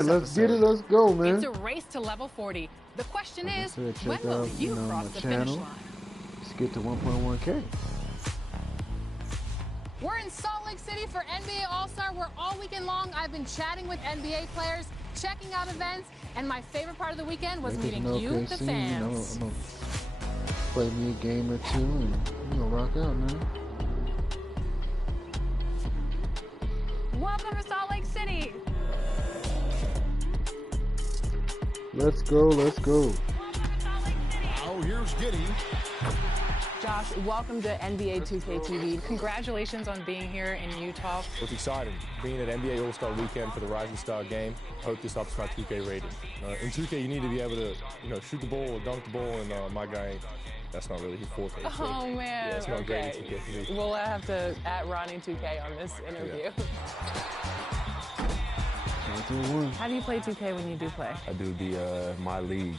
Let's get it. Let's go, man. It's a race to level 40. The question is, when will you cross the finish line? Let's get to 1.1K. We're in Salt Lake City for NBA All-Star, where all weekend long I've been chatting with NBA players, checking out events, and my favorite part of the weekend was meeting you, the fans. I'm gonna play me a game or two and rock out, man. Welcome to Salt Lake City. Let's go, let's go. Oh, here's Giddy. Josh, welcome to NBA 2K TV. Congratulations on being here in Utah. It's exciting being at NBA All-Star Weekend for the Rising Star game. I hope this ups my 2K rating. In 2K, you need to be able to, shoot the ball or dunk the ball, and my guy, that's not really his forte. So, oh man, yeah, it's not great in 2K for me. We'll have to @Ronnie2K on this interview. Yeah. How do you play 2K when you do play? I do the my league.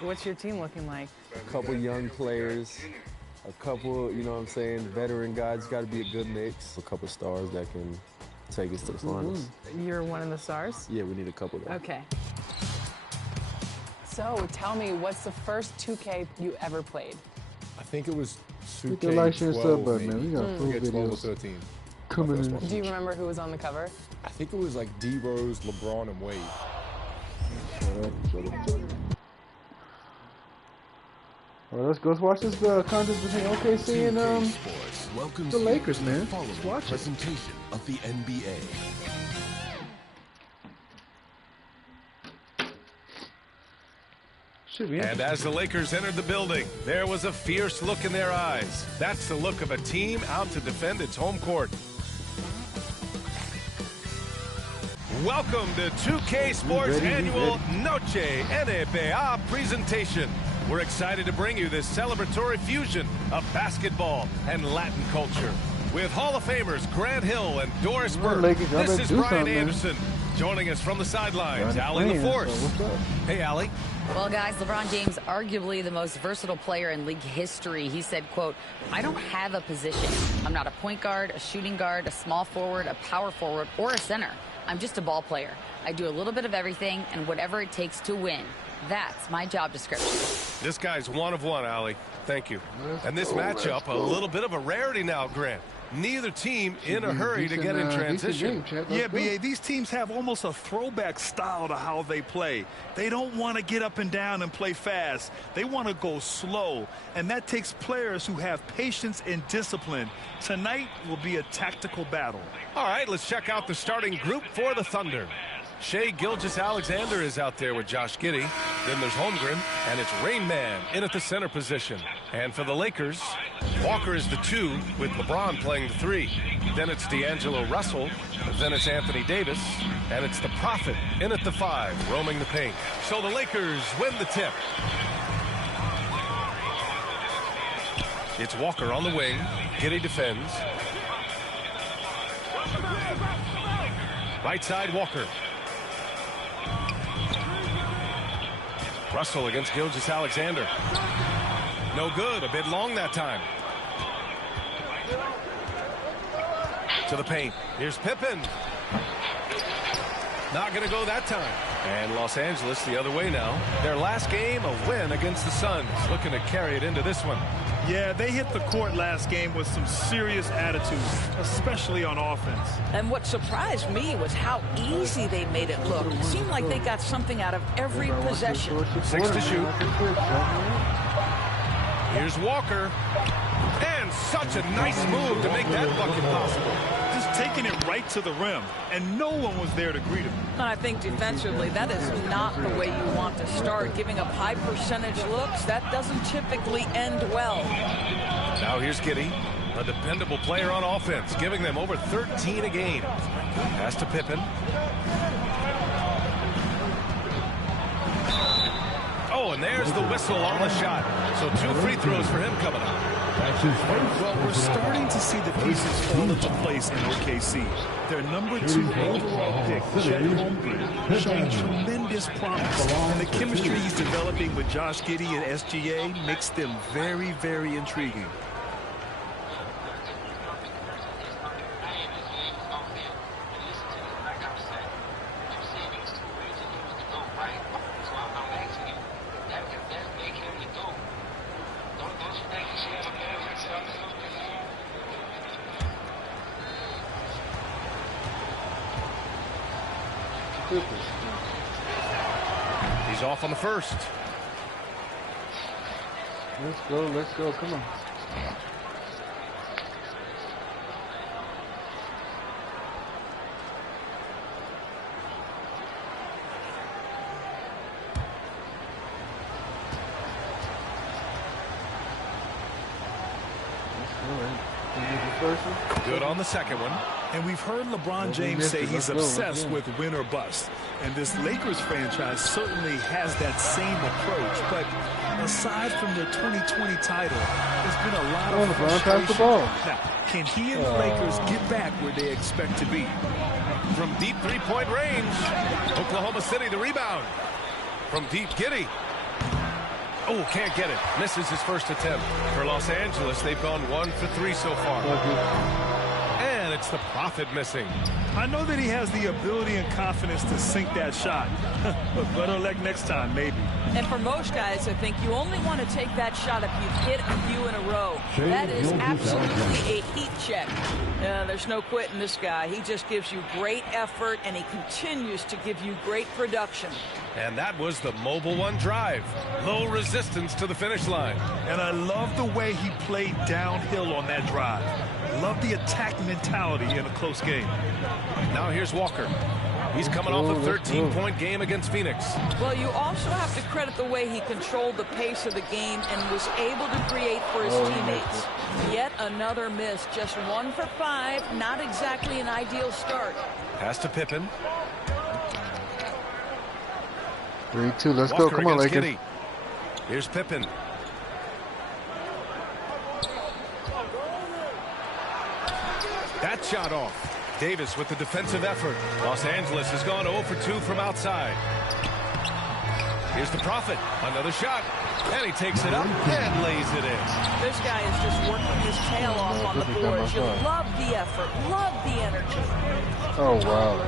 What's your team looking like? A couple young players, a couple, veteran guys. Got to be a good mix. A couple stars that can take us to the finals. You're one of the stars? Yeah, we need a couple of them. Okay. So tell me, what's the first 2K you ever played? I think it was 2K12, the like, share, and sub button, man. We got full 12 or videos 13. coming in. Do you remember who was on the cover? I think it was like D Rose, LeBron, and Wade. Shut up. All right, let's go. Let's watch this contest between OKC and the Lakers, man. Let's watch it. Presentation of the NBA. And as the Lakers entered the building, there was a fierce look in their eyes. That's the look of a team out to defend its home court. Welcome to 2K Sports Annual Noche NBA presentation. We're excited to bring you this celebratory fusion of basketball and Latin culture. With Hall of Famers Grant Hill and Doris Burke, this is Brian Anderson. Joining us from the sidelines, Allie LaForce. Hey, Allie. Well, guys, LeBron James, arguably the most versatile player in league history. He said, quote, "I don't have a position. I'm not a point guard, a shooting guard, a small forward, a power forward, or a center. I'm just a ball player. I do a little bit of everything and whatever it takes to win. That's my job description." This guy's one of one, Allie. Thank you. And this matchup, a little bit of a rarity now, Grant. Neither team in a hurry to get in transition. Yeah, B.A., these teams have almost a throwback style to how they play. They don't want to get up and down and play fast. They want to go slow, and that takes players who have patience and discipline. Tonight will be a tactical battle. All right, let's check out the starting group for the Thunder. Shai Gilgeous-Alexander is out there with Josh Giddey. Then there's Holmgren, and it's Rain Man in at the center position. And for the Lakers, Walker is the 2 with LeBron playing the 3. Then it's D'Angelo Russell. Then it's Anthony Davis. And it's the Prophet in at the 5, roaming the paint. So the Lakers win the tip. It's Walker on the wing. Giddey defends. Right side, Walker. Russell against Gilgeous-Alexander. No good. A bit long that time. To the paint. Here's Pippen. Not going to go that time. And Los Angeles the other way now. Their last game, a win against the Suns. Looking to carry it into this one. Yeah, they hit the court last game with some serious attitude, especially on offense. And what surprised me was how easy they made it look. It seemed like they got something out of every possession. 6 to shoot. Here's Walker. And such a nice move to make that bucket possible. Just taking it right to the rim, and no one was there to greet him. And I think defensively, that is not the way you want to start. Giving up high percentage looks, that doesn't typically end well. Now here's Giddey, a dependable player on offense, giving them over 13 a game. Pass to Pippen. Oh, and there's the whistle on the shot. So 2 free throws for him coming up. Well, we're starting to see the pieces fall into place in OKC. Their number 2 overall pick, Chet Holmgren, showing tremendous promise. And the chemistry he's developing with Josh Giddey and SGA makes them very, very intriguing. Clippers. He's off on the first. Let's go, come on. Good on the second one. And we've heard LeBron James say he's obsessed with win or bust. And this Lakers franchise certainly has that same approach. But aside from the 2020 title, there's been a lot of frustration. Now, can he and the Lakers get back where they expect to be? From deep three-point range, Oklahoma City the rebound. From deep, Giddey. Oh, can't get it. Misses his first attempt. For Los Angeles, they've gone 1 for 3 so far. And it's the Prophet missing. I know that he has the ability and confidence to sink that shot. But better luck next time, maybe. And for most guys, I think you only want to take that shot if you've hit a few in a row. That is absolutely a heat check. There's no quitting this guy. He just gives you great effort, and he continues to give you great production. And that was the Mobile One drive. Low resistance to the finish line. And I love the way he played downhill on that drive. Love the attack mentality in a close game. Now here's Walker. He's coming off a 13-point game against Phoenix. Well, you also have to credit the way he controlled the pace of the game and was able to create for his teammates. Yet another miss, just 1 for 5, not exactly an ideal start. Pass to Pippen. 3-2, let's go. Come on, Lakers. Giddey. Here's Pippen. That shot off. Davis with the defensive effort. Los Angeles has gone 0 for 2 from outside. Here's the Prophet. Another shot. And he takes it up and lays it in. This guy is just working his tail off on the boards. You love the effort, love the energy. Oh, wow.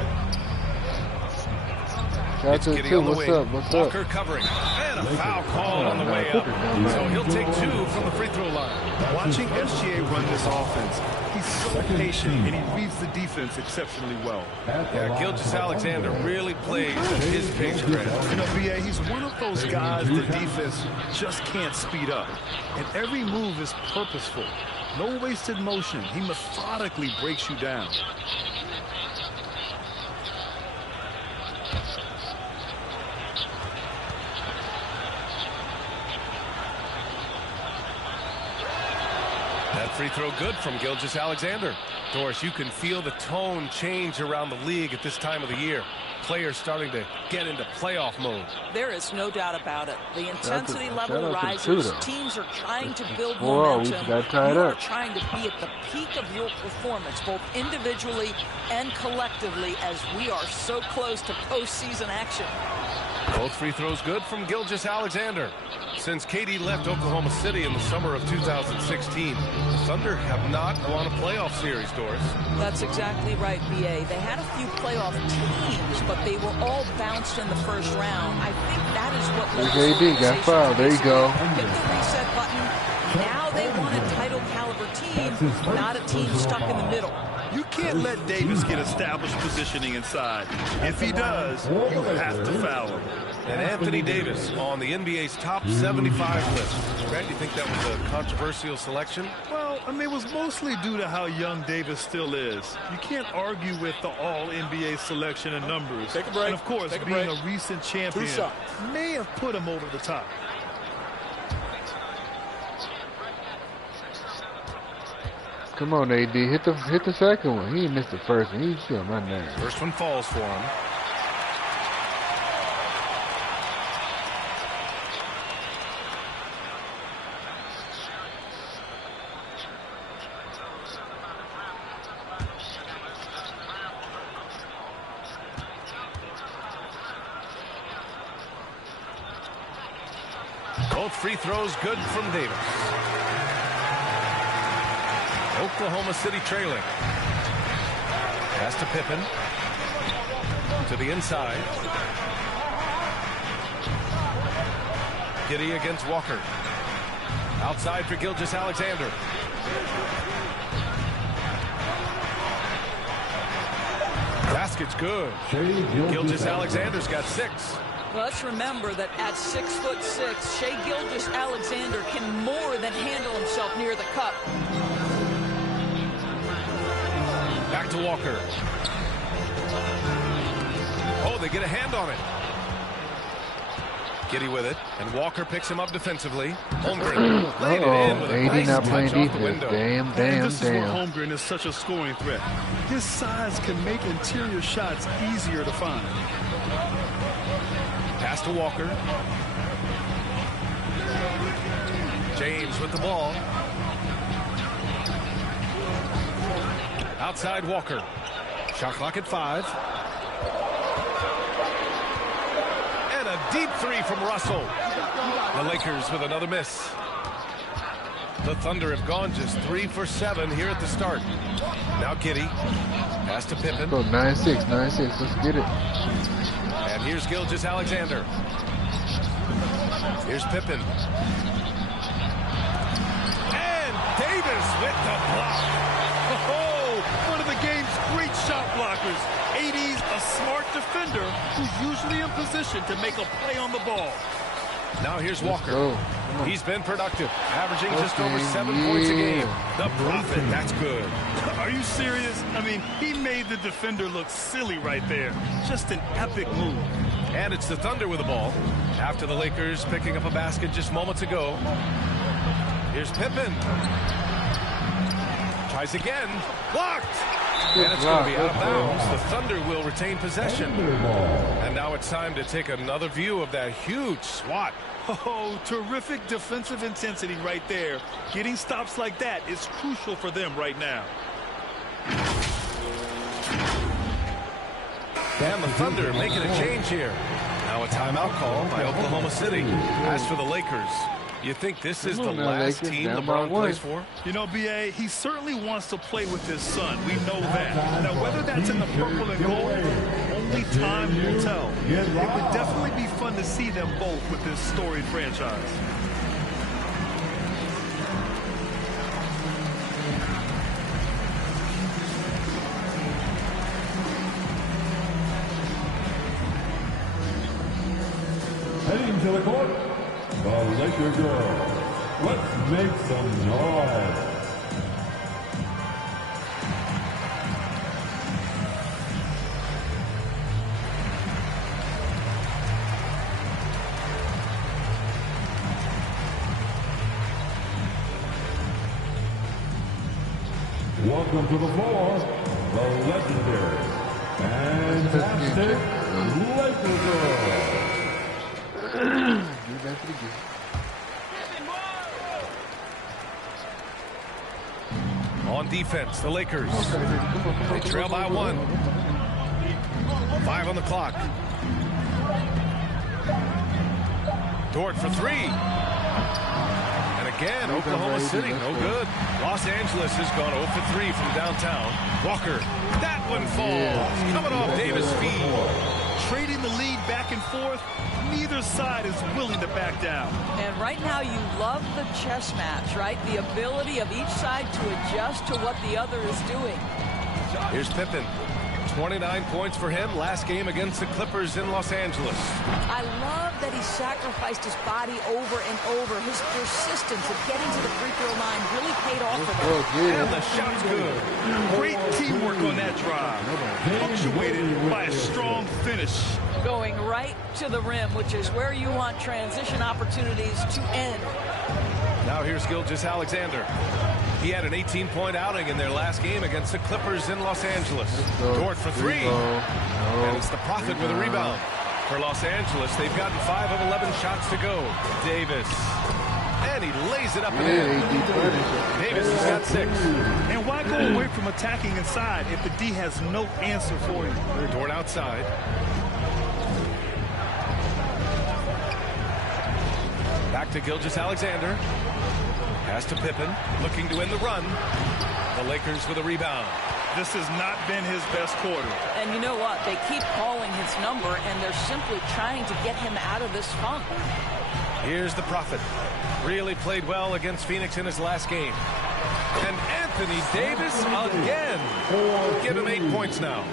It's Giddey on the wing. Walker covering. And a foul call on the way up. So he'll take 2 from the free throw line. Watching SGA run this offense, he's so patient and he reads the defense exceptionally well. Yeah, Gilgeous-Alexander really plays at his pace grade. You know, BA, he's one of those guys the defense just can't speed up. And every move is purposeful. No wasted motion. He methodically breaks you down. That free throw good from Gilgeous-Alexander. Doris, you can feel the tone change around the league at this time of the year. Players starting to get into playoff mode. There is no doubt about it. The intensity level rises. Teams are trying to build momentum. You are trying to be at the peak of your performance, both individually and collectively, as we are so close to postseason action. Both free throws good from Gilgeous-Alexander. Since KD left Oklahoma City in the summer of 2016, the Thunder have not won a playoff series, Doris. That's exactly right, BA. They had a few playoff teams, but they were all bounced in the first round. I think that is what AD got fouled. There you go. Hit the reset button. Now they want a title caliber team, not a team stuck in the middle. You can't let Davis get established positioning inside. If he does, you have to foul him. And Anthony Davis on the NBA's top 75 list. Brad, do you think that was a controversial selection? Well, I mean, it was mostly due to how young Davis still is. You can't argue with the all-NBA selection and numbers. Take a break. And, of course, being a recent champion may have put him over the top. Come on, AD. Hit the second one. He didn't miss the first one. He's still my name. First one falls for him. Both free throws good from Davis. Oklahoma City trailing. Pass to Pippen. To the inside. Giddey against Walker. Outside for Gilgeous-Alexander. Pass basket's good. Gilgeous-Alexander's got 6. Well, let's remember that at 6'6", Shai Gilgeous-Alexander can more than handle himself near the cup. Back to Walker. Oh, they get a hand on it. Giddey with it, and Walker picks him up defensively. Holmgren laid it in with a nice not playing touch off the defense. window. This is where Holmgren is such a scoring threat. His size can make interior shots easier to find. Pass to Walker. James with the ball. Outside Walker. Shot clock at 5. And a deep 3 from Russell. The Lakers with another miss. The Thunder have gone just 3 for 7 here at the start. Now Giddey. Pass to Pippen. Go 9-6, 9-6. Let's get it. And here's Gilgeous-Alexander. Here's Pippen. And Davis with the block. Oh, one of the game's great shot blockers. AD's a smart defender who's usually in position to make a play on the ball. Now here's Walker. He's been productive, averaging just over 7 points a game. The Prophet, that's good. Are you serious? I mean, he made the defender look silly right there. Just an epic move. And it's the Thunder with the ball. After the Lakers picking up a basket just moments ago. Here's Pippen. Tries again. Blocked. And it's going to be out of bounds. The Thunder will retain possession. And now it's time to take another view of that huge swat. Oh, terrific defensive intensity right there. Getting stops like that is crucial for them right now. And the Thunder making a change here. Now a timeout call by Oklahoma City. As for the Lakers, you think this is the last team LeBron plays for? You know, B.A., he certainly wants to play with his son. We know that. Now, whether that's in the purple and gold, only time will tell. It would definitely be fun to see them both with this storied franchise. Heading to the court, the Laker girls. Let's make some noise. Welcome to the floor, the legendary, fantastic Laker girls. On defense, the Lakers. They trail by 1. 5 on the clock. Dort for 3. And again, Oklahoma City, no good. Los Angeles has gone 0 for 3 from downtown. Walker, that one falls. Coming off Davis' feet. Trading the lead back and forth, neither side is willing to back down. And right now you love the chess match, right? The ability of each side to adjust to what the other is doing. Here's Pippen. 29 points for him last game against the Clippers in Los Angeles. I love that he sacrificed his body over and over. His persistence of getting to the free throw line really paid off for them. And the shot's good. Great teamwork on that drive. Punctuated by a strong finish. Going right to the rim, which is where you want transition opportunities to end. Now here's Gilgeous-Alexander. He had an 18-point outing in their last game against the Clippers in Los Angeles. Dort for 3. And it's the Prophet with a rebound. For Los Angeles, they've gotten 5 of 11 shots to go. Davis. And he lays it up and in. Davis has got 6. And why go away from attacking inside if the D has no answer for you? Dort outside. Back to Gilgeous-Alexander. Pass to Pippen, looking to end the run. The Lakers with a rebound. This has not been his best quarter. And you know what? They keep calling his number, and they're simply trying to get him out of this funk. Here's the Prophet. Really played well against Phoenix in his last game. And Anthony Davis again. Give him 8 points now.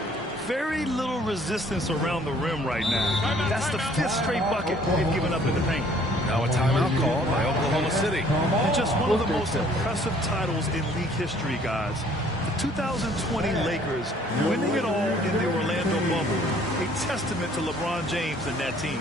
very little resistance around the rim right now. That's the 5th straight bucket they've given up in the paint. Now a timeout call by Oklahoma City. And just one of the most impressive titles in league history, guys. The 2020 Lakers winning it all in the Orlando bubble. A testament to LeBron James and that team.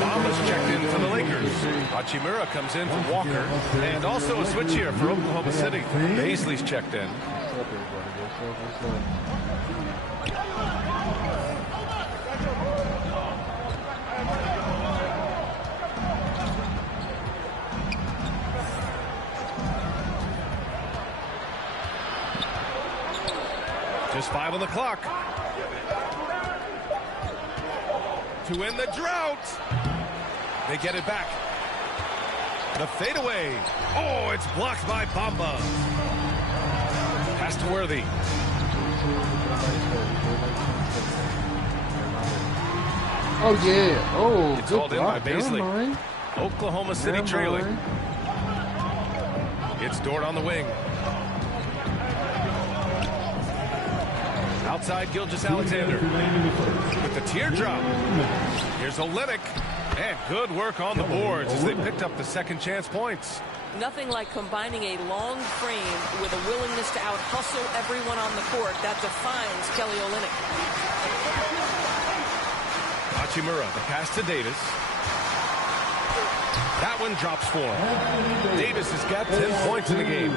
Thomas checked in for the Lakers. Hachimura comes in for Walker. And also a switch here for Oklahoma City. Baisley's checked in. Just 5 on the clock. To end the drought. They get it back. The fadeaway. Oh, it's blocked by Bamba. Pass to Worthy. Oh, yeah. Oh, it's hauled in by Baisley. Oklahoma City trailing. It's Dort on the wing. Outside Gilgeous-Alexander with the teardrop. Here's Olenek. And good work on the boards as they picked up the second chance points. Nothing like combining a long frame with a willingness to out-hustle everyone on the court. That defines Kelly Olynyk. Hachimura, the pass to Davis. That one drops for him. Davis has got 10 points in the game.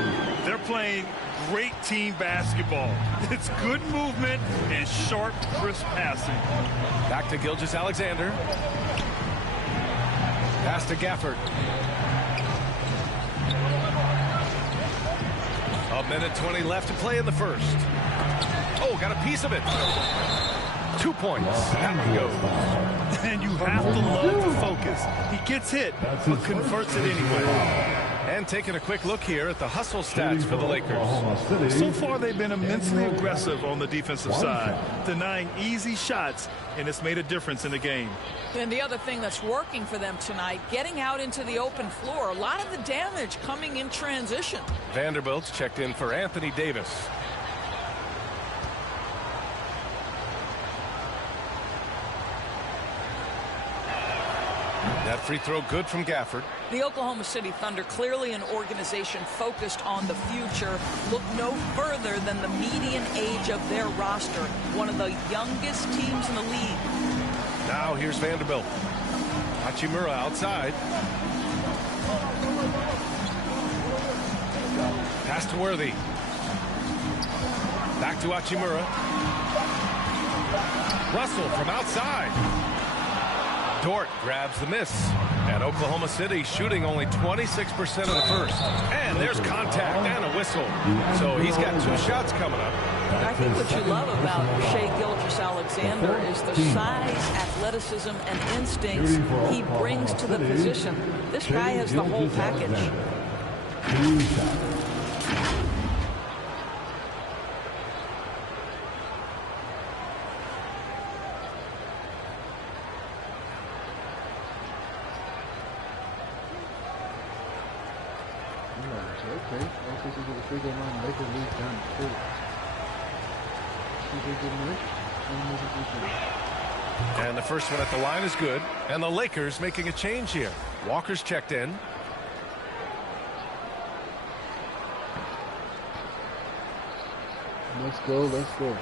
They're playing great team basketball. It's good movement and sharp, crisp passing. Back to Gilgeous-Alexander. Pass to Gafford. A minute 20 left to play in the first. Oh, got a piece of it. 2 points. That one goes. And you have to love the focus. He gets hit, but converts it anyway. And taking a quick look here at the hustle stats for the Lakers. So far, they've been immensely aggressive on the defensive side, denying easy shots, and it's made a difference in the game. And the other thing that's working for them tonight, getting out into the open floor. A lot of the damage coming in transition. Vanderbilt's checked in for Anthony Davis. That free throw good from Gafford. The Oklahoma City Thunder, clearly an organization focused on the future. Look no further than the median age of their roster. One of the youngest teams in the league. Now here's Vanderbilt. Hachimura outside. Pass to Worthy. Back to Hachimura. Russell from outside. Dort grabs the miss. And Oklahoma City shooting only 26% of the first. And there's contact and a whistle. So he's got 2 shots coming up. I think what you love about Shai Gilgeous-Alexander is the size, athleticism, and instincts he brings to the position. This guy has the whole package. And the first one at the line is good. And the Lakers making a change here. Walker's checked in. Let's go. Let's go.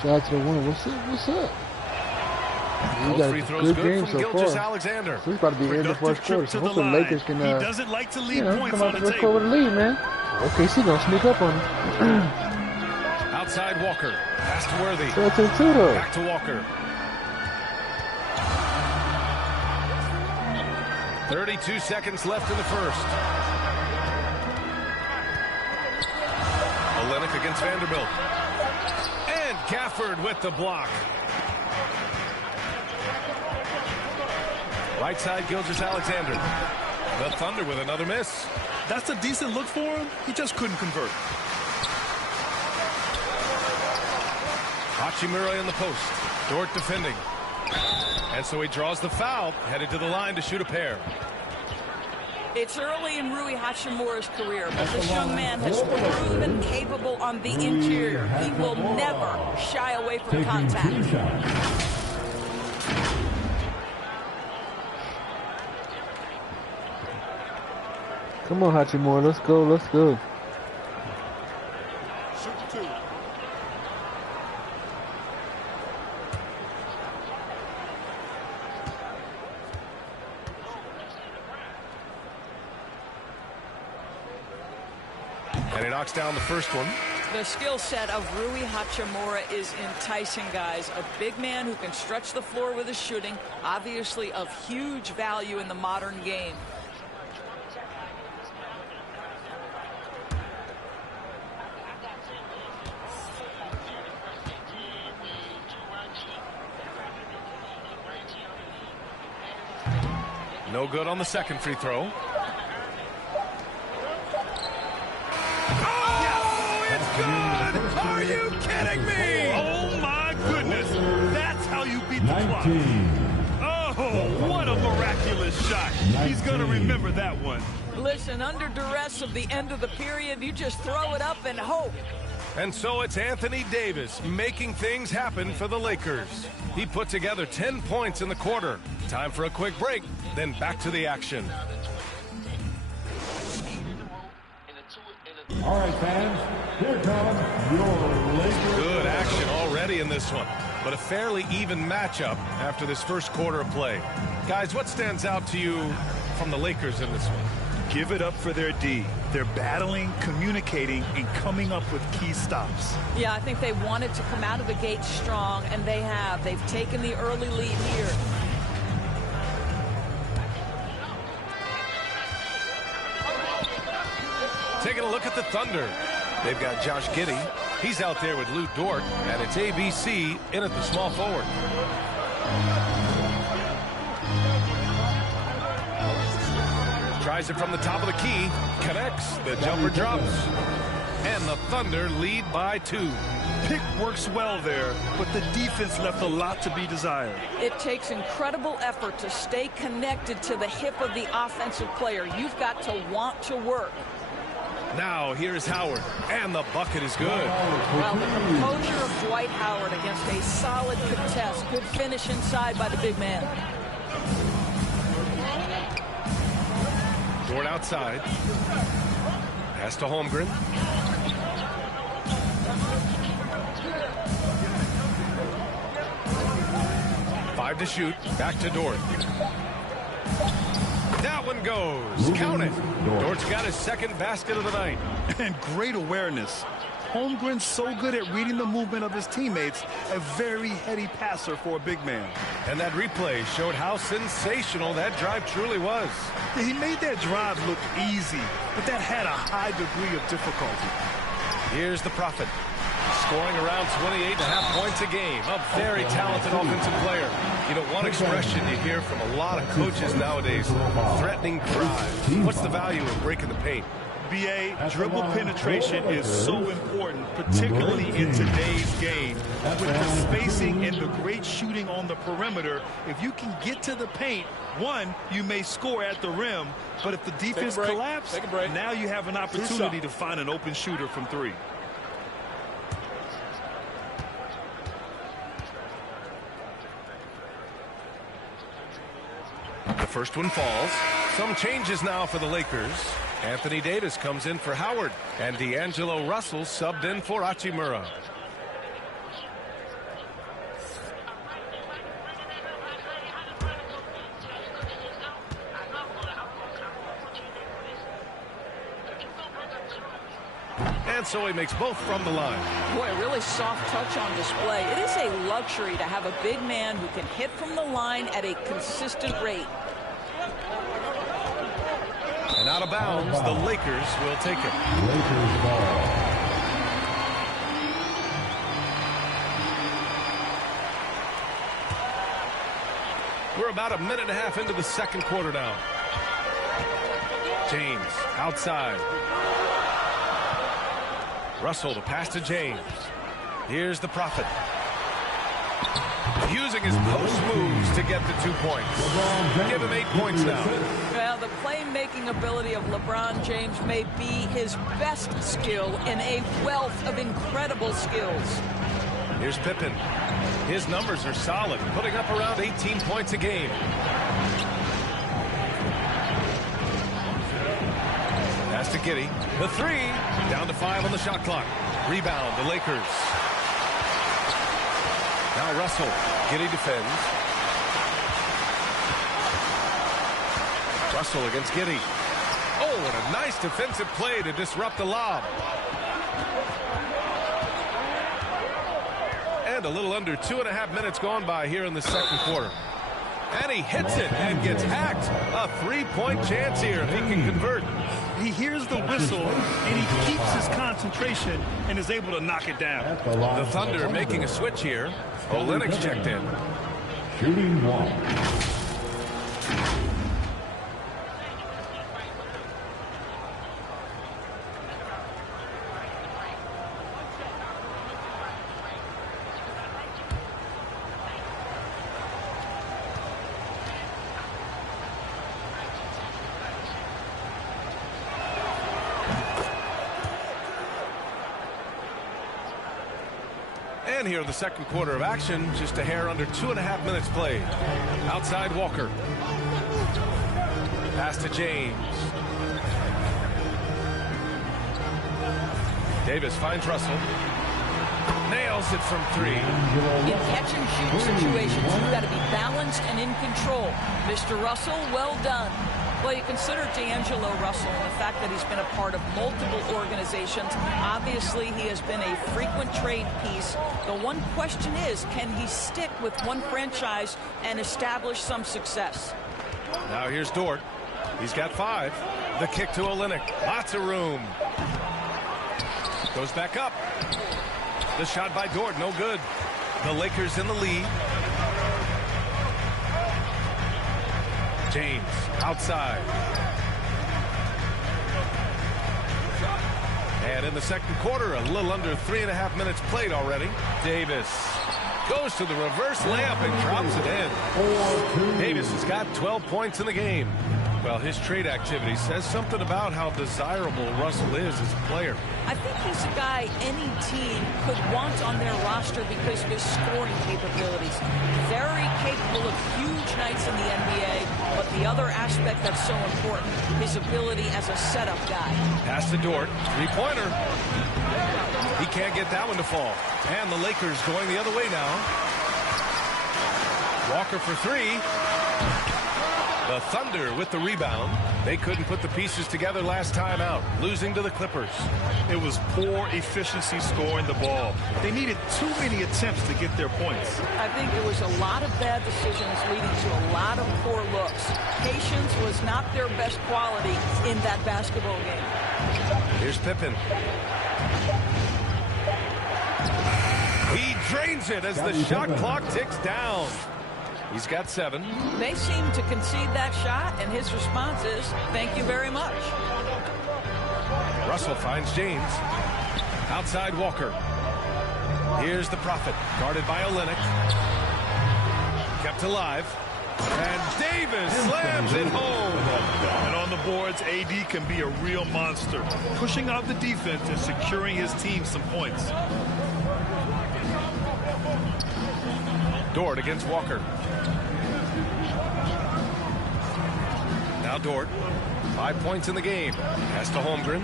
Shout out to the winner. What's up? What's up? We got free a throws good game from so Gilgeous far. Alexander. So it's about to be in the first quarter. So hopefully the Lakers can, he doesn't like to leave points come out on the the first quarter table. with a lead, man. OKC gonna sneak up on him. Outside Walker. Pass to Worthy. So to the two, though. Back to Walker. 32 seconds left in the first. Olenek against Vanderbilt. And Gafford with the block. Right side, Gilgeous Alexander. The Thunder with another miss. That's a decent look for him. He just couldn't convert. Hachimura in the post. Dort defending. And so he draws the foul, headed to the line to shoot a pair. It's early in Rui Hachimura's career, but this young man has proven capable on the interior. He will never shy away from contact. Come on, Hachimura. Let's go. Let's go. And he knocks down the first one. The skill set of Rui Hachimura is enticing, guys. A big man who can stretch the floor with his shooting, obviously of huge value in the modern game. No good on the second free throw. Oh, it's good! Are you kidding me? Oh, my goodness. That's how you beat the clock. Oh, what a miraculous shot. He's going to remember that one. Listen, under duress of the end of the period, you just throw it up and hope. And so it's Anthony Davis making things happen for the Lakers. He put together 10 points in the quarter. Time for a quick break, then back to the action. All right, fans, here comes your Lakers. Good action already in this one, but a fairly even matchup after this first quarter of play. Guys, what stands out to you from the Lakers in this one? Give it up for their D. They're battling, communicating, and coming up with key stops. Yeah, I think they wanted to come out of the gate strong, and they have. They've taken the early lead here. Taking a look at the Thunder. They've got Josh Giddey. He's out there with Lou Dort, and it's ABC in at the small forward. Tries it from the top of the key, connects, the jumper drops, and the Thunder lead by 2. Pick works well there, but the defense left a lot to be desired. It takes incredible effort to stay connected to the hip of the offensive player. You've got to want to work. Now here's Howard, and the bucket is good. Well, the composure of Dwight Howard against a solid contest. Good finish inside by the big man. Dort outside. Pass to Holmgren. Five to shoot. Back to Dort. That one goes. Count it. Dort's got his second basket of the night. And great awareness. Holmgren's so good at reading the movement of his teammates, a very heady passer for a big man. And that replay showed how sensational that drive truly was. He made that drive look easy, but that had a high degree of difficulty. Here's the Prophet, scoring around 28.5 points a game. A very talented offensive player. You know, one expression you hear from a lot of coaches nowadays, threatening drive. What's the value of breaking the paint? BA, dribble penetration is so important, particularly in today's game. With the spacing and the great shooting on the perimeter, if you can get to the paint, one, you may score at the rim, but if the defense collapses, now you have an opportunity to find an open shooter from 3. The first one falls. Some changes now for the Lakers. Anthony Davis comes in for Howard, and D'Angelo Russell subbed in for Hachimura. And so he makes both from the line. Boy, a really soft touch on display. It is a luxury to have a big man who can hit from the line at a consistent rate. And out of bounds, the Lakers will take it. Lakers ball. We're about a minute and a half into the second quarter now. James outside. Russell to pass to James. Here's the Prophet. Using his post moves to get the 2 points. Give him 8 points now. Well, the playmaking ability of LeBron James may be his best skill in a wealth of incredible skills. Here's Pippen. His numbers are solid, putting up around 18 points a game. Pass to Giddey. The 3. Down to 5 on the shot clock. Rebound, the Lakers. Now Russell. Giddey defends. Russell against Giddey. Oh, and a nice defensive play to disrupt the lob. And a little under 2.5 minutes gone by here in the second quarter. And he hits it and gets hacked. A 3-point chance here if he can convert. He hears the whistle, and he keeps his concentration and is able to knock it down. The Thunder making a switch here. Olynyk's checked in. Shooting 1. And here in the second quarter of action, just a hair under 2.5 minutes played. Outside Walker. Pass to James. Davis finds Russell. Nails it from 3. In catch-and-shoot situations, you've got to be balanced and in control. Mr. Russell, well done. Well, you consider D'Angelo Russell and the fact that he's been a part of multiple organizations. Obviously, he has been a frequent trade piece. The one question is, can he stick with one franchise and establish some success? Now here's Dort. He's got 5. The kick to Olynyk. Lots of room. Goes back up. The shot by Dort, no good. The Lakers in the lead. James outside. And in the second quarter, a little under 3.5 minutes played already. Davis goes to the reverse layup and drops it in. Davis has got 12 points in the game. Well, his trade activity says something about how desirable Russell is as a player. I think he's a guy any team could want on their roster because of his scoring capabilities. Very capable of huge nights in the NBA, but the other aspect that's so important, his ability as a setup guy. Pass to Dort, 3-pointer. He can't get that one to fall. And the Lakers going the other way now. Walker for 3. The Thunder with the rebound. They couldn't put the pieces together last time out, losing to the Clippers. It was poor efficiency scoring the ball. They needed too many attempts to get their points. I think there was a lot of bad decisions leading to a lot of poor looks. Patience was not their best quality in that basketball game. Here's Pippen. He drains it as the shot clock ticks down. He's got 7. They seem to concede that shot, and his response is, thank you very much. Russell finds James. Outside Walker. Here's the Prophet, guarded by Olynyk. Kept alive. And Davis slams it home. And on the boards, AD can be a real monster, pushing out the defense and securing his team some points. Dort against Walker. Now Dort. 5 points in the game. Pass to Holmgren.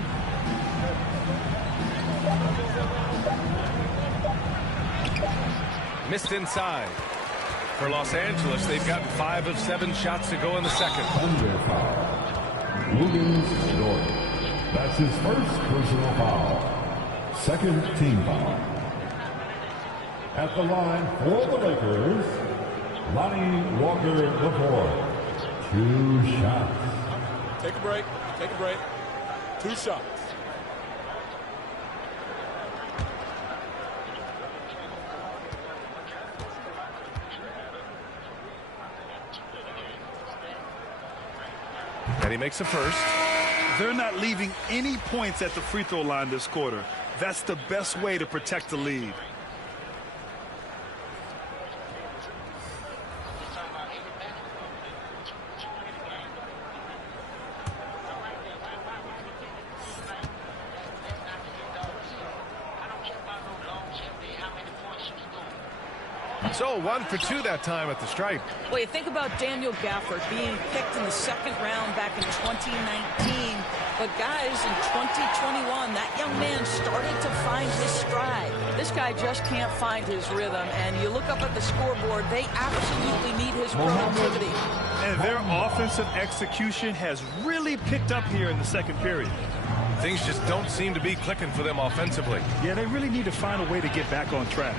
Missed inside. For Los Angeles, they've gotten 5 of 7 shots to go in the second. Under foul. Williams Dort. That's his first personal foul. Second team foul. At the line for the Lakers, Lonnie Walker IV. 2 shots. Take a break. Take a break. 2 shots. And he makes the first. They're not leaving any points at the free throw line this quarter. That's the best way to protect the lead. So 1 for 2 that time at the stripe. Well, you think about Daniel Gafford being picked in the second round back in 2019. But guys, in 2021, that young man started to find his stride. This guy just can't find his rhythm. And you look up at the scoreboard, they absolutely need his productivity. And their offensive execution has really picked up here in the second period. Things just don't seem to be clicking for them offensively. Yeah, they really need to find a way to get back on track.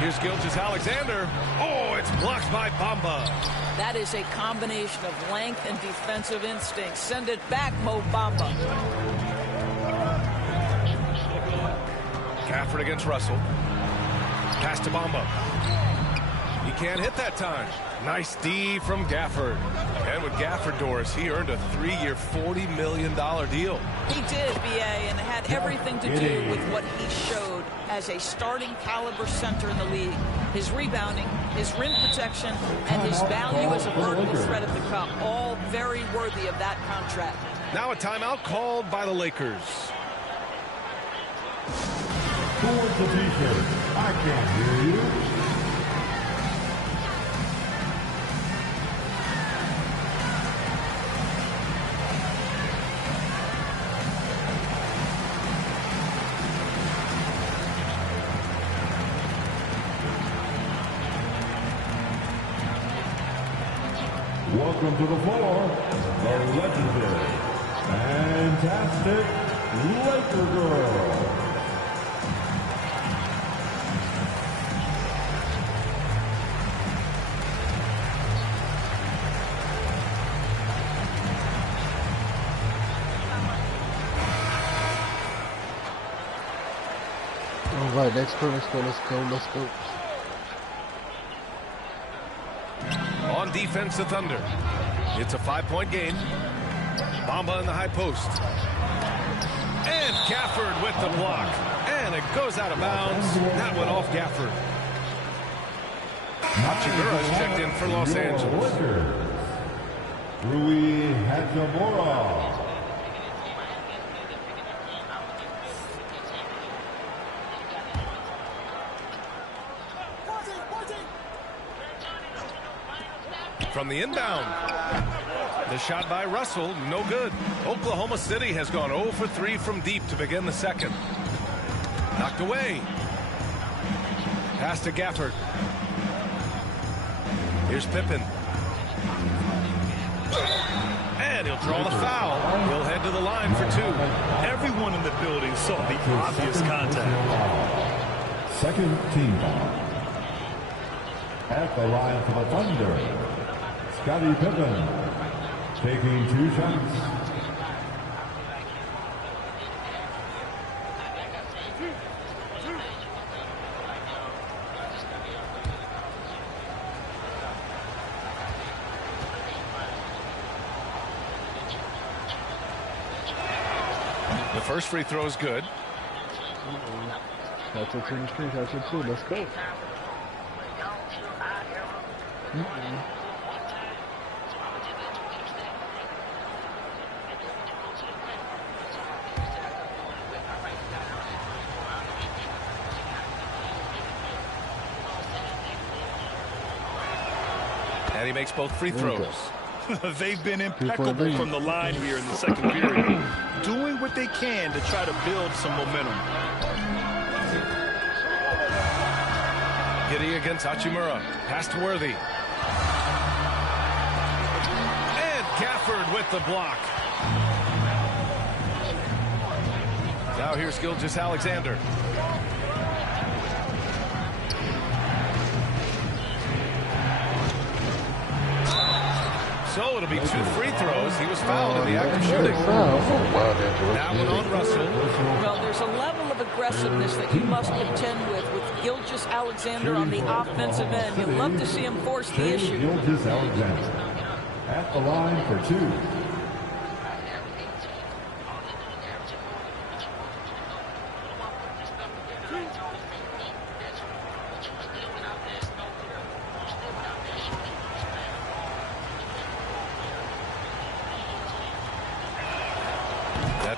Here's Gilgeous-Alexander. Oh, it's blocked by Bamba. That is a combination of length and defensive instinct. Send it back, Mo Bamba. Gafford against Russell. Pass to Bamba. He can't hit that time. Nice D from Gafford. And with Gafford, Doris, he earned a 3-year, $40 million deal. He did, B.A., and it had everything to do with what he showed as a starting caliber center in the league. His rebounding, his rim protection, and his value as a vertical threat at the cup, all very worthy of that contract. Now a timeout called by the Lakers. Towards the t-shirt. I can't hear you. Welcome to the floor, the legendary, fantastic Laker girl. All right, let's go. On defense, the Thunder. It's a 5-point game. Bamba in the high post. And Gafford with the block. And it goes out of bounds. That went off Gafford. Hachimura is checked in for Los Angeles. Rui Hachimura. From the inbound. The shot by Russell, no good. Oklahoma City has gone 0 for 3 from deep to begin the second. Knocked away. Pass to Gafford. Here's Pippen. And he'll draw the foul. He'll head to the line for 2. Everyone in the building saw the obvious contact. Second team foul. At the line for the Thunder, Scottie Pippen taking 2 shots. The first free throw is good. That's it in the street. That's it too. Let's go. And he makes both free throws. They've been impeccable from the line here in the second period, doing what they can to try to build some momentum. Giddey against Hachimura. Pass to Worthy. And Gafford with the block. Now here's Gilgeous-Alexander. So it'll be 2 free throws. He was fouled in the act of shooting. That one on Russell. Well, there's a level of aggressiveness that you must contend with Gilgeous-Alexander on the offensive end. You'd love to see him force the issue. Gilgeous-Alexander at the line for 2.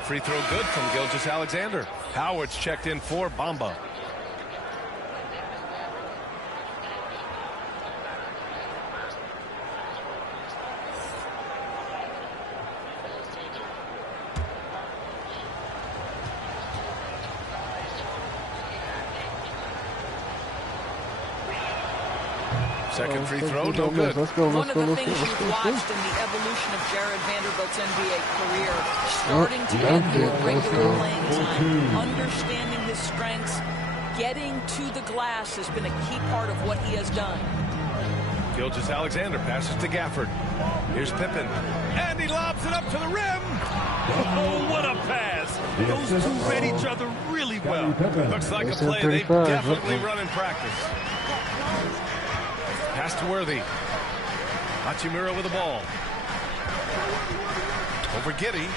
Free throw good from Gilgeous-Alexander. Howard's checked in for Bamba. Second free throw, no good. One of the things you've watched in the evolution of Jared Vanderbilt's NBA career, starting to get more regular playing time, understanding his strengths, getting to the glass has been a key part of what he has done. Gilgeous-Alexander passes to Gafford. Here's Pippen. And he lobs it up to the rim. Oh, what a pass. Those two read each other really well. Looks like a play they've definitely run in practice. Pass to Worthy. Hachimura with the ball. Over Giddey.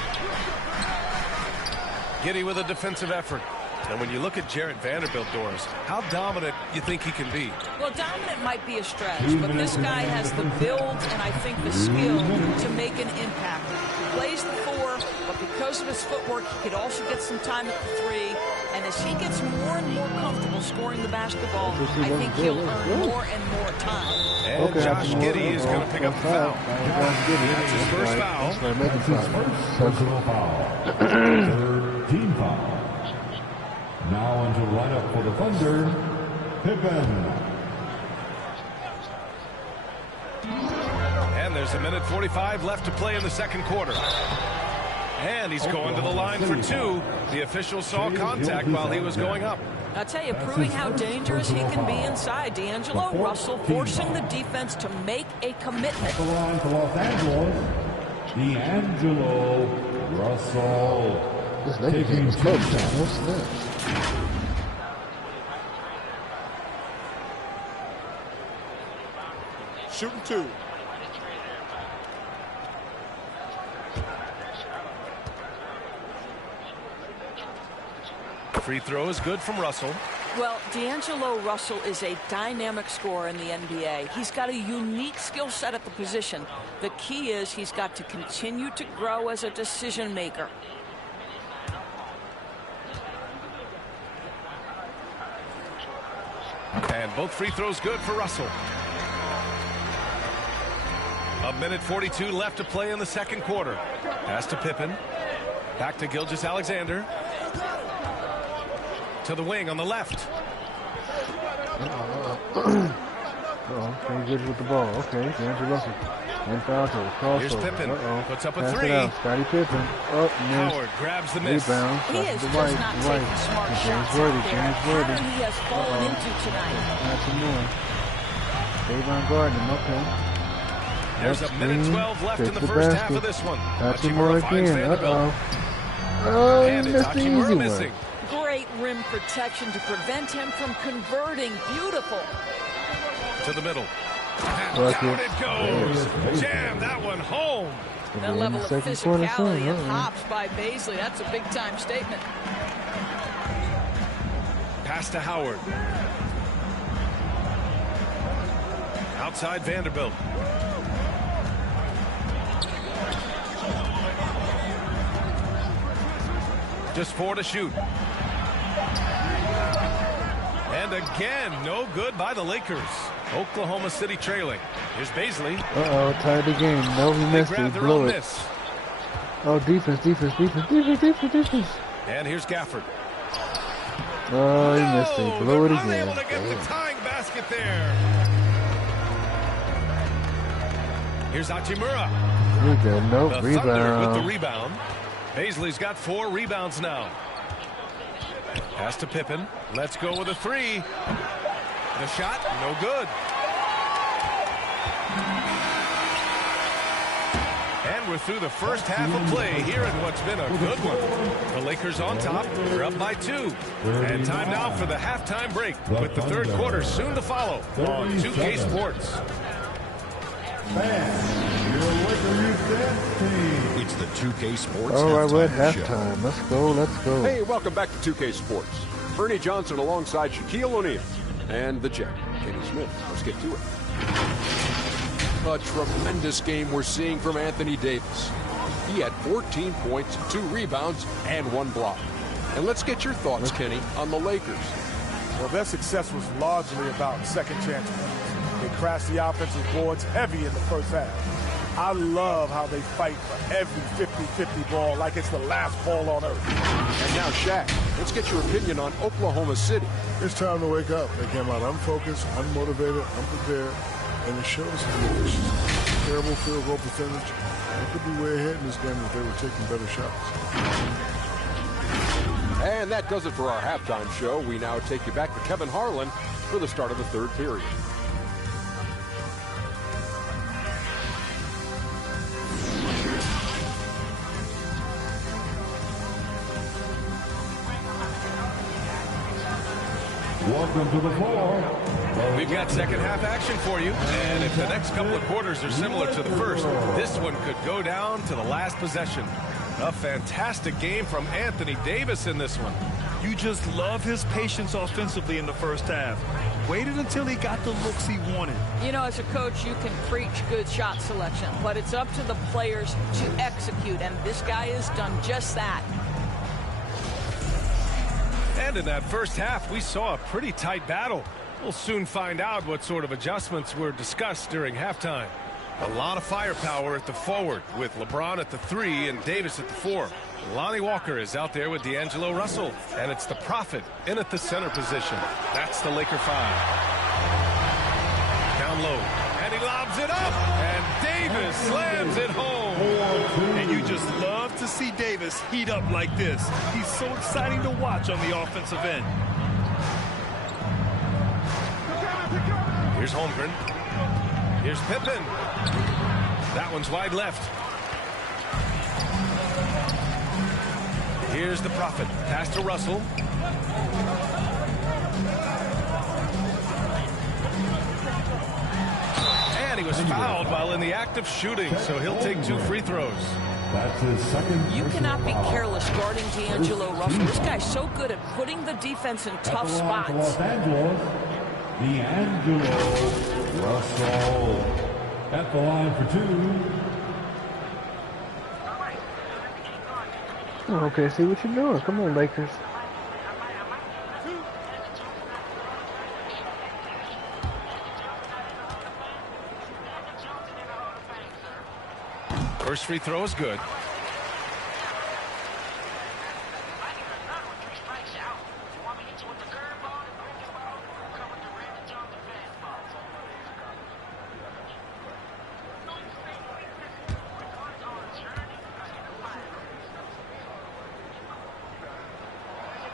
Giddey with a defensive effort. And when you look at Jarrett Vanderbilt, Doris, how dominant you think he can be? Well, dominant might be a stretch, but this guy has the build and I think the skill to make an impact. He plays the 4, but because of his footwork, he could also get some time at the 3. And as he gets more and more comfortable scoring the basketball, I think he'll earn more and more time. And Josh Giddey is going to pick up the foul. That's his first foul. Personal foul. Third team foul. Now into lineup for the Thunder, Pippen. And there's a minute 45 left to play in the second quarter. And he's going to the line for 2. The official saw contact while he was going up. I'll tell you, proving how dangerous he can be inside. D'Angelo Russell forcing the defense to make a commitment. At the line for Los Angeles, D'Angelo Russell. This Lakers game is close. What's this? Shooting 2. Free throw is good from Russell. Well, D'Angelo Russell is a dynamic scorer in the NBA. He's got a unique skill set at the position. The key is he's got to continue to grow as a decision maker. And both free throws good for Russell. A minute 42 left to play in the second quarter. Pass to Pippen. Back to Gilgeous-Alexander. To the wing on the left. Pretty good with the ball. Okay, D'Angelo Russell. And foul to crossover. Here's Pippen. Puts up a Pass 3. it out. Scottie Pippen. Up, Howard grabs the miss. Rebound. He is just not taking smart shots out there. Pattern he has fallen into tonight. Not some more. Davon Gardner. Okay. There's a minute 12 left in the first half of this one. Hachimura finds again. Vanderbilt. And it's the easy missing. Great rim protection to prevent him from converting. Beautiful. To the middle. And down it goes. Jam that one home. That level of physicality and hops by Baisley. That's a big-time statement. Pass to Howard. Outside Vanderbilt. Just 4 to shoot. And again, no good by the Lakers. Oklahoma City trailing. Here's Baisley. Uh-oh, tied the game. No, he missed it. He blew it. Miss. Oh, defense. And here's Gafford. Oh, he missed it. He blew it again. Unable to get the tying basket there. Here's Hachimura. Here we go. Nope, the rebound. Thunder with the rebound. Baisley's got 4 rebounds now. Pass to Pippen. Let's go with a 3. The shot, no good. And we're through the first half of play here in what's been a good one. The Lakers on top. They're up by 2. And time now for the halftime break with the third quarter soon to follow on 2K Sports. It's the 2K Sports All right, we're at halftime halftime. Let's go, let's go. Hey, welcome back to 2K Sports. Bernie Johnson alongside Shaquille O'Neal and the Jet, Kenny Smith. Let's get to it. A tremendous game we're seeing from Anthony Davis. He had 14 points, 2 rebounds, and 1 block. And let's get your thoughts, Kenny, on the Lakers. Well, their success was largely about second chance winners. They crashed the offensive boards heavy in the first half. I love how they fight for every 50-50 ball like it's the last ball on earth. And now, Shaq, let's get your opinion on Oklahoma City. It's time to wake up. They came out unfocused, unmotivated, unprepared, and it shows some deficiency. Terrible field goal percentage. They could be way ahead in this game if they were taking better shots. And that does it for our halftime show. We now take you back to Kevin Harlan for the start of the third period. Welcome to the floor. We've got second half action for you. And if the next couple of quarters are similar to the first, this one could go down to the last possession. A fantastic game from Anthony Davis in this one. You just love his patience offensively in the first half. Waited until he got the looks he wanted. You know, as a coach, you can preach good shot selection, but it's up to the players to execute, and this guy has done just that. And in that first half, we saw a pretty tight battle. We'll soon find out what sort of adjustments were discussed during halftime. A lot of firepower at the forward with LeBron at the 3 and Davis at the 4. Lonnie Walker is out there with D'Angelo Russell, and it's the Prophet in at the center position. That's the Laker 5. Down low, and he lobs it up, and Davis slams it home. And you just love to see Davis heat up like this. He's so exciting to watch on the offensive end. Here's Holmgren. Here's Pippen. That one's wide left. Here's the Prophet. Pass to Russell. And he was fouled while in the act of shooting, so he'll take 2 free throws. That's his second. You cannot be careless guarding D'Angelo Russell. This guy's so good at putting the defense in tough spots. Los Angeles, D'Angelo Russell at the line for 2. Okay, see what you're doing. Come on, Lakers. First free throw is good.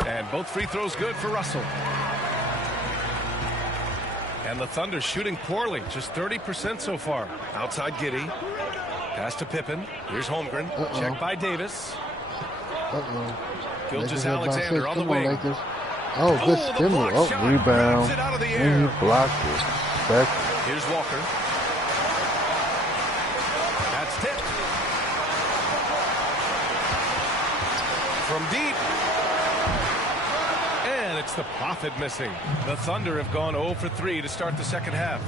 And both free throws good for Russell. And the Thunder shooting poorly, just 30% so far. Outside Giddey. Pass to Pippen. Here's Holmgren. Checked by Davis. Gilgeous Alexander on the wing. Lakers. Oh, good stimulus. Oh, rebound. And he blocked it. Back. Here's Walker. That's tipped. From deep. And it's the Prophet missing. The Thunder have gone 0 for 3 to start the second half.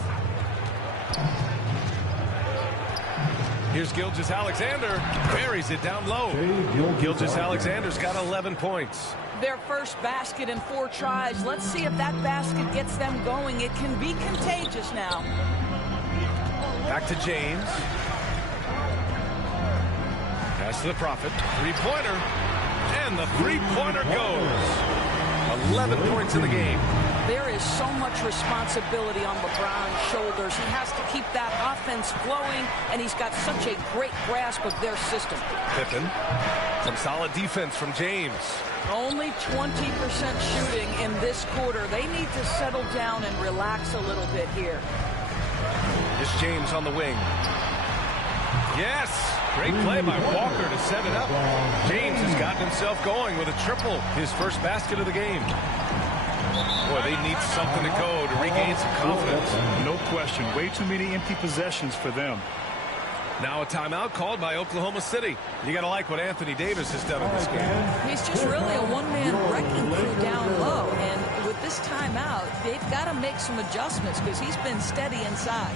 Here's Gilgeous Alexander. Buries it down low. Gilgeous Alexander's got 11 points. their first basket in 4 tries. Let's see if that basket gets them going. It can be contagious now. Back to James. Pass to the Prophet. Three-pointer. And the three-pointer goes. 11 points in the game. There is so much responsibility on LeBron's shoulders. He has to keep that offense flowing, and he's got such a great grasp of their system. Pippen. Some solid defense from James. Only 20% shooting in this quarter. They need to settle down and relax a little bit here. Here's James on the wing. Yes! Great play by Walker to set it up. James has gotten himself going with a triple. His first basket of the game. Boy, they need something to go to regain some confidence. No question. Way too many empty possessions for them. Now a timeout called by Oklahoma City. You got to like what Anthony Davis has done in this game. He's just really a one-man wrecking crew down low. And with this timeout, they've got to make some adjustments because he's been steady inside.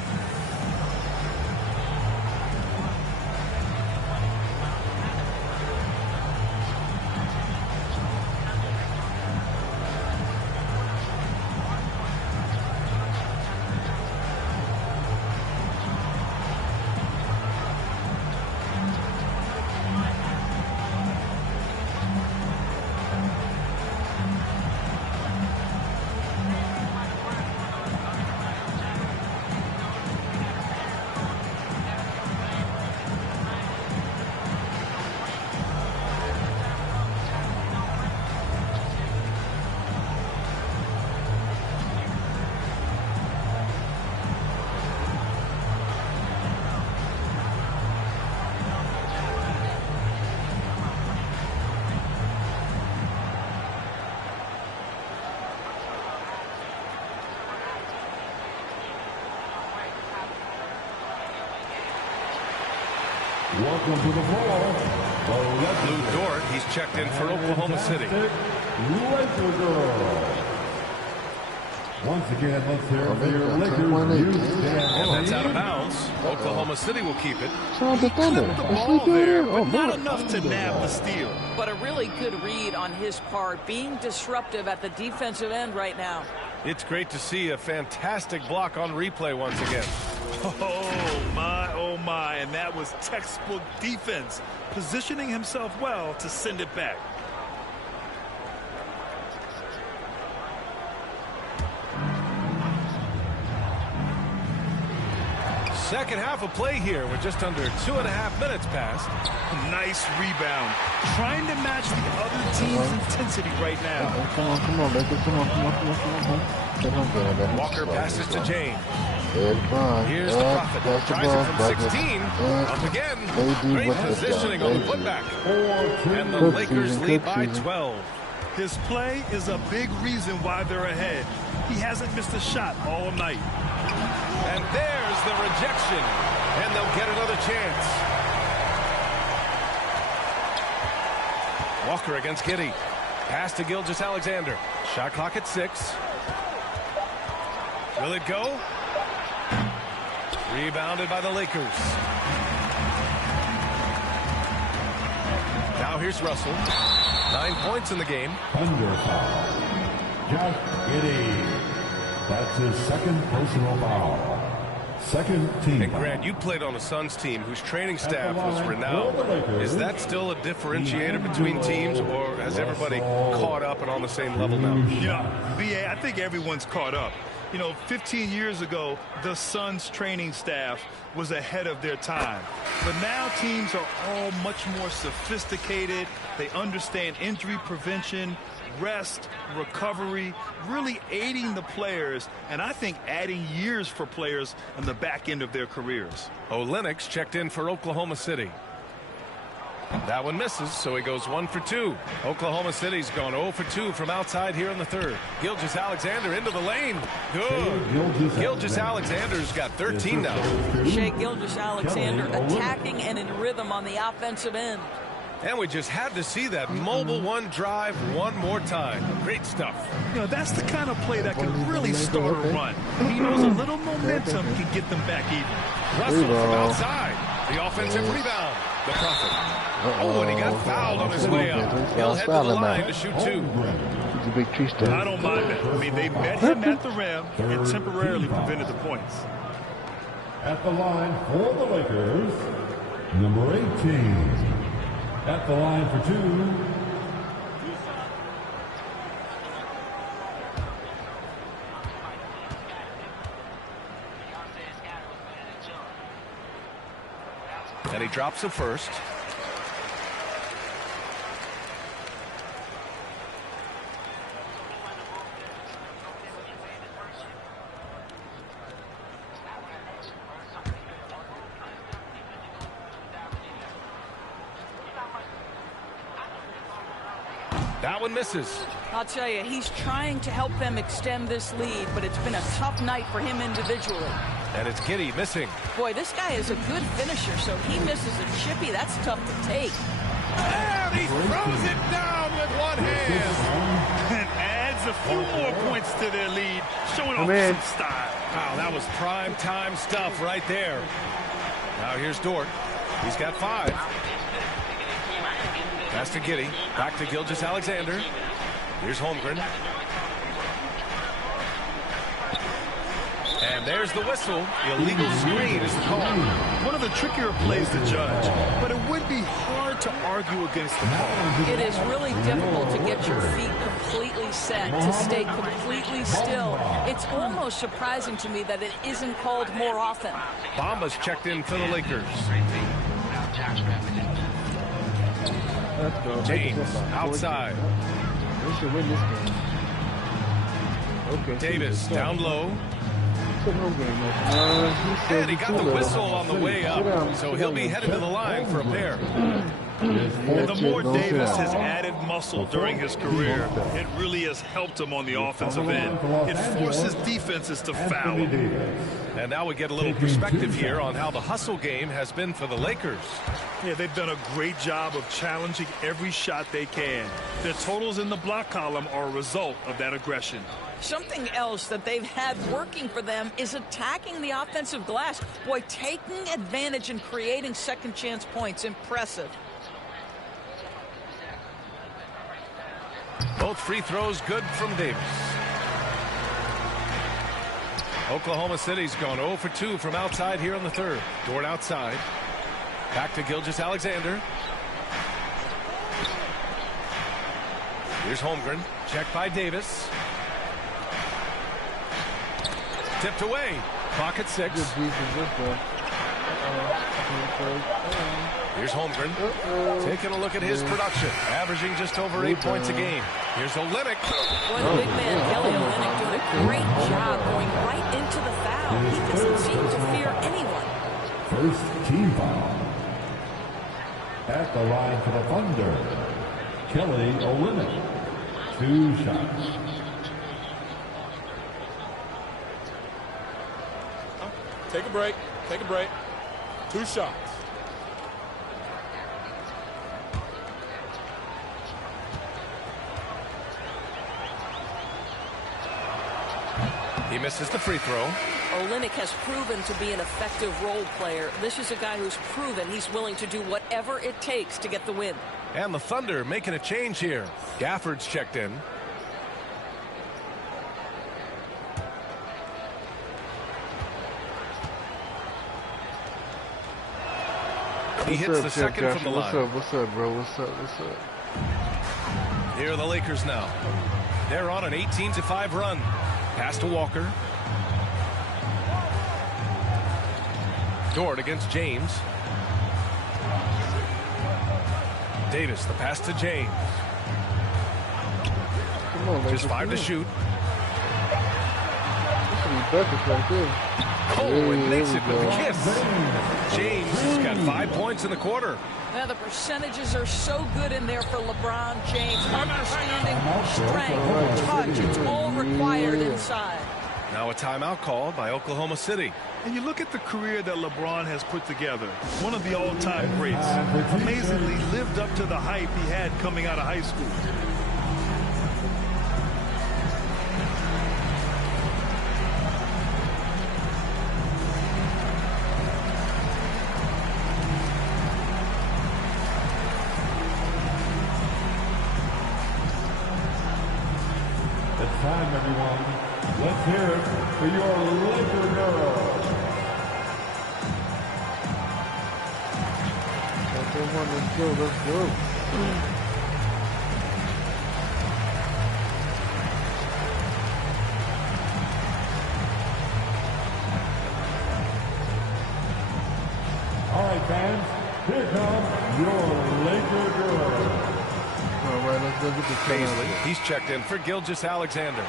Welcome to the floor. Lou Dort, he's checked in for Oklahoma City. Laker girl. Once again, let's hear it for your Lakers. And that's out of bounds. Oklahoma City will keep it. The ball there, but not enough to nab the steal. But a really good read on his part, being disruptive at the defensive end right now. It's great to see a fantastic block on replay once again. Oh my, and that was textbook defense, positioning himself well to send it back. Second half of play here. We're just under 2.5 minutes past. Nice rebound. Trying to match the other team's intensity right now. Come on, Lakers. Come on. Walker passes to James. Here's the Prophet. Tries it from 16. Up again. Great positioning on the putback. And the Lakers lead by 12. His play is a big reason why they're ahead. He hasn't missed a shot all night. And there's the rejection. And they'll get another chance. Walker against Giddey. Pass to Gilgeous-Alexander. Shot clock at 6. Will it go? Rebounded by the Lakers. Now here's Russell. 9 points in the game. Under foul. Josh Giddey. That's his second personal foul. Second team. And Grant, you played on a Suns team whose training staff was renowned. Is that still a differentiator between teams, or has everybody caught up and on the same level now? Yeah, BA, I think everyone's caught up. You know, 15 years ago, the Suns training staff was ahead of their time. But now teams are all much more sophisticated. They understand injury prevention, rest, recovery, really aiding the players, and I think adding years for players on the back end of their careers. Lennox checked in for Oklahoma City. That one misses, so he goes 1 for 2. Oklahoma City's gone 0 for 2 from outside here in the third. Gilgeous-Alexander into the lane. Good. Gilgeous-Alexander's got 13 now. Shai Gilgeous-Alexander attacking and in rhythm on the offensive end. And we just had to see that mobile one drive one more time. Great stuff. You know, that's the kind of play that can really start a run. He knows a little momentum can get them back even. Russell from outside. The offensive rebound. The Prophet. Oh, and he got fouled on his way up. He'll head to the line to shoot 2. He's a big tree stand. I don't mind that. I mean, they met him at the rim and temporarily prevented the points. At the line for the Lakers, number 18. At the line for 2. And he drops the first. That one misses. I'll tell you, he's trying to help them extend this lead, but it's been a tough night for him individually. And it's Giddey missing. Boy, this guy is a good finisher, so he misses a chippy. That's tough to take. And he throws it down with one hand. And adds a few more points to their lead, showing off some style. Wow, that was prime time stuff right there. Now here's Dort. He's got 5. Pass to Giddey. Back to Gilgeous-Alexander. Here's Holmgren. And there's the whistle. Illegal screen is the call. One of the trickier plays to judge, but it would be hard to argue against the call. It is really difficult to get your feet completely set, to stay completely still. It's almost surprising to me that it isn't called more often. Bamba's checked in for the Lakers. Let's go. James outside. They should win this game. Okay. Davis down low. And he got the whistle on the way up, so he'll be headed to the line for a pair. And the more Davis has added muscle during his career, it really has helped him on the offensive end. It forces defenses to foul him. And now we get a little perspective here on how the hustle game has been for the Lakers. Yeah, they've done a great job of challenging every shot they can. Their totals in the block column are a result of that aggression. Something else that they've had working for them is attacking the offensive glass. Boy, taking advantage and creating second chance points. Impressive. Both free throws good from Davis. Oklahoma City's gone 0 for 2 from outside here in the third. Dort outside. Back to Gilgeous-Alexander. Here's Holmgren. Checked by Davis. Tipped away. Clock at 6. Here's Holmgren. Taking a look at his production. Averaging just over 8 points a game. Here's Olynyk. Boy, the big man, Kelly Olynyk, doing a great job going right into the foul. He doesn't seem to fear anyone. First team foul. At the line for the Thunder, Kelly Olynyk. 2 shots. Take a break. Take a break. 2 shots. He misses the free throw. Olynyk has proven to be an effective role player. This is a guy who's proven he's willing to do whatever it takes to get the win. And the Thunder making a change here. Gafford's checked in. He hits the second from the line. What's up, bro? What's up? Here are the Lakers now. They're on an 18-5 run. Pass to Walker. Dort against James. Davis, the pass to James. Come on, just 5 to shoot. Oh, and makes it with a kiss. James has got 5 points in the quarter. Now the percentages are so good in there for LeBron James. Understanding, strength, touch, it's all required inside. Now a timeout called by Oklahoma City. And you look at the career that LeBron has put together. One of the all-time greats. Amazingly lived up to the hype he had coming out of high school. on, let's go, let's go. All right, fans, here comes your Laker girl. All right, let's go get the Paisley, he's checked in for Gilgeous Alexander.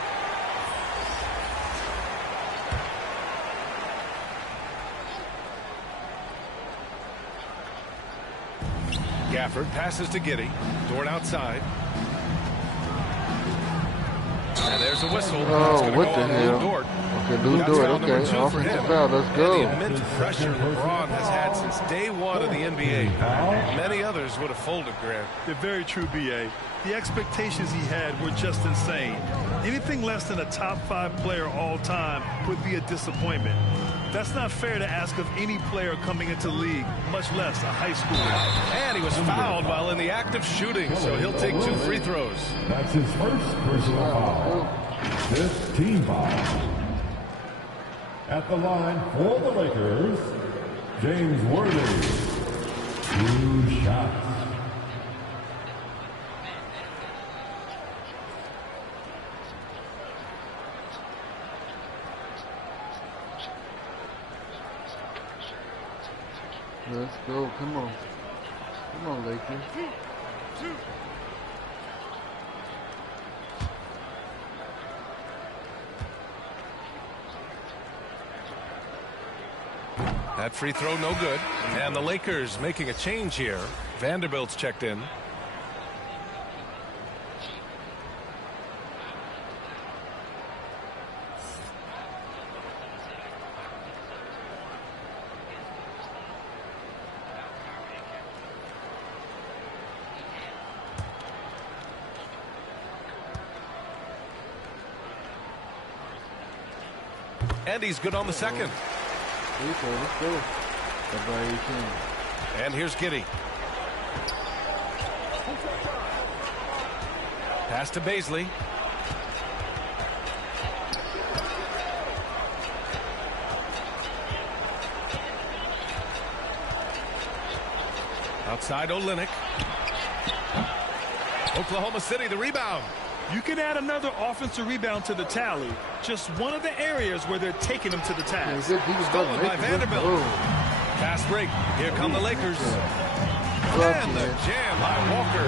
Gafford passes to Giddey. Dort outside. And there's a whistle. Oh, what the hell? Dort. Okay, Lou Dort, okay. Offensive foul, let's go. The immense pressure LeBron has had since day one of the NBA. Many others would have folded, Grant. They're very true, B.A. The expectations he had were just insane. Anything less than a top 5 player all time would be a disappointment. That's not fair to ask of any player coming into the league, much less a high schooler. And he was fouled while in the act of shooting, so he'll take 2 free throws. That's his first personal foul. This team foul. At the line for the Lakers, James Worthy. 2 shots. Let's go, come on. Come on, Lakers. That free throw no good. And the Lakers making a change here. Vanderbilt's checked in. And he's good on the second. Let's go. And here's Giddey. Pass to Paisley. Outside Olynyk. Oklahoma City, the rebound. You can add another offensive rebound to the tally. Just one of the areas where they're taking them to the task. Stolen by Vanderbilt. Fast break. Here come the Lakers. And the jam by Walker.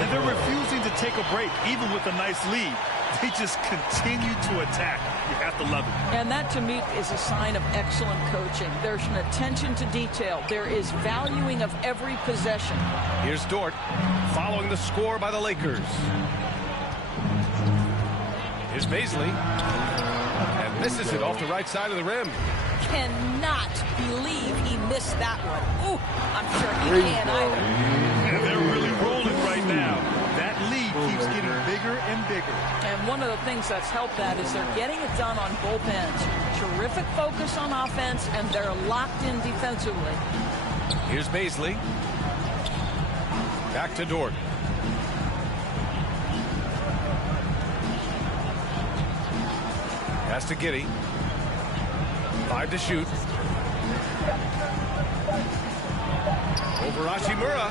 And they're refusing to take a break, even with a nice lead. They just continue to attack. You have to love it. And that, to me, is a sign of excellent coaching. There's an attention to detail. There is valuing of every possession. Here's Dort following the score by the Lakers. Here's Paisley. And misses it off the right side of the rim. Cannot believe he missed that one. Ooh, I'm sure he can't either. And they're really rolling right now. That lead keeps getting bigger and bigger. And one of the things that's helped that is they're getting it done on both ends. Terrific focus on offense, and they're locked in defensively. Here's Paisley. Back to Dort. Pass to Giddey. 5 to shoot. Over Hachimura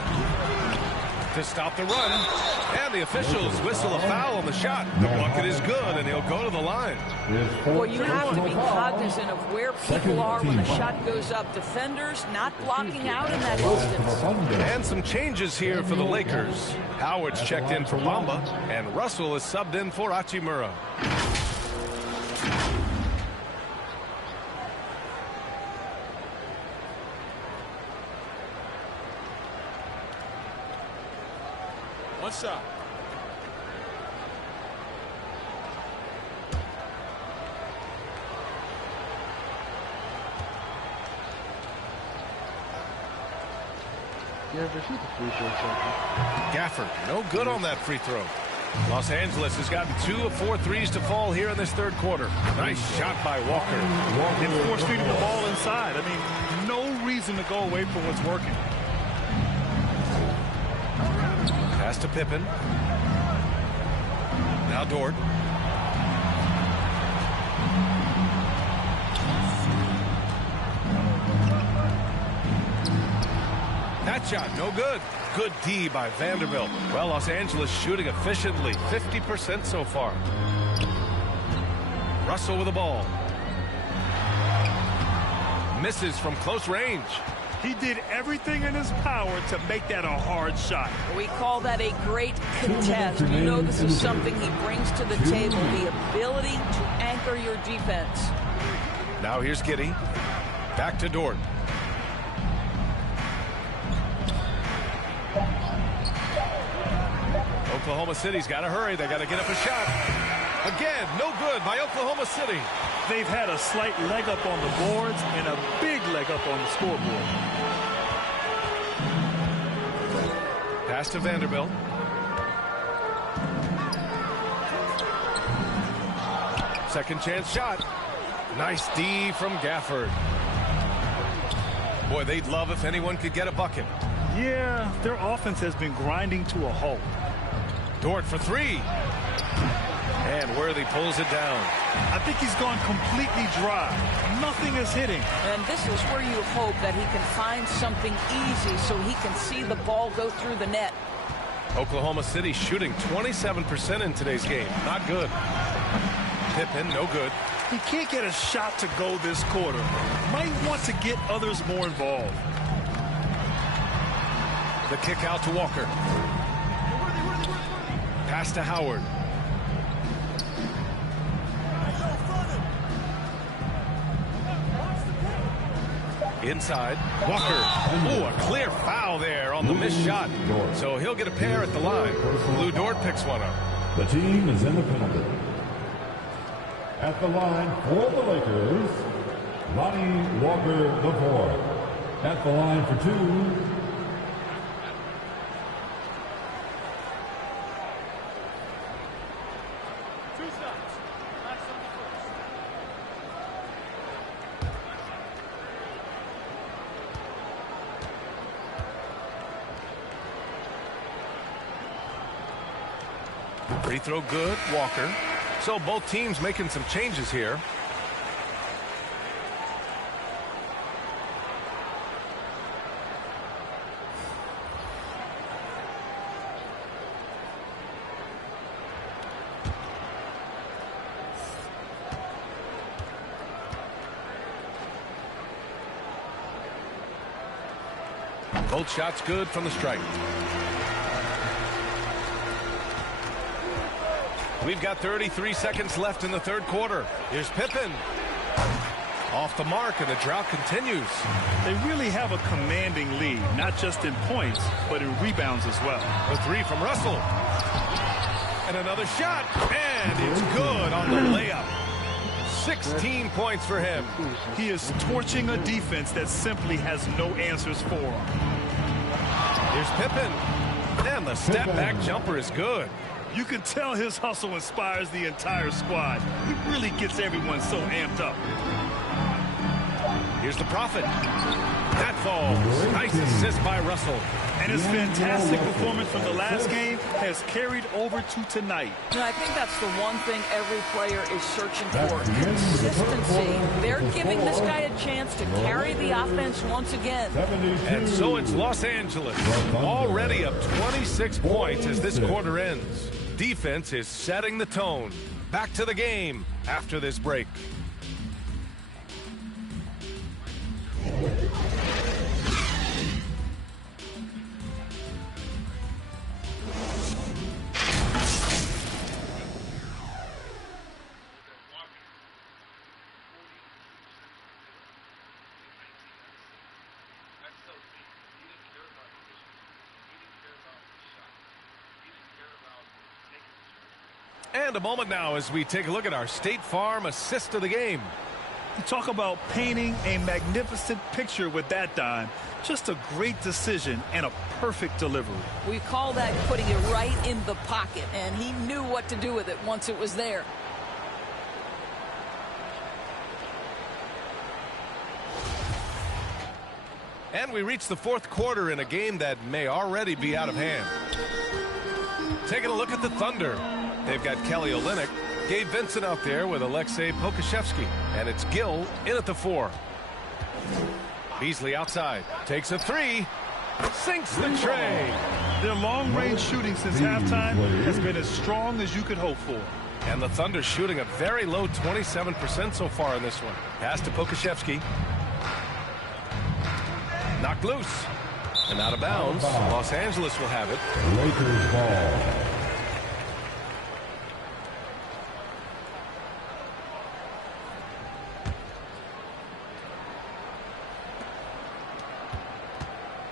to stop the run. And the officials whistle a foul on the shot. The bucket is good, and he'll go to the line. Well, you have to be cognizant of where people are when a shot goes up. Defenders not blocking out in that distance. And some changes here for the Lakers. Howard's checked in for Bamba, and Russell is subbed in for Hachimura. What's up? Gafford, no good on that free throw. Los Angeles has gotten 2 of 4 threes to fall here in this third quarter. Nice shot by Walker. And force feeding the ball inside. I mean, no reason to go away from what's working. Pass to Pippen. Now Dort. That shot, no good. Good D by Vanderbilt. Well, Los Angeles shooting efficiently, 50% so far. Russell with the ball. Misses from close range. He did everything in his power to make that a hard shot. We call that a great contest. You know this is something he brings to the table, the ability to anchor your defense. Now here's Giddey. Back to Dort. Oklahoma City's got to hurry. They got to get up a shot. Again, no good by Oklahoma City. They've had a slight leg up on the boards and a big leg up on the scoreboard. Pass to Vanderbilt. Second chance shot. Nice D from Gafford. Boy, they'd love if anyone could get a bucket. Yeah, their offense has been grinding to a halt. Dort for three. And Worthy pulls it down. I think he's gone completely dry. Nothing is hitting. And this is where you hope that he can find something easy so he can see the ball go through the net. Oklahoma City shooting 27% in today's game. Not good. Pippen, no good. He can't get a shot to go this quarter. Might want to get others more involved. The kick out to Walker. Pass to Howard. Inside. Walker. Oh, a clear foul there on the missed shot. So he'll get a pair at the line. Lou Dort picks one up. The team is in the penalty. At the line for the Lakers, Lonnie Walker IV. At the line for two, Free throw good, Walker. So both teams making some changes here. Both shots good from the stripe. We've got 33 seconds left in the third quarter. Here's Pippen. Off the mark, and the drought continues. They really have a commanding lead, not just in points, but in rebounds as well. The three from Russell. And another shot. And it's good on the layup. 16 points for him. He is torching a defense that simply has no answers for him. Here's Pippen. And the step-back jumper is good. You can tell his hustle inspires the entire squad. He really gets everyone so amped up. Here's the Prophet. That falls. Nice assist by Russell. And his fantastic performance from the last game has carried over to tonight. And I think that's the one thing every player is searching for. Consistency. They're giving this guy a chance to carry the offense once again. And so it's Los Angeles. Already up 26 points as this quarter ends. Defense is setting the tone. Back to the game after this break. And a moment now as we take a look at our State Farm assist of the game. You talk about painting a magnificent picture with that dime. Just a great decision and a perfect delivery. We call that putting it right in the pocket, and he knew what to do with it once it was there. And we reach the fourth quarter in a game that may already be out of hand. Taking a look at the Thunder. They've got Kelly Olynyk, Gabe Vincent out there with Alexei Pokashevsky. And it's Gill in at the 4. Beasley outside. Takes a three. Sinks the tray. Their long-range shooting since halftime has been as strong as you could hope for. And the Thunder shooting a very low 27% so far in this one. Pass to Pokusevski. Knocked loose. And out of bounds. Los Angeles will have it. Lakers ball.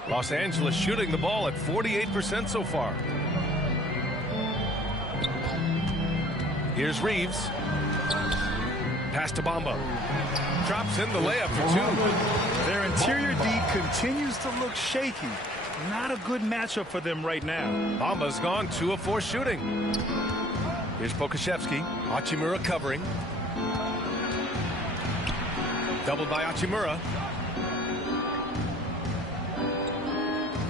Los Angeles shooting the ball at 48% so far. Here's Reeves. Pass to Bamba. Drops in the layup for two. Their interior D continues to look shaky. Not a good matchup for them right now. Bamba's gone 2 of 4 shooting. Here's Pokusevski. Hachimura covering. Doubled by Hachimura.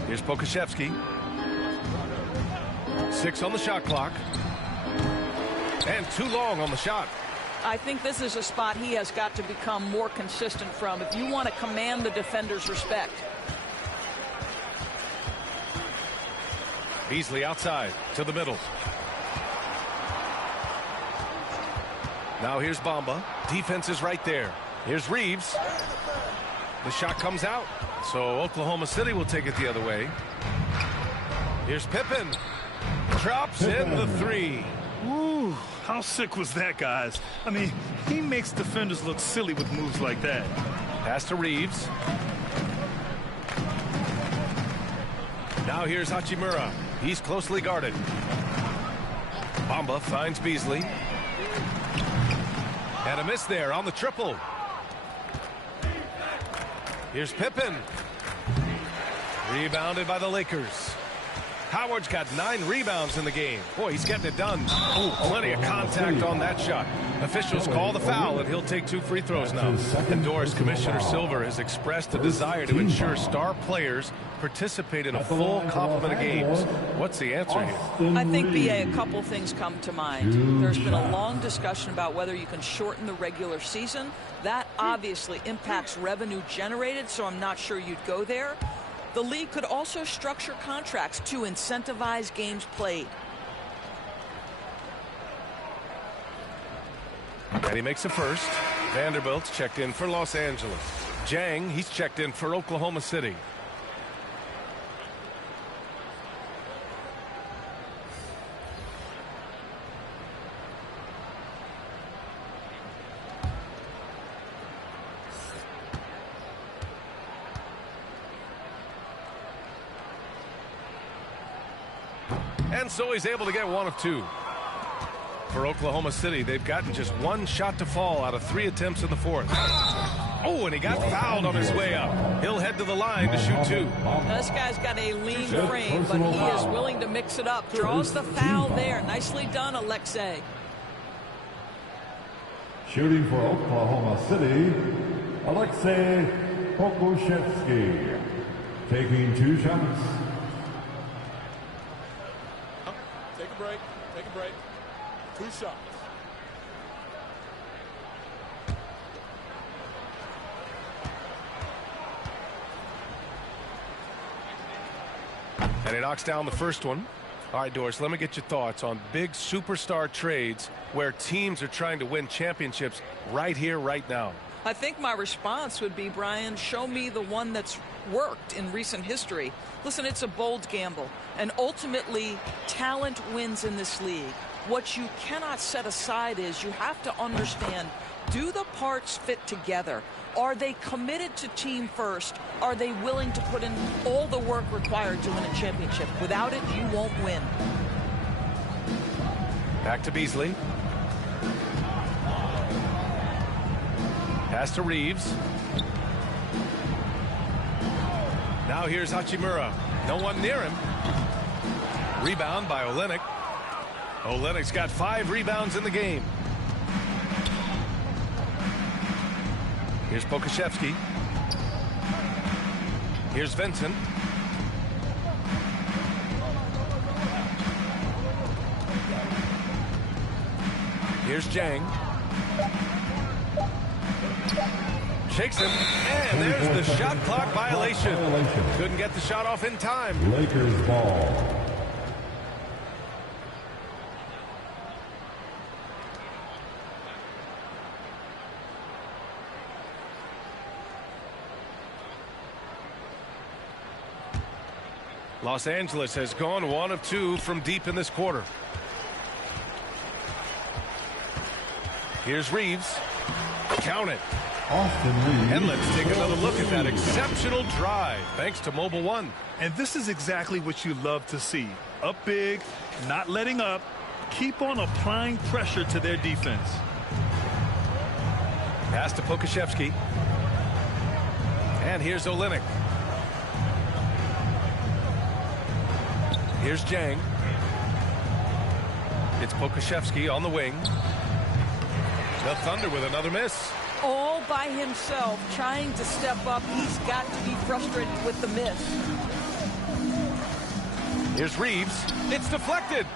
Here's Pokusevski. 6 on the shot clock. And too long on the shot. I think this is a spot he has got to become more consistent from if you want to command the defender's respect. Beasley outside to the middle. Now here's Bamba. Defense is right there. Here's Reeves. The shot comes out. So Oklahoma City will take it the other way. Here's Pippen. Drops in the 3. Ooh, how sick was that, guys? I mean, he makes defenders look silly with moves like that. Pass to Reeves. Now here's Hachimura. He's closely guarded. Bamba finds Beasley. And a miss there on the triple. Here's Pippen. Rebounded by the Lakers. Howard's got 9 rebounds in the game. Boy, he's getting it done. Ooh, plenty of contact on that shot. Officials call the foul, and he'll take 2 free throws now. And Doris, Commissioner Silver has expressed a desire to ensure star players participate in a full complement of games. What's the answer here? I think, B.A., a couple things come to mind. There's been a long discussion about whether you can shorten the regular season. That obviously impacts revenue generated, so I'm not sure you'd go there. The league could also structure contracts to incentivize games played. And he makes a first. Vanderbilt's checked in for Los Angeles. Jang, he's checked in for Oklahoma City. And so he's able to get 1 of 2. For Oklahoma City, they've gotten just 1 shot to fall out of 3 attempts in the 4th. Oh, and he got fouled on his way up. He'll head to the line to shoot 2. This guy's got a lean frame, but he is willing to mix it up. Draws the foul there. Nicely done, Alexei. Shooting for Oklahoma City, Alexei Pokusevski, taking 2 shots. Take a break. Take a break. 2 shots. And he knocks down the first one. All right, Doris, let me get your thoughts on big superstar trades where teams are trying to win championships right here, right now. I think my response would be, Brian, show me the one that's worked in recent history. Listen, it's a bold gamble, and ultimately talent wins in this league. What you cannot set aside is you have to understand, do the parts fit together? Are they committed to team first? Are they willing to put in all the work required to win a championship? Without it, you won't win. Back to Beasley. Pass to Reeves. Now here's Hachimura. No one near him. Rebound by Olenek. Olenek's got 5 rebounds in the game. Here's Pokusevski. Here's Vincent. Here's Jang. Shakes him, and there's the shot clock violation. Couldn't get the shot off in time. Lakers ball. Los Angeles has gone 1 of 2 from deep in this quarter. Here's Reeves. Count it. And let's take another look at that exceptional drive, thanks to Mobile One. And this is exactly what you love to see. Up big, not letting up, keep on applying pressure to their defense. Pass to Pokusevski. And here's Olynyk. Here's Jang. It's Pokusevski on the wing. The Thunder with another miss. All by himself, trying to step up. He's got to be frustrated with the miss. Here's Reeves. It's deflected.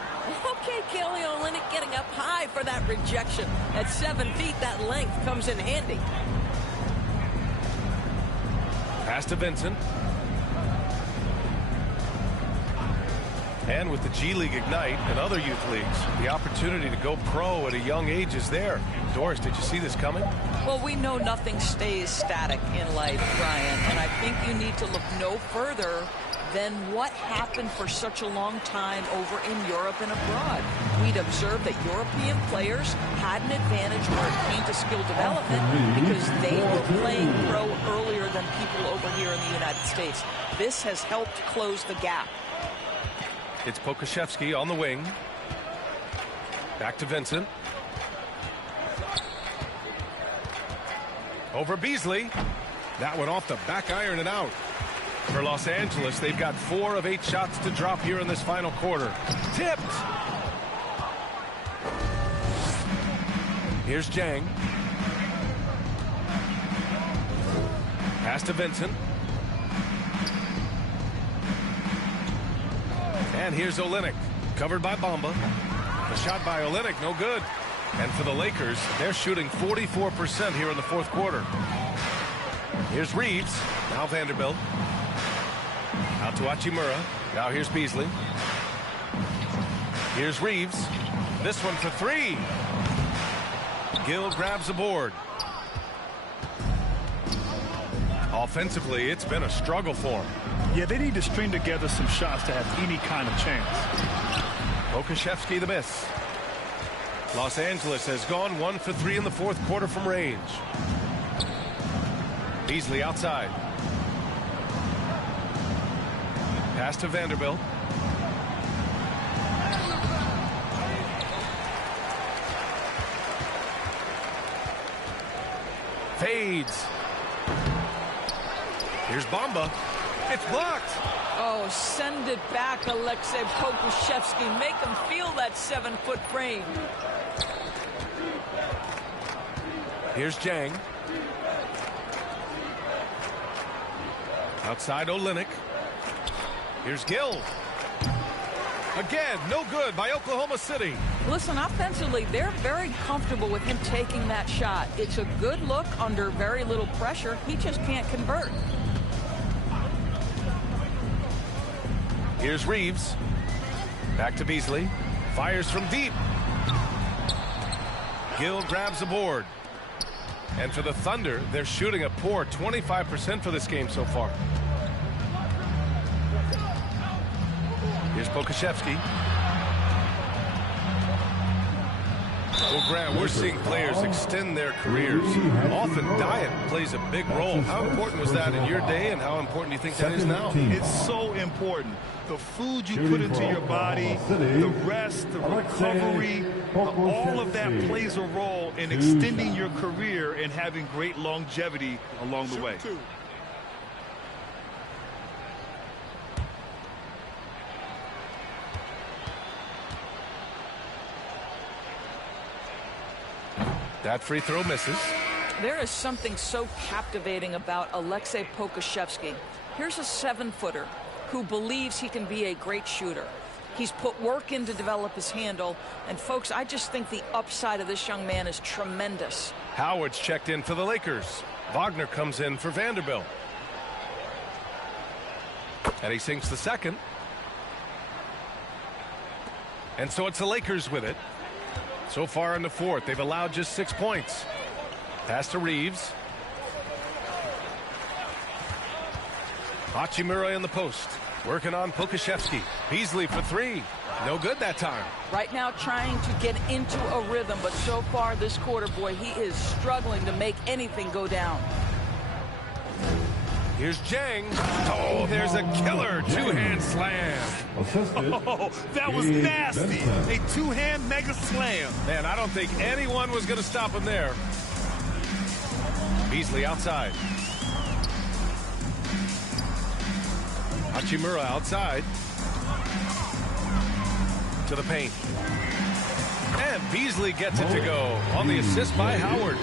Okay, Kelly Olynyk getting up high for that rejection. At 7 feet, that length comes in handy. Pass to Vincent. And with the G League Ignite and other youth leagues, the opportunity to go pro at a young age is there. Doris, did you see this coming? Well, we know nothing stays static in life, Brian, and I think you need to look no further than what happened for such a long time over in Europe and abroad. We'd observed that European players had an advantage where it came to skill development because they were playing pro earlier than people over here in the United States. This has helped close the gap. It's Pokusevski on the wing. Back to Vincent. Over Beasley. That one off the back iron and out. For Los Angeles, they've got 4 of 8 shots to drop here in this final quarter. Tipped. Here's Jang. Pass to Vincent. And here's Olynyk, covered by Bamba. The shot by Olynyk, no good. And for the Lakers, they're shooting 44% here in the fourth quarter. Here's Reeves, now Vanderbilt. Out to Hachimura, now here's Beasley. Here's Reeves, this one for 3. Gill grabs the board. Offensively, it's been a struggle for him. Yeah, they need to string together some shots to have any kind of chance. Pokusevski the miss. Los Angeles has gone 1 for 3 in the fourth quarter from range. Beasley outside. Pass to Vanderbilt. Fades. Here's Bamba. It's blocked. Oh, send it back, Alexei Pokusevski. Make him feel that 7-foot frame. Here's Jang. Outside Olynyk. Here's Gill. Again, no good by Oklahoma City. Listen, offensively, they're very comfortable with him taking that shot. It's a good look under very little pressure. He just can't convert. Here's Reeves. Back to Beasley. Fires from deep. Gill grabs the board. And for the Thunder, they're shooting a poor 25% for this game so far. Here's Pokusevski. Well, Grant, we're seeing players extend their careers. Often diet plays a big role. How important was that in your day, and how important do you think that is now? It's so important. The food you put into your body, the rest, the recovery, all of that plays a role in extending your career and having great longevity along the way. That free throw misses. There is something so captivating about Alexei Pokusevski. Here's a 7-footer who believes he can be a great shooter. He's put work in to develop his handle. And, folks, I just think the upside of this young man is tremendous. Howard's checked in for the Lakers. Wagner comes in for Vanderbilt. And he sinks the second. And so it's the Lakers with it. So far in the fourth, they've allowed just 6 points. Pass to Reeves. Hachimura in the post. Working on Pokashevsky. Beasley for three. No good that time. Right now trying to get into a rhythm, but so far this quarter, boy, he is struggling to make anything go down. Here's Jang. Oh, there's a killer two-hand slam. Oh, that was nasty. A two-hand mega slam. Man, I don't think anyone was going to stop him there. Beasley outside. Hachimura outside. To the paint. And Beasley gets it to go on the assist by Howard.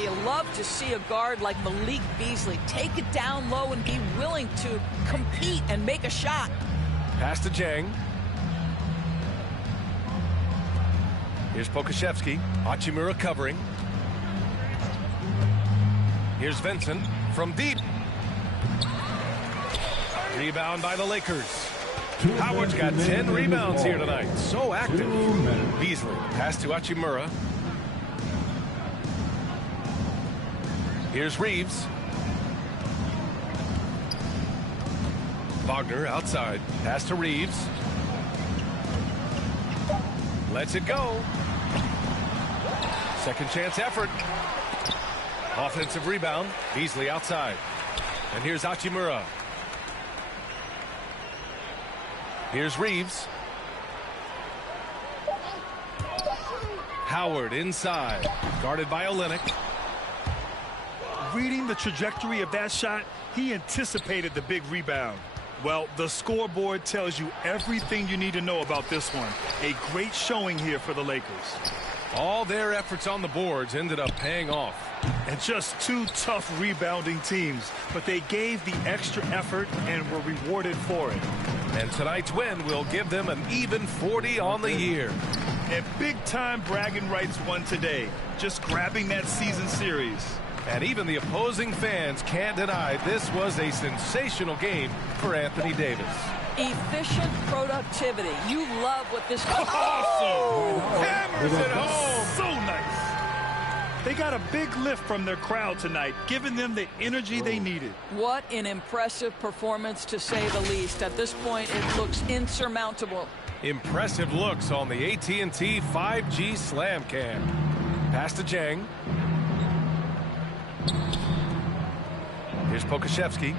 You love to see a guard like Malik Beasley take it down low and be willing to compete and make a shot. Pass to Jang. Here's Pokashevsky. Hachimura covering. Here's Vincent from deep. Rebound by the Lakers. Howard's got 10 rebounds here tonight. So active. Beasley. Pass to Hachimura. Here's Reeves. Wagner outside. Pass to Reeves. Lets it go. Second chance effort. Offensive rebound. Beasley outside. And here's Hachimura. Here's Reeves. Howard inside. Guarded by Olynyk. Reading the trajectory of that shot, he anticipated the big rebound. Well, the scoreboard tells you everything you need to know about this one. A great showing here for the Lakers. All their efforts on the boards ended up paying off. And just two tough rebounding teams, but they gave the extra effort and were rewarded for it. And tonight's win will give them an even 40 on the year. And big-time bragging rights won today, just grabbing that season series. And even the opposing fans can't deny this was a sensational game for Anthony Davis. Efficient productivity. You love what this... Awesome! Hammers it home! So nice! They got a big lift from their crowd tonight, giving them the energy they needed. What an impressive performance, to say the least. At this point, it looks insurmountable. Impressive looks on the AT&T 5G Slam Cam. Pass to Jang. Here's Pokashevsky.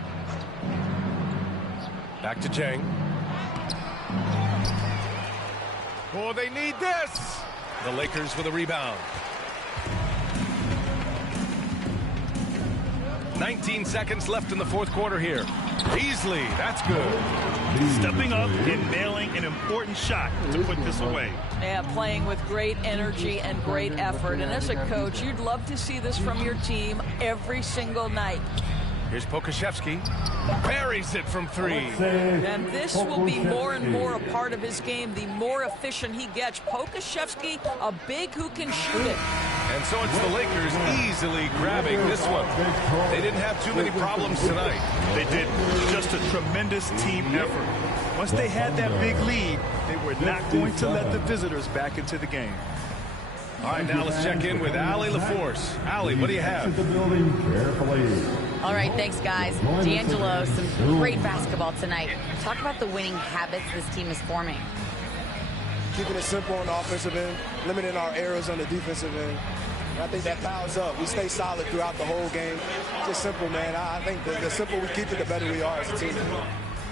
Back to Jang. Oh, they need this! The Lakers with a rebound. 19 seconds left in the fourth quarter here. Beasley, that's good. Stepping up and nailing an important shot to put this away. Yeah, playing with great energy and great effort. And as a coach, you'd love to see this from your team every single night. Here's Pokashevsky. Buries it from three. And this will be more and more a part of his game, the more efficient he gets. Pokashevsky, a big who can shoot it. And so it's the Lakers easily grabbing this one. They didn't have too many problems tonight. They didn't. Just a tremendous team effort. Once they had that big lead, they were not going to let the visitors back into the game. All right, now let's check in with Allie LaForce. Allie, what do you have? All right, thanks, guys. D'Angelo, some great basketball tonight. Talk about the winning habits this team is forming. Keeping it simple on the offensive end, limiting our errors on the defensive end. And I think that piles up. We stay solid throughout the whole game. Just simple, man. I think the simpler we keep it, the better we are as a team.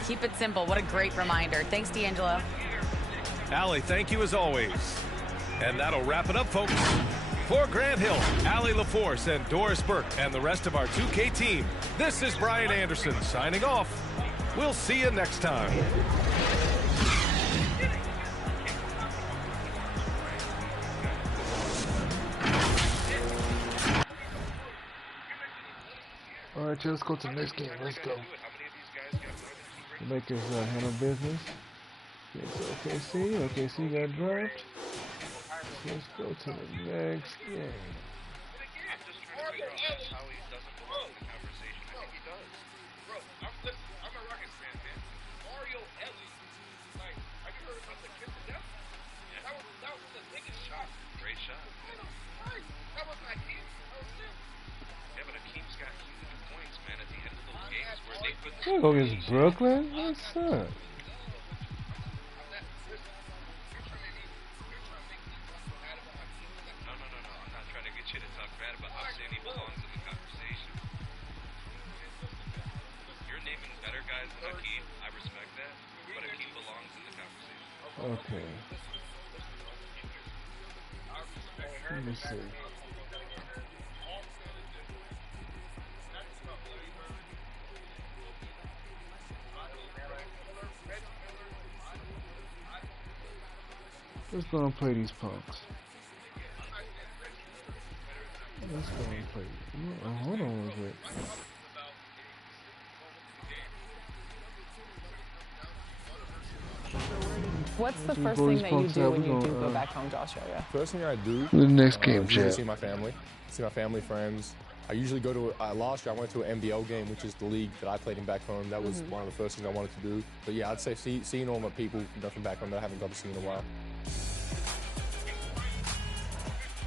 Keep it simple. What a great reminder. Thanks, D'Angelo. Allie, thank you as always. And that'll wrap it up, folks. For Grant Hill, Allie LaForce, and Doris Burke, and the rest of our 2K team, this is Brian Anderson signing off. We'll see you next time. All right, let's go to the next game. Let's go. The Lakers handle business. OKC. OKC got dropped. Let's go to the next game. You go against Brooklyn? What's up? Okay. Let me see. Let's go and play these punks. Let's go and play. Oh, hold on a little bit. What's the first thing that you do when you do go back home to Australia? First thing I do. The next game, Jay. Jack. See my family, friends. I usually go to, last year I went to an NBL game, which is the league that I played in back home. That was one of the first things I wanted to do. But yeah, I'd say seeing all my people from back home that I haven't got to see in a while.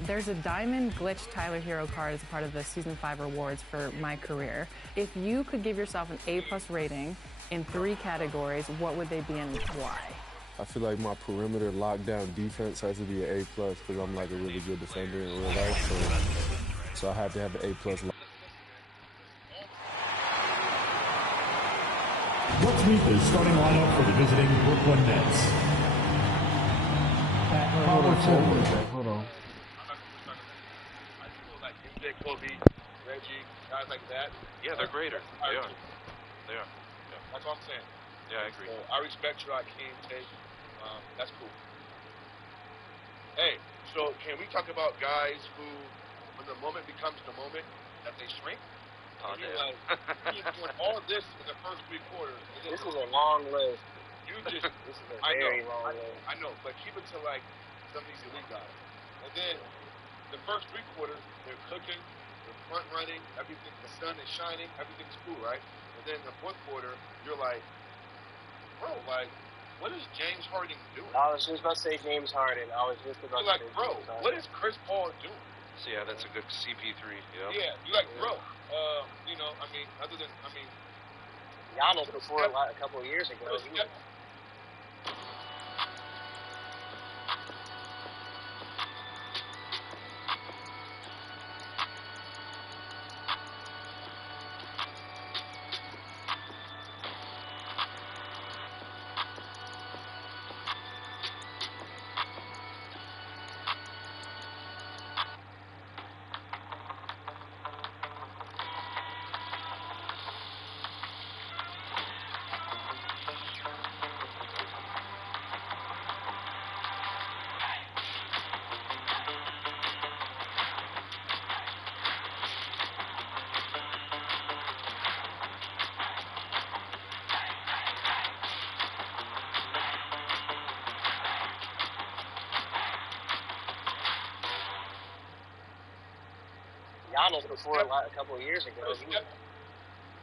There's a Diamond Glitch Tyler Hero card as a part of the Season 5 rewards for my career. If you could give yourself an A+ rating in 3 categories, what would they be and why? I feel like my perimeter lockdown defense has to be an A+ because I'm like a really good defender in real life. So I have to have an A+. Let's meet the starting lineup for the visiting Brooklyn Nets. Hold on. Kobe, Reggie, guys like that. Yeah, they're greater. They are. Yeah. That's what I'm saying. Yeah, I agree. So I respect you, Akeem, Tate. That's cool. Hey, so can we talk about guys who, when the moment becomes the moment, that they shrink? You're doing all this in the first 3 quarters. This is a long list. You just, this is a very long list. I know, but keep it to like some of these elite guys. And then the first 3 quarters, they're cooking, they're front running, everything, the sun is shining, everything's cool, right? And then the 4th quarter, you're like, bro, like, what is James Harden doing? I was just about to say James Harden. I was just about to say bro, what is Chris Paul doing? So yeah, that's a good CP3. Yeah, you're like, bro, you know, I mean, other than, Giannis before a couple of years ago. Giannis before a couple of years ago.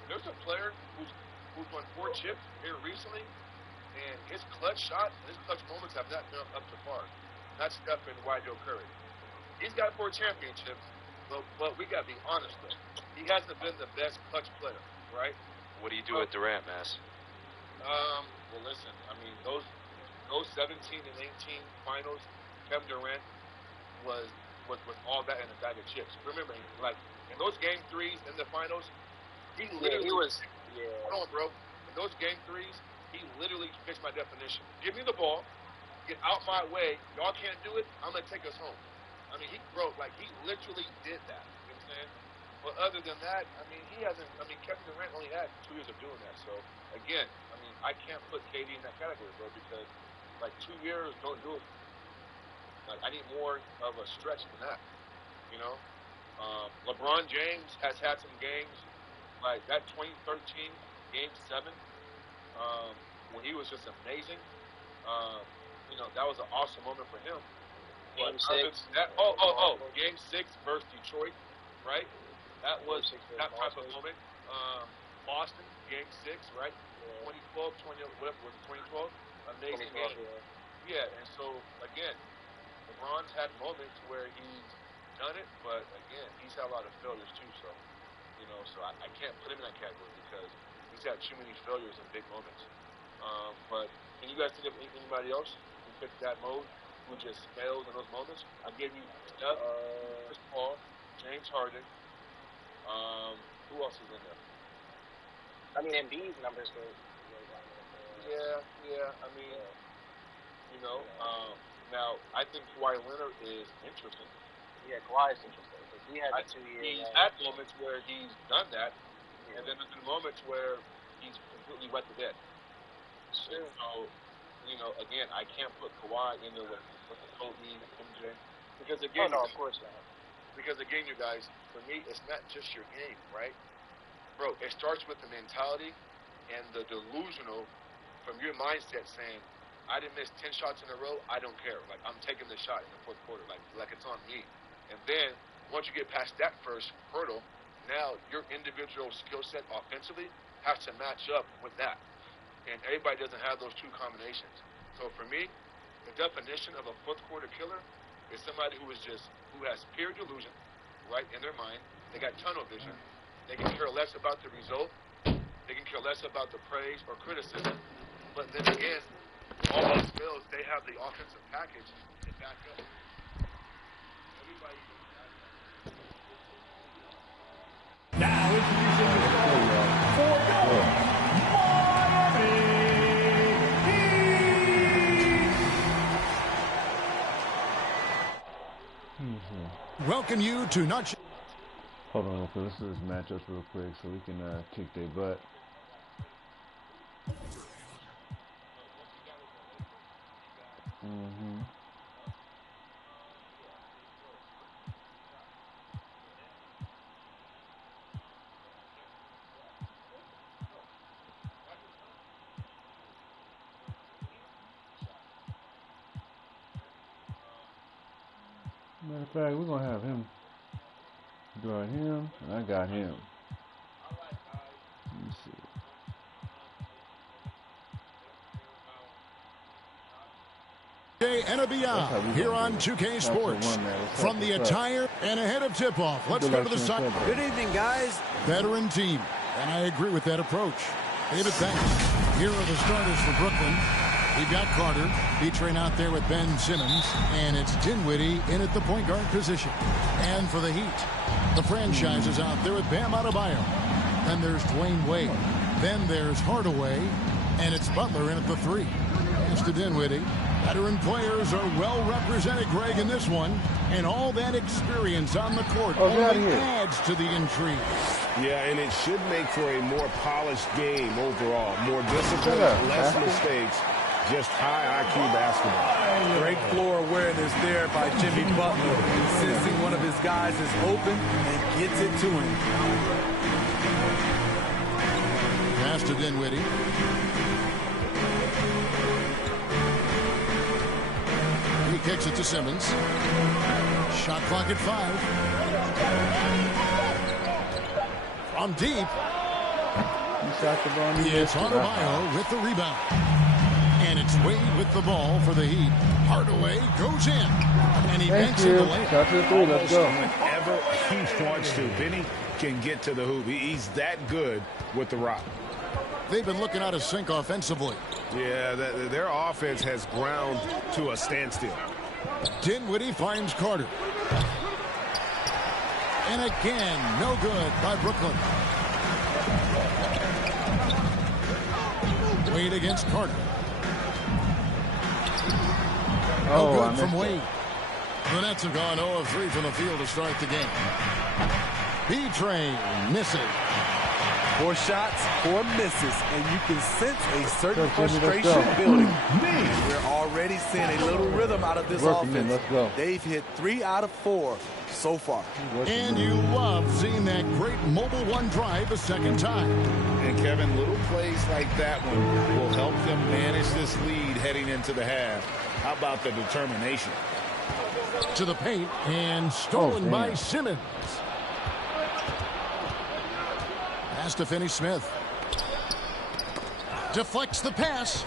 There's a player who's won 4 chips here recently, and his clutch shot, his clutch moments have not been up to par. That's Stephen Wydell Curry. He's got 4 championships, but we got to be honest though. He hasn't been the best clutch player, right? What do you do with Durant, Mass? Well, listen. I mean, those 17 and 18 finals, Kevin Durant was all that in a bag of chips. Remember, like in those game 3s in the finals, he literally hold on, bro. In those game 3s, he literally fits my definition. Give me the ball, get out my way. Y'all can't do it. I'm gonna take us home. I mean, he literally did that. You know what I'm saying? But other than that, I mean, he hasn't. I mean, Kevin Durant only had 2 years of doing that. So again, I mean, I can't put KD in that category, bro, because like 2 years don't do it. Like I need more of a stretch than that. You know, LeBron James has had some games like that 2013 Game 7 when he was just amazing. You know, that was an awesome moment for him. Game 6. Game 6 versus Detroit, right? That was that type of moment. Boston, Game 6, right? 2012, whatever was it, 2012? Amazing game. Yeah, and so again, LeBron's had moments where he's done it, but again, he's had a lot of failures too. So, you know, so I can't put him in that category because he's had too many failures in big moments. But can you guys think of anybody else who fits that mode, who just fails in those moments? I gave you Steph, Chris Paul, James Harden. Who else is in there? I mean, Embiid's numbers were Yeah. I mean, you know, now I think Kawhi Leonard is interesting. Yeah, Kawhi is interesting because he had the 2 years. He's had moments where he's done that, and then there's been moments where he's completely wet the bed. Sure. So, you know, again, I can't put Kawhi in there with the Kobe, MJ, because again, of course not. Because again, you guys, for me, it's not just your game, right? Bro, it starts with the mentality and the delusional from your mindset saying, I didn't miss 10 shots in a row, I don't care. Like, I'm taking the shot in the fourth quarter, like it's on me. And then, once you get past that first hurdle, now your individual skill set offensively has to match up with that. And everybody doesn't have those two combinations. So for me, the definition of a fourth quarter killer is somebody who has pure delusion, right, in their mind. They got tunnel vision. They can care less about the result. They can care less about the praise or criticism. But then again, all those skills, they have the offensive package to back up. Everybody. Now introducing the starter for your Miami Heat. Welcome you to not. Hold on, let's do this matchups real quick so we can kick their butt. Matter of fact, we're gonna have him guard him, and I got him. Let me see. And beyond here on 2K Sports. From the attire and ahead of tip-off, let's go to the side. Good evening, guys. Veteran team, and I agree with that approach. David Banks, here are the starters for Brooklyn. We've got Carter featuring out there with Ben Simmons, and it's Dinwiddie in at the point guard position. And for the Heat, the franchise is out there with Bam Adebayo. Then there's Dwayne Wade. Then there's Hardaway, and it's Butler in at the 3. As to Dinwiddie, veteran players are well represented, Greg, in this one, and all that experience on the court only adds to the intrigue. Yeah, and it should make for a more polished game overall. More discipline, less mistakes, just high IQ basketball. Great floor awareness there by Jimmy Butler, sensing one of his guys is open and gets it to him. Pass to Dinwiddie. He kicks it to Simmons. Shot clock at 5. From deep. It's Adebayo with the rebound. And it's Wade with the ball for the Heat. Hardaway goes in. And he makes it the layup. Shot to the 3, let's go. Whenever he wants to, Benny can get to the hoop. He's that good with the rock. They've been looking out of sync offensively. Yeah, their offense has ground to a standstill. Dinwiddie finds Carter. And again, no good by Brooklyn. Wade against Carter. No good from Wade. The Nets have gone 0 of 3 from the field to start the game. B-Train missing. 4 shots, 4 misses, and you can sense a certain frustration building. We're already seeing a little rhythm out of this offense. They've hit 3 out of 4 so far. And you love seeing that great mobile one drive a second time. And Kevin, little plays like that one will help them manage this lead heading into the half. How about the determination? To the paint and stolen by Simmons. Pass to Finney-Smith. Deflects the pass.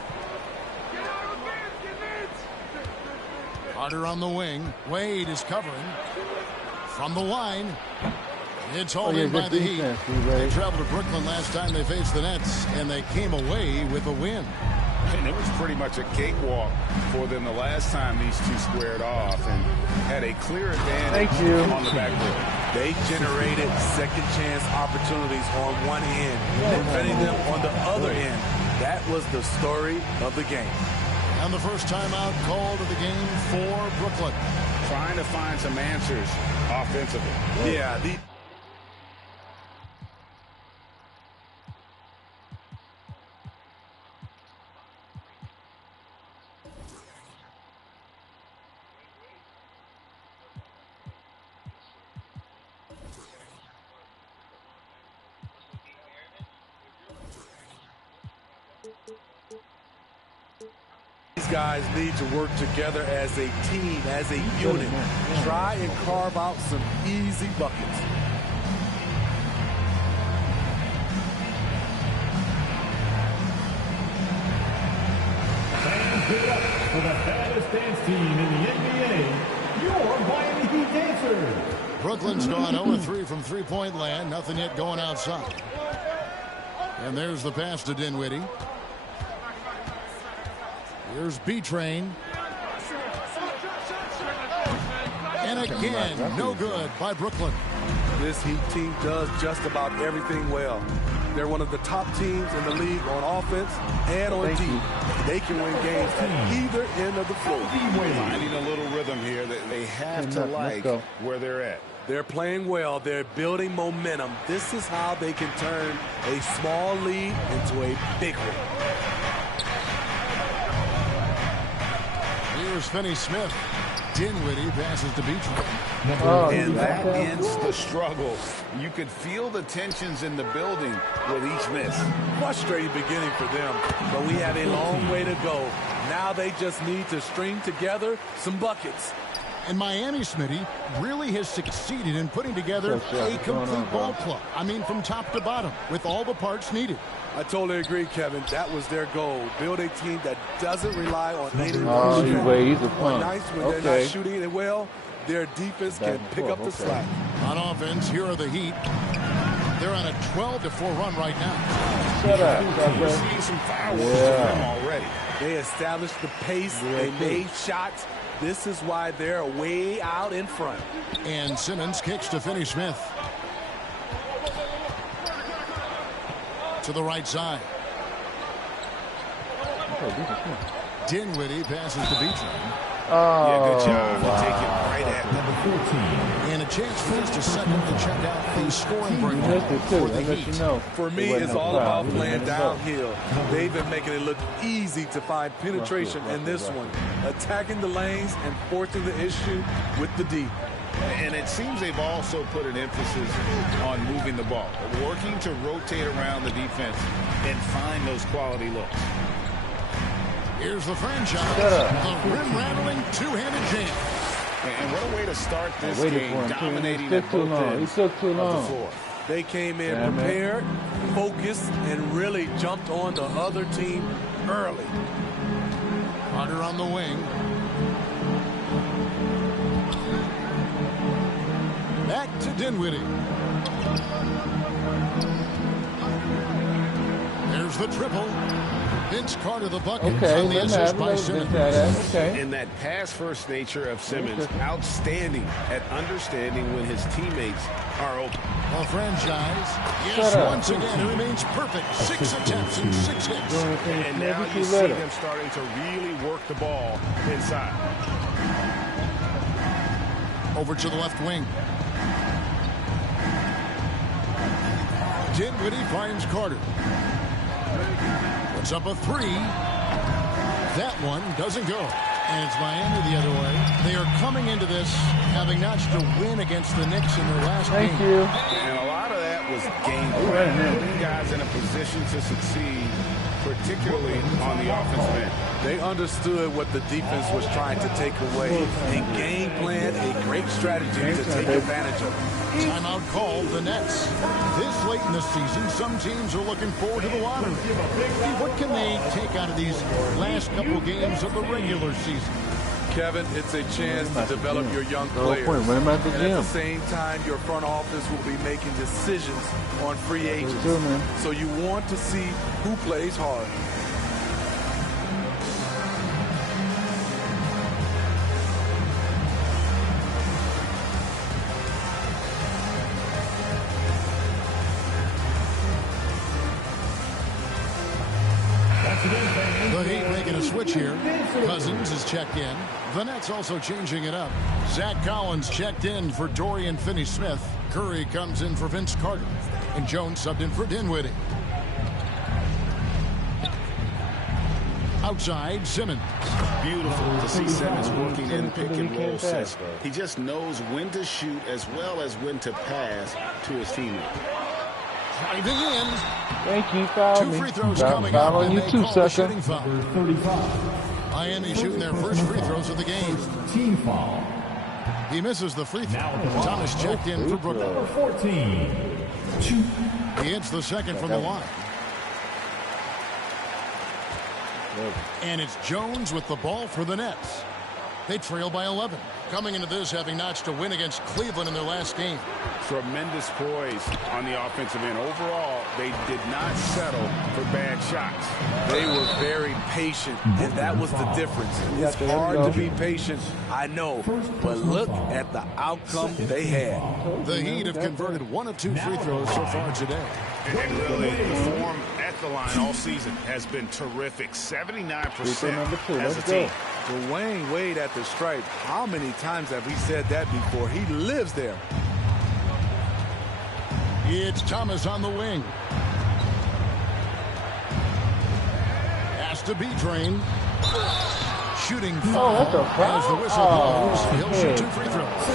Carter on the wing. Wade is covering. From the line. It's hauled in by the Heat. They traveled to Brooklyn last time they faced the Nets, and they came away with a win. And it was pretty much a cakewalk for them the last time these two squared off and had a clear advantage on the backboard. They generated second chance opportunities on one end, defending them on the other end. That was the story of the game. And the first timeout called of the game for Brooklyn. Trying to find some answers offensively. Yeah, guys need to work together as a team, as a unit. Try and carve out some easy buckets. Give it up for the baddest dance team in the NBA, your Miami Heat Dancers. Brooklyn's gone 0-3 from three-point land. Nothing yet going outside. And there's the pass to Dinwiddie. Here's B-Train. And again, no good by Brooklyn. This Heat team does just about everything well. They're one of the top teams in the league on offense and on defense. They can win games at either end of the floor. Finding a little rhythm here that they have to like where they're at. They're playing well. They're building momentum. This is how they can turn a small lead into a big one. Here's Finney-Smith. Dinwiddie passes to Beachman. And that ends the struggle. You could feel the tensions in the building with each miss. Frustrating beginning for them, but we have a long way to go. Now they just need to string together some buckets. And Miami, Smitty, really has succeeded in putting together a complete ball club. I mean, from top to bottom, with all the parts needed. I totally agree, Kevin. That was their goal. Build a team that doesn't rely on any he's a punk. Nice when they're not shooting it well, their defense can pick up the slack. On offense, here are the Heat. They're on a 12-4 run right now. Shut up. We're seeing some fireworks from them already. They established the pace. They made shots. This is why they're way out in front. And Simmons kicks to Finney-Smith. To the right side. Dinwiddie passes to Beachman. Yeah, good job. We'll take it right at number 14. And a chance for just a second to check out the scoring breakdown for the Heat. For me, it's all about playing downhill. They've been making it look easy to find penetration in this one. Attacking the lanes and forcing the issue with the D. And it seems they've also put an emphasis on moving the ball, working to rotate around the defense and find those quality looks. Here's the franchise, the rim-rattling two-handed jam. And what a way to start this game, dominating at both ends of the floor. They came in prepared, focused, and really jumped on the other team early. Carter on the wing. Back to Dinwiddie. There's the triple. Vince Carter the bucket on the assist by Simmons. And that pass-first nature of Simmons, outstanding at understanding when his teammates are open. A franchise, yes, once again, he remains perfect. 6 attempts and 6 hits. And now you see them starting to really work the ball inside. Over to the left wing. Dinwiddie finds Carter. Puts up a 3. That one doesn't go. And it's Miami the other way. They are coming into this having notched a win against the Knicks in their last game. Thank you. And a lot of that was game plan. Putting guys in a position to succeed, particularly on the offensive end. They understood what the defense was trying to take away and game plan a great strategy to take advantage of it. Timeout called the Nets. This late in the season, some teams are looking forward to the lottery. What can they take out of these last couple games of the regular season? Kevin, it's a chance to develop your young players. And at the same time, your front office will be making decisions on free agents. So you want to see who plays hard. The Heat making a switch here. Cousins is checked in. The Nets also changing it up. Zach Collins checked in for Dorian Finney-Smith. Curry comes in for Vince Carter. And Jones subbed in for Dinwiddie. Outside, Simmons. Beautiful to see Simmons working in pick and roll system. He just knows when to shoot as well as when to pass to his teammate. Driving in. Thank you, foul. 2 free throws coming up. On you, 2 seconds. Miami shooting their first free throws of the game. Team foul. He misses the free throw. Thomas checked in for Brooklyn. Number 14. He hits the second from the line. And it's Jones with the ball for the Nets. They trail by 11. Coming into this, having notched a win against Cleveland in their last game. Tremendous poise on the offensive end. Overall, they did not settle for bad shots. They were very patient, and that was the difference. It's hard to be patient, I know, but look at the outcome they had. The Heat have converted 1 of 2 free throws so far today. And really, the form at the line all season has been terrific. 79% as a team. Dwayne Wade at the stripe. How many times have we said that before? He lives there. It's Thomas on the wing. Has to be drained. Shooting foul as the whistle blows. He'll shoot 2 free throws.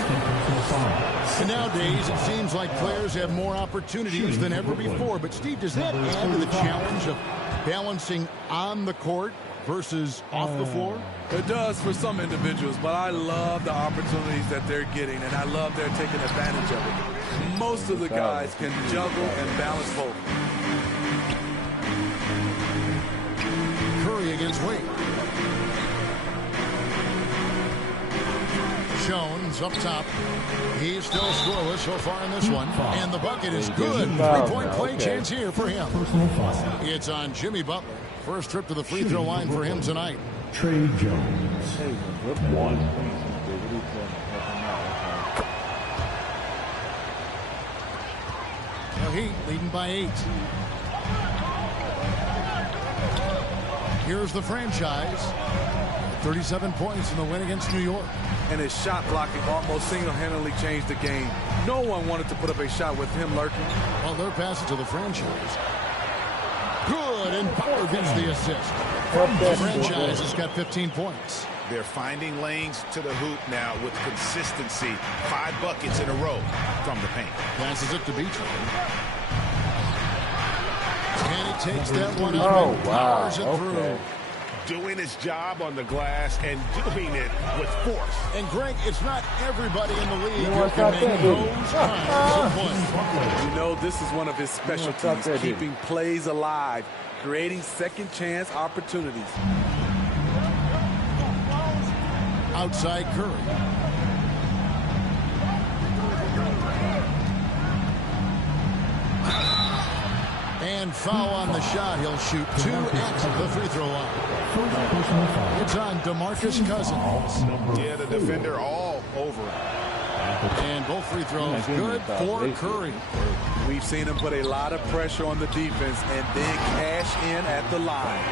And nowadays, it seems like players have more opportunities than ever before. But, Steve, does that add to the challenge of balancing on the court versus off the floor? It does for some individuals, but I love the opportunities that they're getting, and I love they're taking advantage of it. Most of the guys can juggle and balance both. Curry against Wade. Jones up top. He's still scoreless so far in this one. And the bucket is good. 3-point play chance here for him. It's on Jimmy Butler. First trip to the free throw line for him tonight. Trey Jones. 1. The Heat leading by 8. Here's the franchise. 37 points in the win against New York. And his shot blocking almost single-handedly changed the game. No one wanted to put up a shot with him lurking. Well, they're passing to the franchise. Good, and Butler gets the assist. The franchise has got 15 points. They're finding lanes to the hoop now with consistency. 5 buckets in a row from the paint. Passes it to Beachler. And he takes that one up and powers it through. Doing his job on the glass and doing it with force. And, Greg, it's not everybody in the league who can make those kinds of plays. You know, this is one of his specialties, keeping plays alive, creating second-chance opportunities. Outside Curry. And foul on the shot. He'll shoot 2 at the free throw line. It's on DeMarcus Cousins. Yeah, the defender all over him. And both free throws good for Curry. We've seen him put a lot of pressure on the defense and then cash in at the line.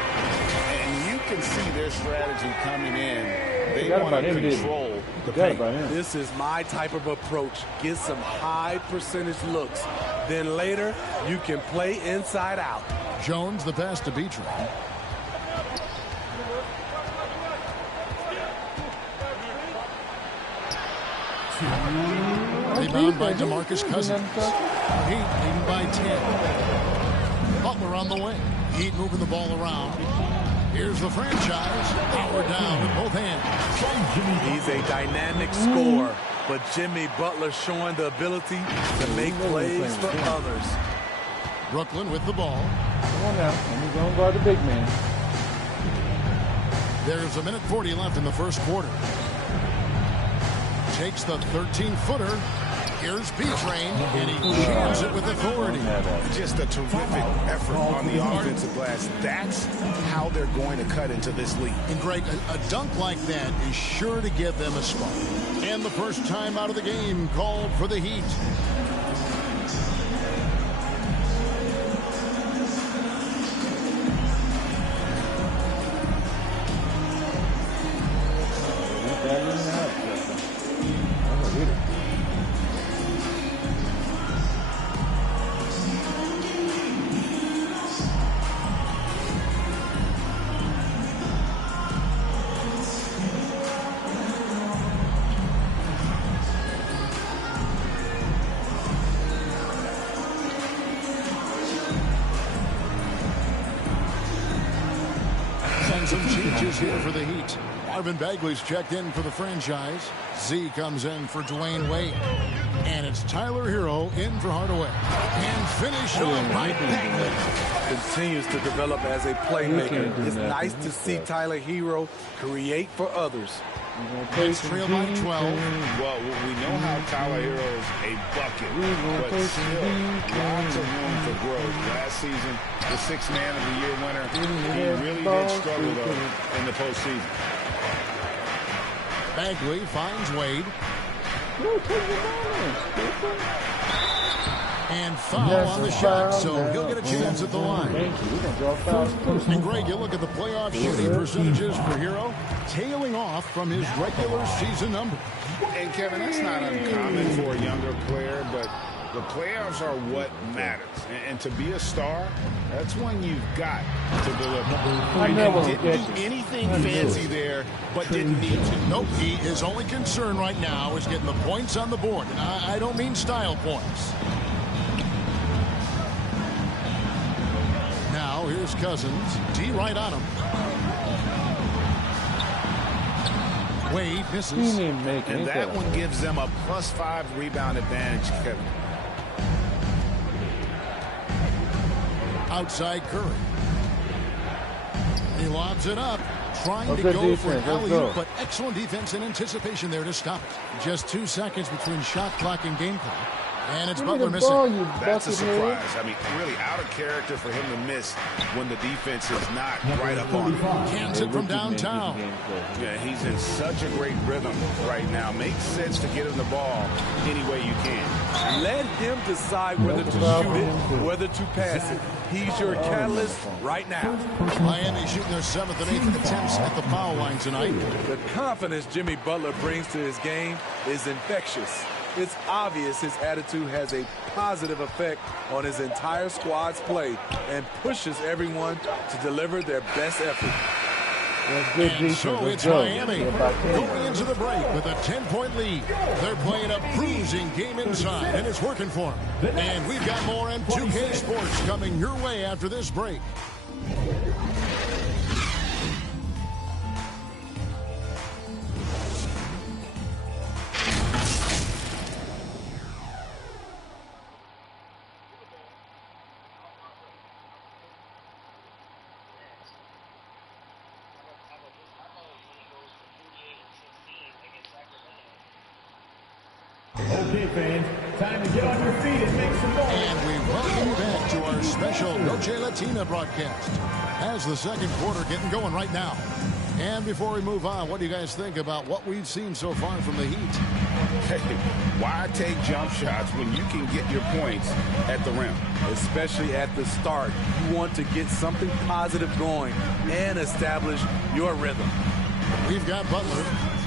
And you can see their strategy coming in. They want to control the paint. This is my type of approach. Get some high percentage looks. Then later, you can play inside out. Jones, the pass to Beachler. Rebound by DeMarcus Cousins. Heat leading by 10. Butler on the wing. Heat moving the ball around. Here's the franchise. Power down with both hands. He's a dynamic scorer, but Jimmy Butler showing the ability to make plays for others. Brooklyn with the ball. Come on now. He's going to guard the big man. There's 1:40 left in the first quarter. takes the 13-footer. Here's B-Train, and he jams it with authority. Just a terrific effort on the offensive glass. That's how they're going to cut into this league. And Greg, a dunk like that is sure to give them a spark. And the first time out of the game called for the Heat. Some changes here for the Heat. Marvin Bagley's checked in for the franchise. Z comes in for Dwayne Wade. And it's Tyler Hero in for Hardaway. And finish on by Bagley. Continues to develop as a playmaker. It's nice to see Tyler Hero create for others. It's trail by 12. Well, we know how Tyler Hero is a bucket, but still lots of room for growth. Last season, the sixth man of the year winner, he really did struggle, though, in the postseason. Bagley finds Wade. And foul on the shot, so he'll get a chance at the line. And Greg, you look at the playoff shooting percentages for Hero, tailing off from his regular season number. And Kevin, that's not uncommon for a younger player, but the playoffs are what matters. And to be a star, that's when you've got to deliver. And didn't do anything fancy there, but didn't need to. Nope, his only concern right now is getting the points on the board. And I don't mean style points. Now here's Cousins. D right on him. Wade misses. And that one gives them a +5 rebound advantage, Kevin. Outside Curry. He lobs it up. Trying to go for an alley-oop, but excellent defense and anticipation there to stop it. Just 2 seconds between shot clock and game clock. And it's Butler missing. That's a surprise. I mean, really out of character for him to miss when the defense is not right up on him. Cans it from downtown. Yeah, he's in such a great rhythm right now. Makes sense to get him the ball any way you can. Let him decide whether to shoot it, whether to pass it. He's your catalyst right now. Miami shooting their 7th and 8th attempts at the foul line tonight. The confidence Jimmy Butler brings to his game is infectious. It's obvious his attitude has a positive effect on his entire squad's play and pushes everyone to deliver their best effort. And so it's Miami going into the break with a 10-point lead. They're playing a bruising game inside, and it's working for them. And we've got more M2K Sports coming your way after this break. Okay, fans, time to get on your feet and make some noise. And we welcome you back to our special Noche Latina broadcast as the second quarter getting going right now. And before we move on, what do you guys think about what we've seen so far from the Heat? Hey, why take jump shots when you can get your points at the rim? Especially at the start. You want to get something positive going and establish your rhythm. We've got Butler.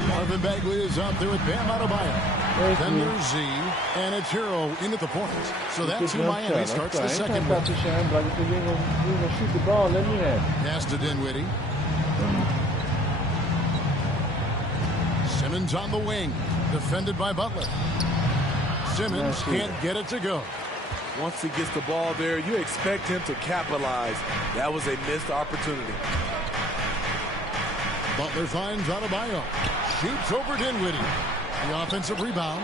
Marvin Bagley is out there with Bam Adebayo. Then there's Z, and it's Hero in at the point. So that's who Miami starts the second half. Shoot the ball, let me have it. Pass to Dinwiddie. Simmons on the wing, defended by Butler. Simmons can't get it to go. Once he gets the ball there, you expect him to capitalize. That was a missed opportunity. Butler finds Adebayo. Shoots over Dinwiddie. The offensive rebound.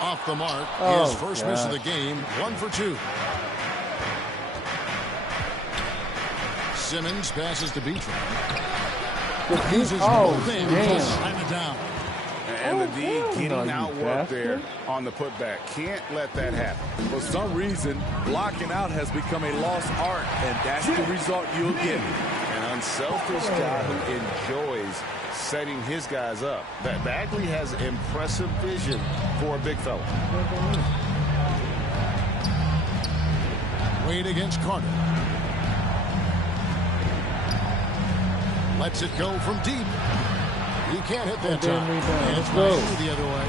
Off the mark. His first miss of the game. 1 for 2. Simmons passes to Beatrice. Uses both hands to slam it down. And the D getting outworked there on the putback. Can't let that happen. For some reason, blocking out has become a lost art, and that's the result you'll get. An unselfish guy who enjoys setting his guys up. Bagley has impressive vision for a big fella. Wade against Carter. Lets it go from deep. He can't hit that time. And it's go the other way.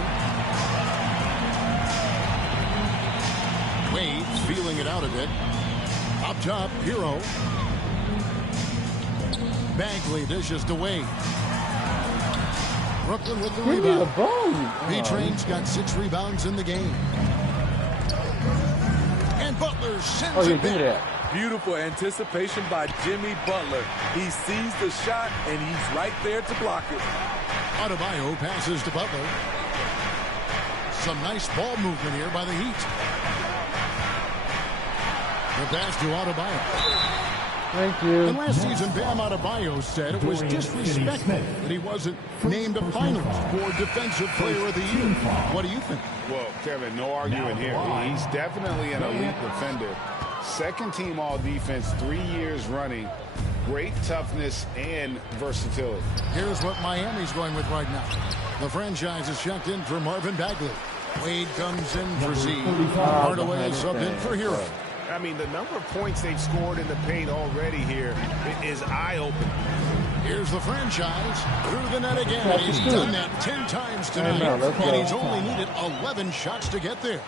Wade feeling it out a bit. Up top, Hero. Bagley dishes to Wade. Brooklyn with the rebound. B-Train's got 6 rebounds in the game. And Butler sends it back. Beautiful anticipation by Jimmy Butler. He sees the shot, and he's right there to block it. Adebayo passes to Butler. Some nice ball movement here by the Heat. The pass to Adebayo. Thank you. And last season, Bam Adebayo said it was disrespectful that he wasn't named a finalist for Defensive Player of the Year. What do you think? Well, Kevin, no argument here. He's definitely an elite defender. Second team all defense 3 years running. Great toughness and versatility. Here's what Miami's going with right now. The franchise is checked in for Marvin Bagley. Wade comes in for Z. Hardaway is subbed in for Hero. I mean, the number of points they've scored in the paint already here is eye-opening. Here's the franchise through the net again. He's done that 10 times tonight, and he's only needed 11 shots to get there.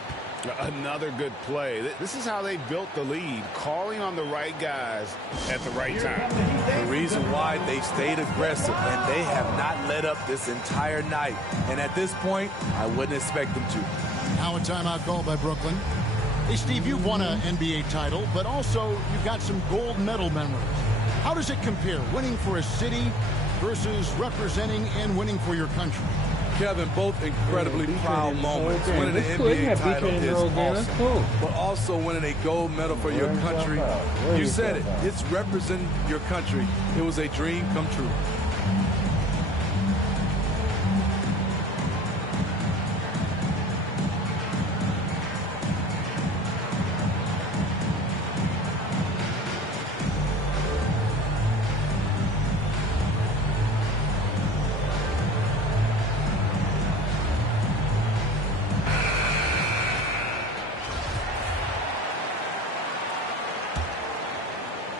Another good play. This is how they built the lead, calling on the right guys at the right time. The reason why they stayed aggressive, and they have not let up this entire night. And at this point, I wouldn't expect them to. Now a timeout call by Brooklyn. Hey, Steve, you've won an NBA title, but also you've got some gold medal memories. How does it compare, winning for a city versus representing and winning for your country? Kevin, both incredibly proud moments. Winning an NBA title is awesome, but also winning a gold medal for your country. You said it. It's representing your country. It was a dream come true.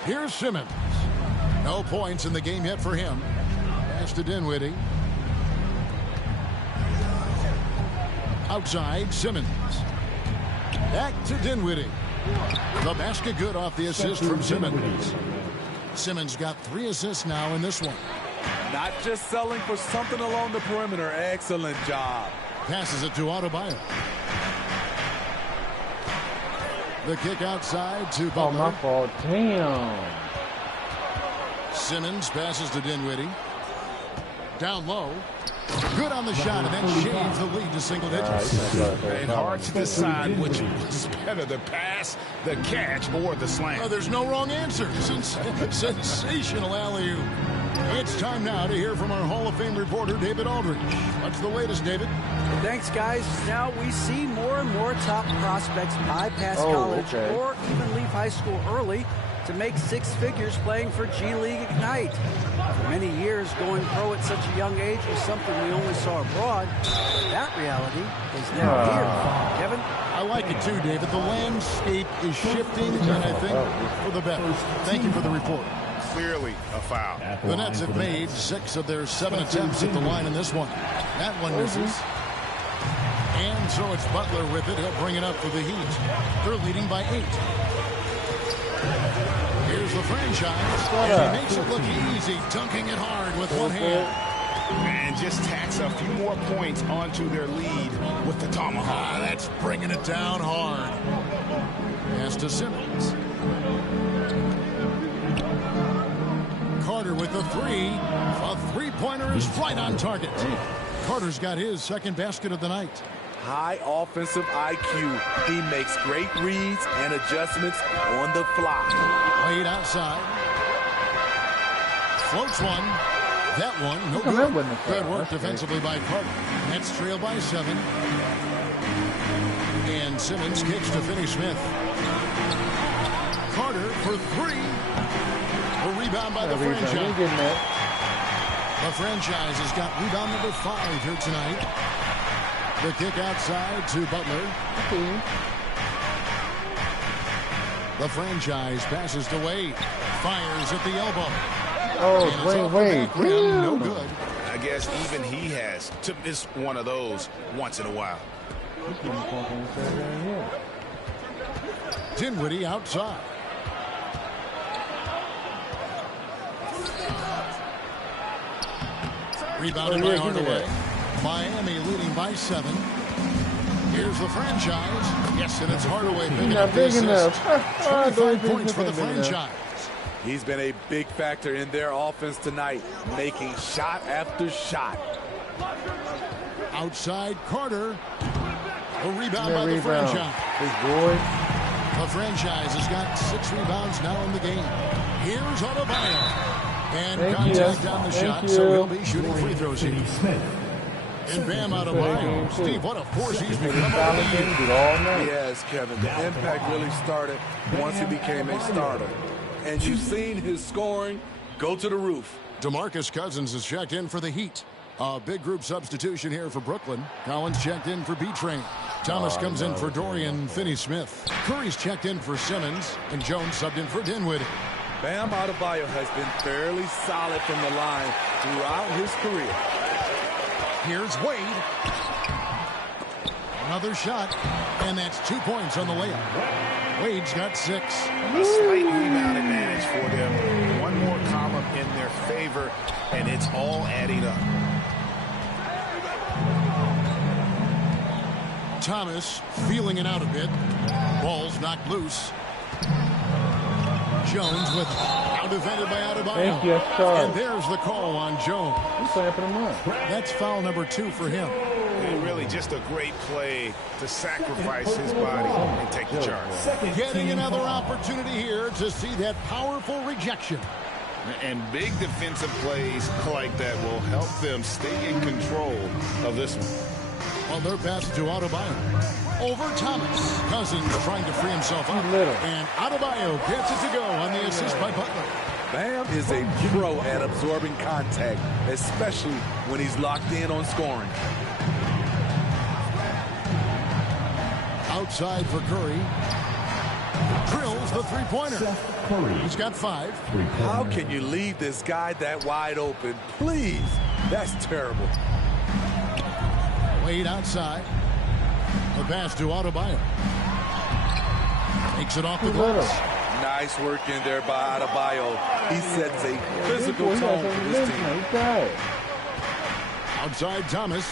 Here's Simmons. No points in the game yet for him. Pass to Dinwiddie. Outside, Simmons. Back to Dinwiddie. The basket good off the assist from Simmons. Simmons got 3 assists now in this one. Not just selling for something along the perimeter. Excellent job. Passes it to Adebayo. The kick outside to Butler. Oh, my fault. Damn. Simmons passes to Dinwiddie. Down low. Good on the shot, and then shaves the lead to single digits. And hard to decide which was better, the pass, the catch, or the slam. Oh, there's no wrong answer. Sensational alley-oop. It's time now to hear from our Hall of Fame reporter, David Aldridge. What's the latest, David? Thanks, guys. Now we see more and more top prospects bypass college or even leave high school early to make 6 figures playing for G League Ignite. For many years, going pro at such a young age was something we only saw abroad. But that reality is now here. Kevin? I like it too, David. The landscape is shifting, and I think for the better. Thank you for the report. Clearly a foul. The Nets have made 6 of their 7 attempts at the line in this one. That one misses. And so it's Butler with it. He'll bring it up for the Heat. They're leading by 8. Here's the franchise. And he makes it look easy, dunking it hard with one hand. And just tacks a few more points onto their lead with the tomahawk. That's bringing it down hard. Pass to Simmons. Carter with the 3. A 3-pointer is right on target. Carter's got his second basket of the night. High offensive IQ. He makes great reads and adjustments on the fly. Wade outside. Floats one. That one, no good. Good work defensively by Carter. Nets trail by 7. And Simmons kicks to Finney-Smith. Carter for 3. A rebound by the franchise. The franchise has got rebound number 5 here tonight. The kick outside to Butler. The franchise passes to Wade. Fires at the elbow. Oh, Wade. No good. I guess even he has to miss one of those once in a while. Dinwiddie outside. Rebounded by Hardaway. Miami leading by 7. Here's the franchise. Yes, and it's Hardaway picking up the assist. 25 points for the franchise. He's been a big factor in their offense tonight, making shot after shot. Outside Carter. A rebound by the franchise. Big boy. The franchise has got 6 rebounds now in the game. Here's Adebayo. And contact down the shot, so he'll be shooting free throws here. And Bam Adebayo. Steve, what a force he's become. Yes, Kevin. The impact really started once he became a starter. And you've seen his scoring go to the roof. DeMarcus Cousins has checked in for the Heat. A big group substitution here for Brooklyn. Collins checked in for B-Train. Thomas comes in for Dorian Finney-Smith. Curry's checked in for Simmons. And Jones subbed in for Dinwiddie. Bam Adebayo has been fairly solid from the line throughout his career. Here's Wade. Another shot. And that's 2 points on the layup. Wade's got 6. A slight rebound advantage for them. One more column in their favor, and it's all adding up. Thomas feeling it out a bit. Ball's knocked loose. Jones with out defended by Adebayo. And there's the call on Jones. That's foul number 2 for him. And really just a great play to sacrifice his body and take the charge. Getting another opportunity here to see that powerful rejection. And big defensive plays like that will help them stay in control of this one. Well, they're passed to Adebayo. Over Thomas. Cousins trying to free himself up. And Adebayo gets it to go on the assist by Butler. Bam is a pro at absorbing contact, especially when he's locked in on scoring. Outside for Curry. Drills the three-pointer. He's got 5. How can you leave this guy that wide open? Please. That's terrible. Wade outside. The pass to Adebayo. Takes it off the glass. Nice work in there by Adebayo. He sets a physical tone for this team. Outside Thomas.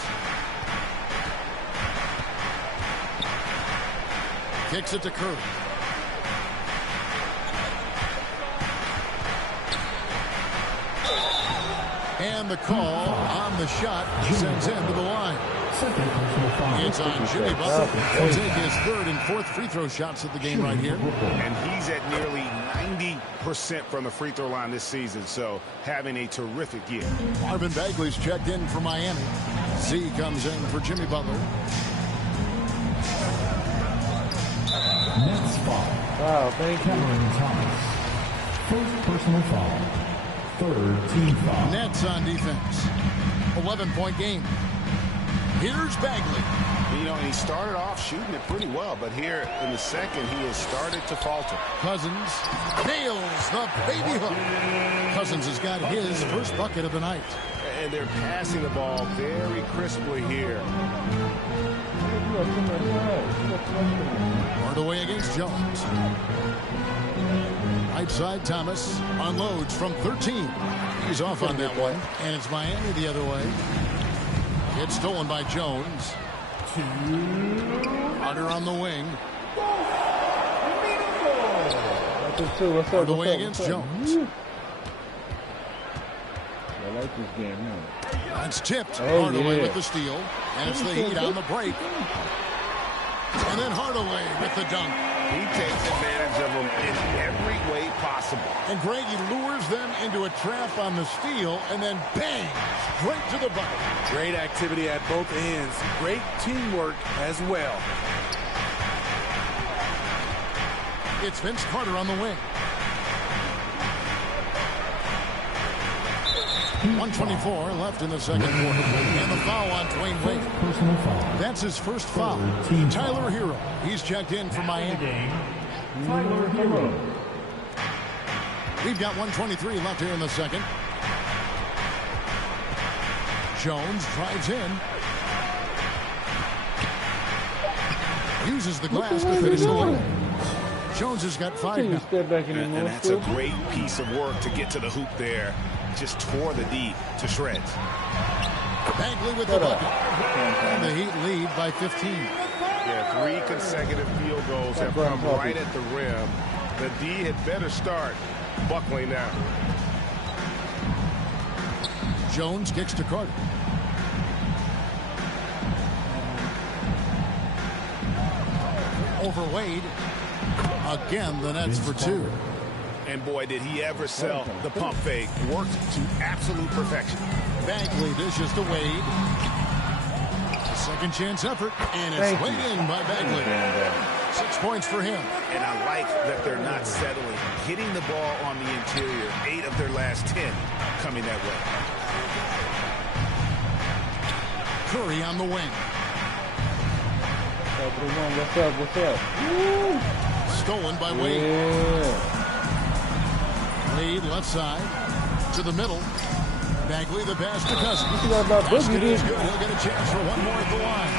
Kicks it to Curry. And the call on the shot sends him to the line. It's on Jimmy Butler. He'll take his 3rd and 4th free throw shots of the game right here. And he's at nearly 90% from the free throw line this season, so having a terrific year. Marvin Bagley's checked in for Miami. Z comes in for Jimmy Butler. Nets foul. Wow, thank you. Cameron Thomas. First personal foul. 3rd team foul. Nets on defense. 11-point game. Here's Bagley. You know, he started off shooting it pretty well, but here in the second, he has started to falter. Cousins nails the baby hook. Cousins has got his first bucket of the night. And they're passing the ball very crisply here. Hardaway against Jones. Right side, Thomas unloads from 13. He's off on that one, and it's Miami the other way. It's stolen by Jones. Carter on the wing. Hardaway against Jones. I like this game, man. That's tipped. Hardaway with the steal. And it's the Heat on the break. And then Hardaway with the dunk. He takes advantage of them in every way possible. And Greg, he lures them into a trap on the steal, and then bang, straight to the bucket. Great activity at both ends. Great teamwork as well. It's Vince Carter on the wing. 1:24 left in the second quarter. And the foul on Dwayne Wade. Personal foul. That's his first foul. Tyler Hero. He's checked in for Miami. Tyler Hero. We've got 1:23 left here in the second. Jones drives in. Uses the glass to finish the line. Jones has got 5 now. And that's a great piece of work to get to the hoop there. Just tore the D to shreds. Bagley with the bucket. And the Heat lead by 15. Yeah, 3 consecutive field goals have come right at the rim. The D had better start buckling now. Jones kicks to Carter. Over Wade. Again, the Nets for 2. And boy, did he ever sell the pump fake. Worked to absolute perfection. Bagley dishes to Wade. Second chance effort, and it's laid in by Bagley. 6 points for him. And I like that they're not settling. Hitting the ball on the interior. 8 of their last 10 coming that way. Curry on the wing. What's up? What's up? Woo! Stolen by Wade. Yeah. Wade left side to the middle. Bagley the pass to Cousins. Basket is good. He'll get a chance for one more at the line.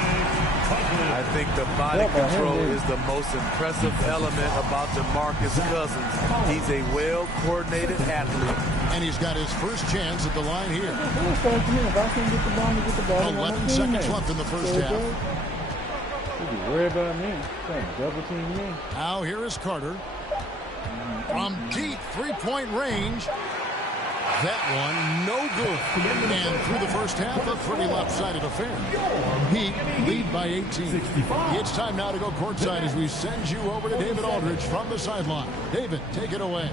I think the body control is the most impressive element about DeMarcus Cousins. He's a well-coordinated athlete. And he's got his first chance at the line here. If I can get the ball, 11 seconds left in the first half. You worry about me. Double team me. Now here is Carter. From deep three-point range. That one no good. And through the first half, a pretty lopsided affair. Heat lead by 18. It's time now to go courtside as we send you over to David Aldridge from the sideline. David, take it away.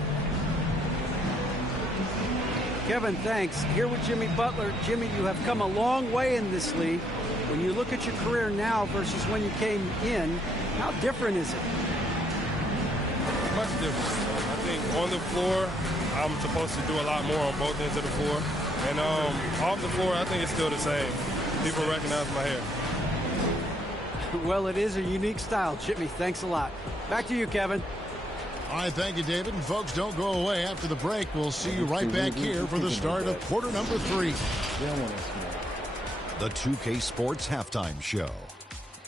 Kevin, thanks. Here with Jimmy Butler. Jimmy, you have come a long way in this league. When you look at your career now versus when you came in, how different is it? Much different. I think on the floor, I'm supposed to do a lot more on both ends of the floor. And off the floor, I think it's still the same. People recognize my hair. Well, it is a unique style, Jimmy. Thanks a lot. Back to you, Kevin. All right, thank you, David. And folks, don't go away. After the break, we'll see you right back here for the start of quarter number 3. The 2K Sports Halftime Show.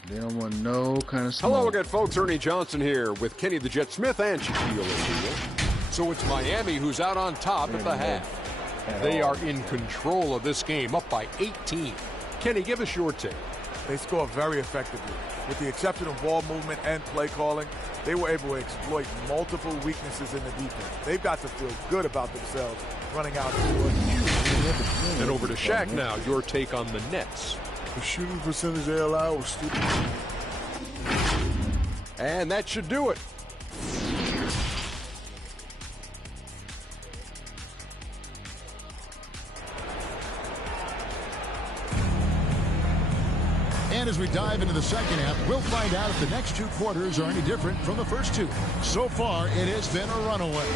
They don't want no kind of smoke. Hello again, folks. Ernie Johnson here with Kenny the Jet Smith and Shaquille O'Neal. So it's Miami who's out on top at the half. They are in control of this game, up by 18. Kenny, give us your take. They score very effectively. With the exception of ball movement and play calling, they were able to exploit multiple weaknesses in the defense. They've got to feel good about themselves running out the court. And over to Shaq now, your take on the Nets. The shooting percentage they allow was stupid. And that should do it. And as we dive into the second half, we'll find out if the next 2 quarters are any different from the first 2. So far, it has been a runaway.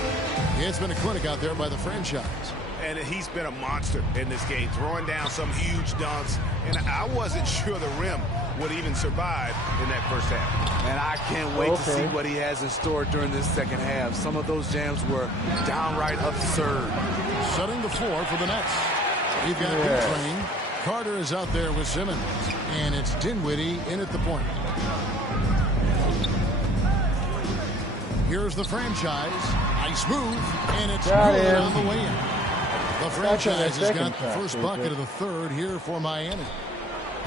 It's been a clinic out there by the franchise. And he's been a monster in this game, throwing down some huge dunks. And I wasn't sure the rim would even survive in that first half. And I can't wait to see what he has in store during this second half. Some of those jams were downright absurd. Setting the floor for the Nets. We've got B-Train. Carter is out there with Simmons. And it's Dinwiddie in at the point. Here's the franchise. Nice move. And it's good on the way in. The franchise has got the first bucket of the third here for Miami.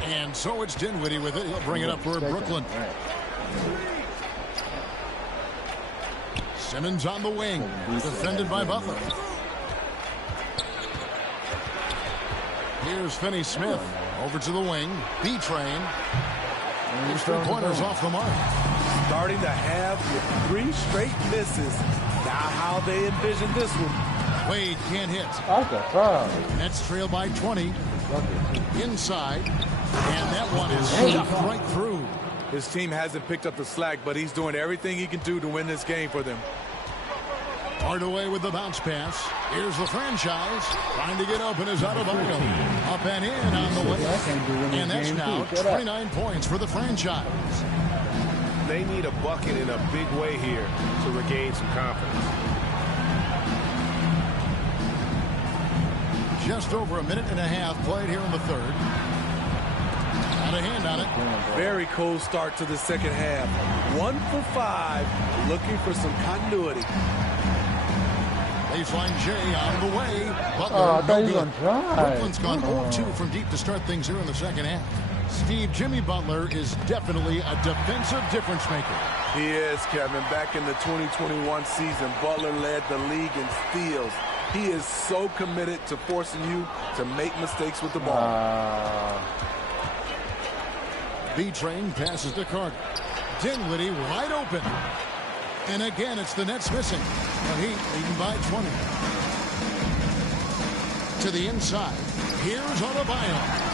And so it's Dinwiddie with it. He'll bring it up for Brooklyn. Simmons on the wing. Defended by Butler. Here's Finney-Smith over to the wing. B-Train. These 3 pointers off the mark. Starting to have 3 straight misses. Now how they envision this one. Wade can't hit. That's a foul. Nets trail by 20. Inside. And that one is stuffed right through. His team hasn't picked up the slack, but he's doing everything he can do to win this game for them. Hardaway with the bounce pass. Here's the franchise. Trying to get open is Adebayo. Up and in on the way. And that's now 29 points for the franchise. They need a bucket in a big way here to regain some confidence. Just over a minute and a half played here in the third. Got a hand on it. Very cold start to the second half. 1 for 5, looking for some continuity. Baseline J on the way. Butler, I thought no he was good. gonna drive. Brooklyn's gone 0-2 from deep to start things here in the second half. Steve, Jimmy Butler is definitely a defensive difference maker. He is, Kevin. Back in the 2021 season, Butler led the league in steals. He is so committed to forcing you to make mistakes with the ball. B-Train passes to Carter. Dinwiddie wide open. And again, it's the Nets missing. The Heat leading by 20. To the inside. Here's Adebayo.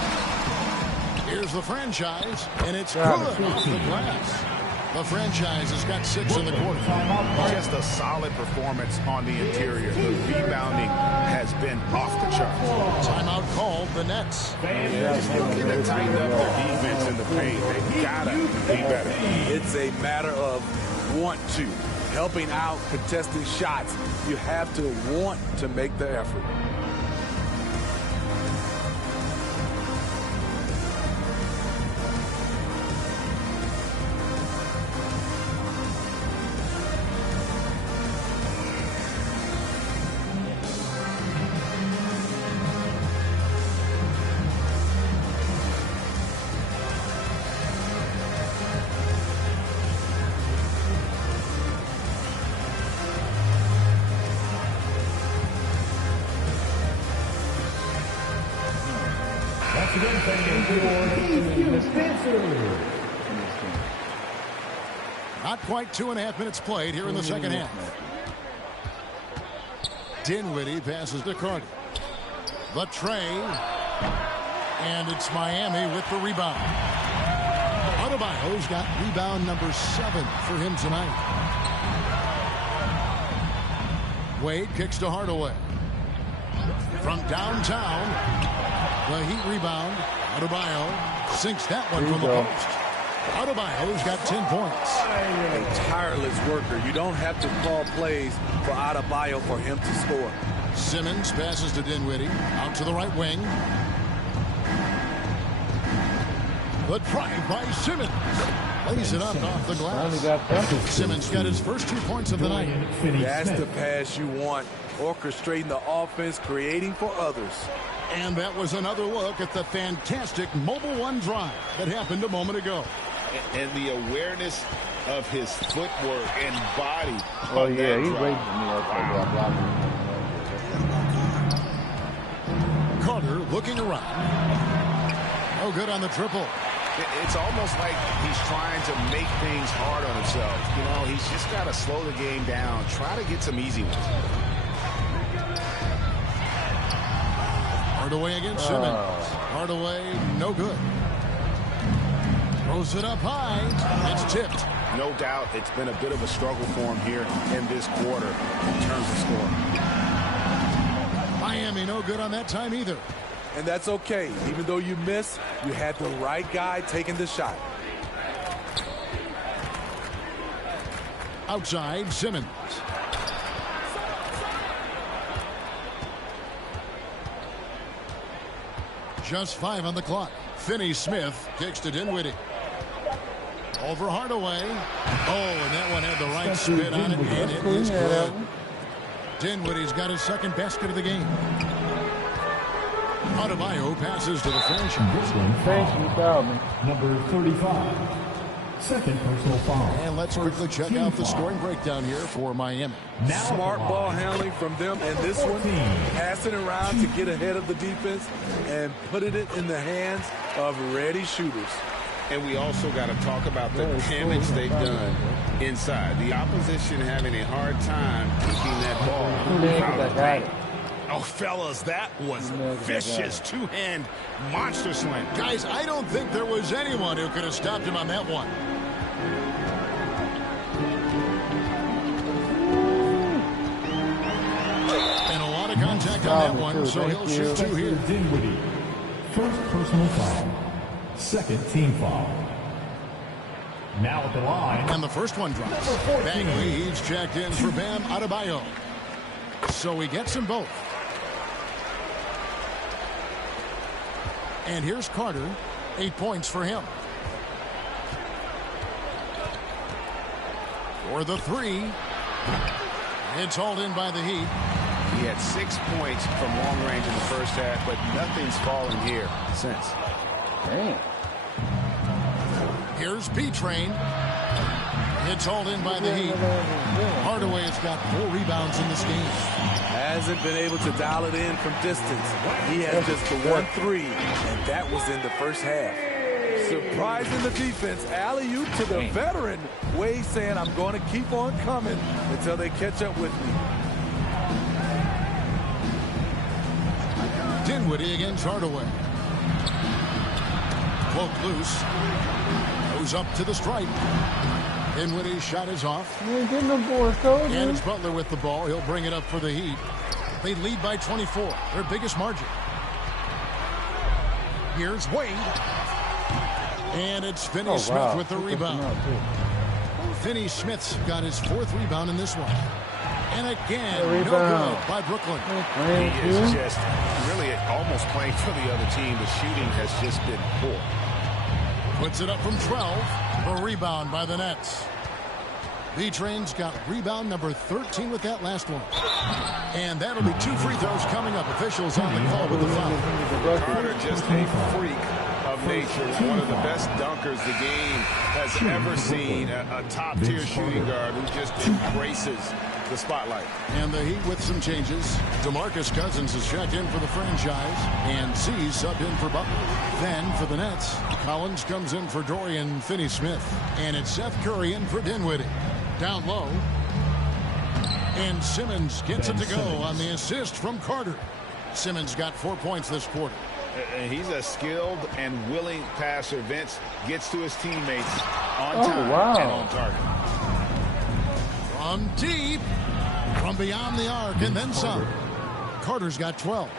Here's the franchise, and it's good off the glass. The franchise has got 6 in the quarter. Just a solid performance on the interior. The rebounding has been off the charts. Timeout called the Nets. Just looking to tighten up their defense in the paint. They gotta be better. It's a matter of want to. Helping out, contesting shots. You have to want to make the effort. Not quite 2.5 minutes played here in the second half. Dinwiddie passes to Carter. The tray. And it's Miami with the rebound. Adebayo's got rebound number 7 for him tonight. Wade kicks to Hardaway. From downtown, the Heat rebound. Adebayo sinks that one from the post. Adebayo's got 10 points. A tireless worker. You don't have to call plays for Adebayo for him to score. Simmons passes to Dinwiddie. Out to the right wing. The drive by Simmons. Lays it up off the glass. Simmons got his first 2 points of the night. That's the pass you want. Orchestrating the offense, creating for others. And that was another look at the fantastic Mobile One drive that happened a moment ago. And the awareness of his footwork and body. Oh, yeah, he's waiting for me. Carter looking around. No good on the triple. It's almost like he's trying to make things hard on himself. You know, he's just got to slow the game down. Try to get some easy ones. Hardaway against Simmons. Hardaway, no good. Throws it up high. It's tipped. No doubt it's been a bit of a struggle for him here in this quarter in terms of scoring. Miami no good on that time either. And that's okay. Even though you miss, you had the right guy taking the shot. Outside, Simmons. Just 5 on the clock. Finney-Smith kicks to Dinwiddie. Over Hardaway. Oh, and that one had the right spin on it, and it is good. Dinwiddie's got his second basket of the game. Adebayo passes to the franchise. Number 35. Second personal foul. And let's quickly check out the scoring breakdown here for Miami. Smart ball handling from them, and this one, passing around to get ahead of the defense and putting it in the hands of ready shooters. And we also got to talk about the damage they've done inside. The opposition having a hard time keeping that ball out of the paint. Oh, fellas, that was vicious two-hand monster slam. Guys, I don't think there was anyone who could have stopped him on that one. And a lot of contact on that one, so he'll shoot two here. Dinwiddie. First personal foul. Second team foul. Now at the line. And the first one drops. Bagley, he's checked in for Bam Adebayo. So he gets them both. And here's Carter. 8 points for him. For the three. It's hauled in by the Heat. He had 6 points from long range in the first half, but nothing's fallen here since. Damn. Here's B-Train. It's hauled in by the Heat. Hardaway has got 4 rebounds in this game. Hasn't been able to dial it in from distance. He had just the 1-3, and that was in the first half. Surprising the defense. Alley-oop to the veteran. Wade saying, I'm going to keep on coming until they catch up with me. Dinwiddie against Hardaway. Poke loose. Goes up to the stripe. Dinwiddie's shot is off. And it's Butler with the ball. He'll bring it up for the Heat. They lead by 24. Their biggest margin. Here's Wade. And it's Finney Smith with the rebound. Finney Smith's got his 4th rebound in this one. And again, no good by Brooklyn. He is just really almost playing for the other team. The shooting has just been poor. Puts it up from 12. A rebound by the Nets. B-Train's got rebound number 13 with that last one. And that'll be 2 free throws coming up. Officials on the call with the foul. Carter just a freak of nature. One of the best dunkers the game has ever seen. A top-tier shooting guard who just embraces the spotlight. And the Heat with some changes. DeMarcus Cousins is checked in for the franchise. And Z subbed in for Butler. Then for the Nets, Collins comes in for Dorian Finney-Smith. And it's Seth Curry in for Dinwiddie. Down low. And Simmons gets it to go on the assist from Carter. Simmons got 4 points this quarter. He's a skilled and willing passer. Vince gets to his teammates on time and on target. From deep, from beyond the arc, and then some. Carter's got 12.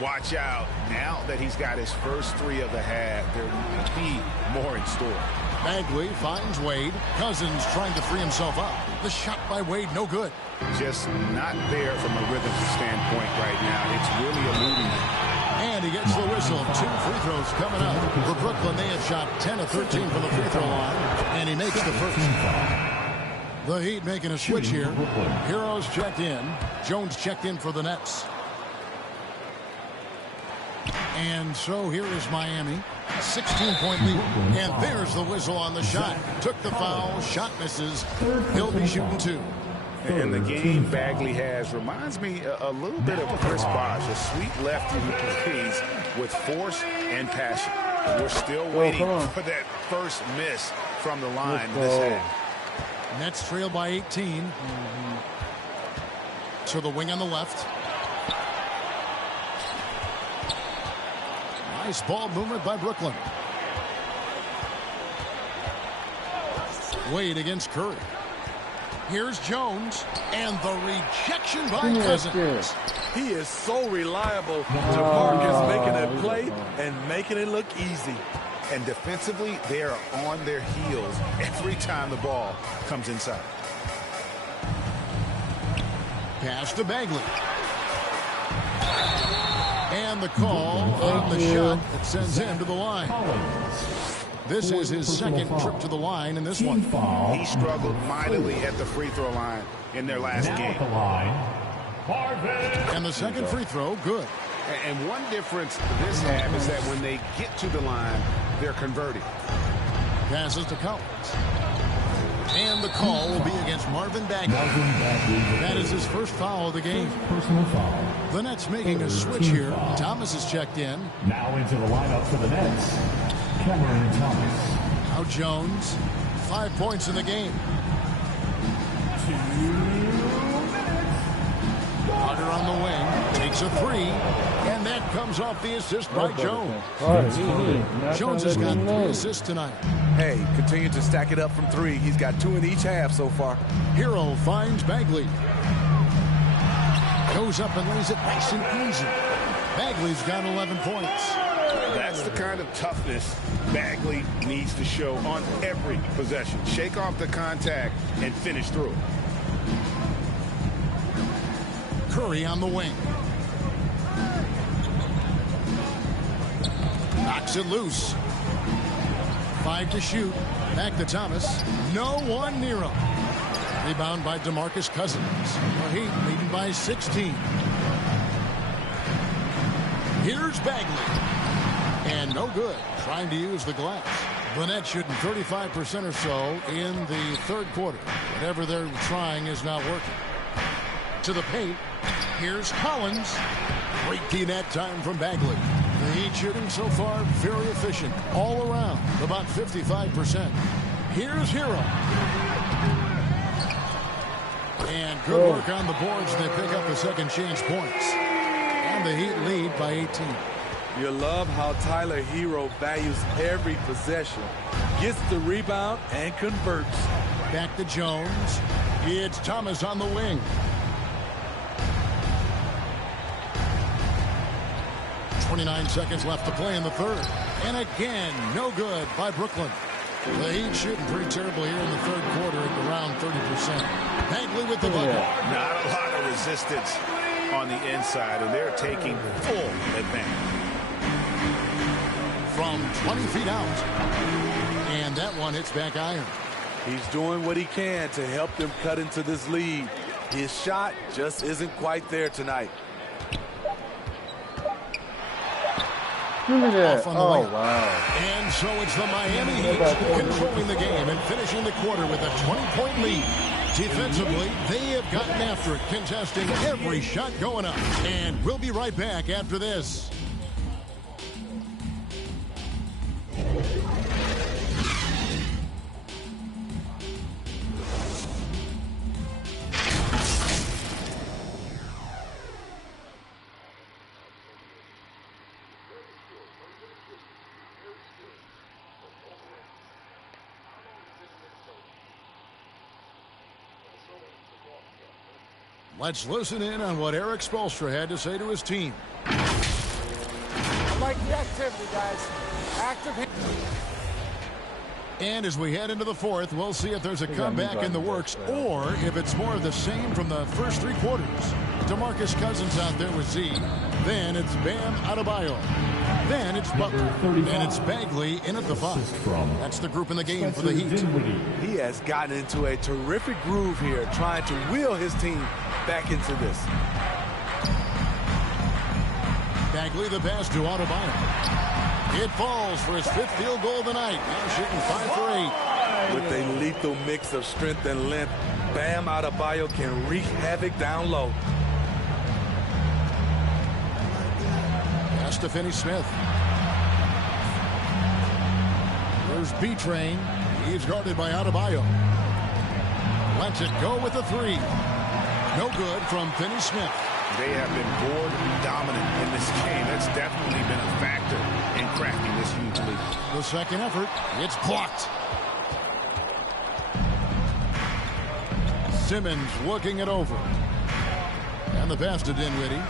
Watch out. Now that he's got his first 3 of the half, there might be more in store. Bagley finds Wade. Cousins trying to free himself up. The shot by Wade, no good. Just not there from a rhythm standpoint right now. It's really eluding him. And he gets the whistle. 2 free throws coming up. For Brooklyn, they have shot 10 of 13 from the free throw line. And he makes the first. The Heat making a switch here. Heroes checked in. Jones checked in for the Nets. And so here is Miami. 16-point lead. And there's the whistle on the shot. Took the foul. Shot misses. He'll be shooting 2. And the game Bagley has reminds me a little bit of Chris Bosh, a sweet lefty who plays with force and passion. We're still waiting for that first miss from the line this half. Nets trail by 18. To the wing on the left. Nice ball movement by Brooklyn. Wade against Curry. Here's Jones. And the rejection by Cousins. He is so reliable. DeMarcus making a play and making it look easy. And defensively, they are on their heels every time the ball comes inside. Pass to Bagley. And the call on the shot that sends him to the line. This is his second trip to the line in this one. He struggled mightily at the free throw line in their last game. And the second free throw, good. And one difference this half is that when they get to the line, they're converting. Passes to Collins. And the call will be against Marvin Bagley. That is his first foul of the game. Personal foul. The Nets making a switch here. Thomas is checked in. Now into the lineup for the Nets, Cameron Thomas. Now Jones, 5 points in the game. Carter on the wing, takes a three, and that comes off the assist by Jones. Jones has got 3 assists tonight. Hey, continue to stack it up from 3. He's got 2 in each half so far. Hero finds Bagley. Goes up and lays it nice and easy. Bagley's got 11 points. That's the kind of toughness Bagley needs to show on every possession. Shake off the contact and finish through it. Curry on the wing. Knocks it loose. 5 to shoot. Back to Thomas. No one near him. Rebound by DeMarcus Cousins. The Heat leading by 16. Here's Bagley. And no good. Trying to use the glass. The Nets shooting 35% or so in the third quarter. Whatever they're trying is not working. To the paint. Here's Collins. Great key that time from Bagley. The Heat shooting so far very efficient all around, about 55%. Here's Hero. And good work on the boards. They pick up the second chance points. And the Heat lead by 18. You love how Tyler Hero values every possession. Gets the rebound and converts. Back to Jones. It's Thomas on the wing. 29 seconds left to play in the third. And again, no good by Brooklyn. The Heat shooting pretty terrible here in the third quarter at around 30%. Bagley with the bucket. Not a lot of resistance on the inside, and they're taking full advantage. From 20 feet out. And that one hits back iron. He's doing what he can to help them cut into this lead. His shot just isn't quite there tonight. Off on the layup. Wow. And so it's the Miami Heat controlling the game and finishing the quarter with a 20-point lead. Defensively, they have gotten after it, contesting every shot going up. And we'll be right back after this. Let's listen in on what Eric Spoelstra had to say to his team. I like the activity, guys. Active. And as we head into the fourth, we'll see if there's a comeback in the works or if it's more of the same from the first 3 quarters. DeMarcus Cousins out there with Z. Then it's Bam Adebayo. Then it's Butler. And it's Bagley in at the 5. That's the group in the game for the Heat. He has gotten into a terrific groove here, trying to wheel his team back into this. Bagley the pass to Adebayo. It falls for his 5th field goal of the night. Now shooting 5 for 8. With a lethal mix of strength and length, Bam Adebayo can wreak havoc down low. Pass to Finney-Smith. There's B-Train. He's guarded by Adebayo. Lets it go with the 3. No good from Finney-Smith. They have been board dominant in this game. That's definitely been a factor in crafting this huge lead. The second effort, it's blocked. Simmons looking it over. And the pass to Dinwiddie.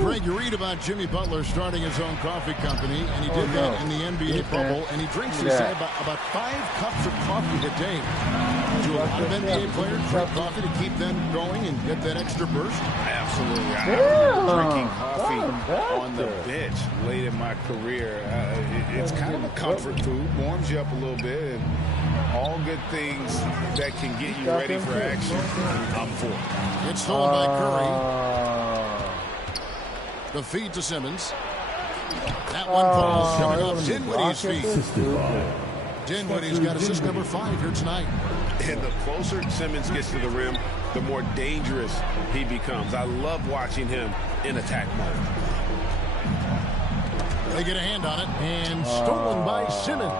Greg, you read about Jimmy Butler starting his own coffee company, and he did that in the NBA bubble, and he drinks, they say, about 5 cups of coffee a day. Do a lot of NBA players drink coffee to keep them going and get that extra burst? Absolutely. I remember drinking coffee on the bench late in my career. It's kind of a comfort food, warms you up a little bit, and all good things that can get you ready for action, I'm for. It's stolen by Curry. The feed to Simmons. That one falls coming off Dinwiddie's feet. Dinwiddie's got assist number 5 here tonight. And the closer Simmons gets to the rim, the more dangerous he becomes. I love watching him in attack mode. They get a hand on it, and stolen by Simmons.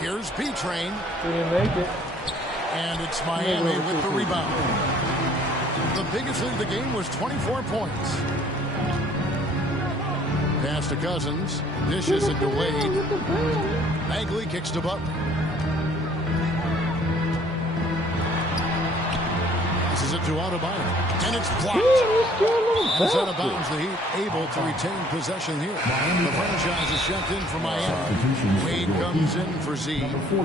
Here's B-Train. Didn't make it. And it's Miami with the rebound. The biggest lead of the game was 24 points. Pass to Cousins. Dishes it to Wade. Bagley kicks to Butler. This is it to Adebayo. And it's blocked. It's out of bounds. The Heat able to retain possession here. The franchise is checked in for Miami. Wade comes in for Z.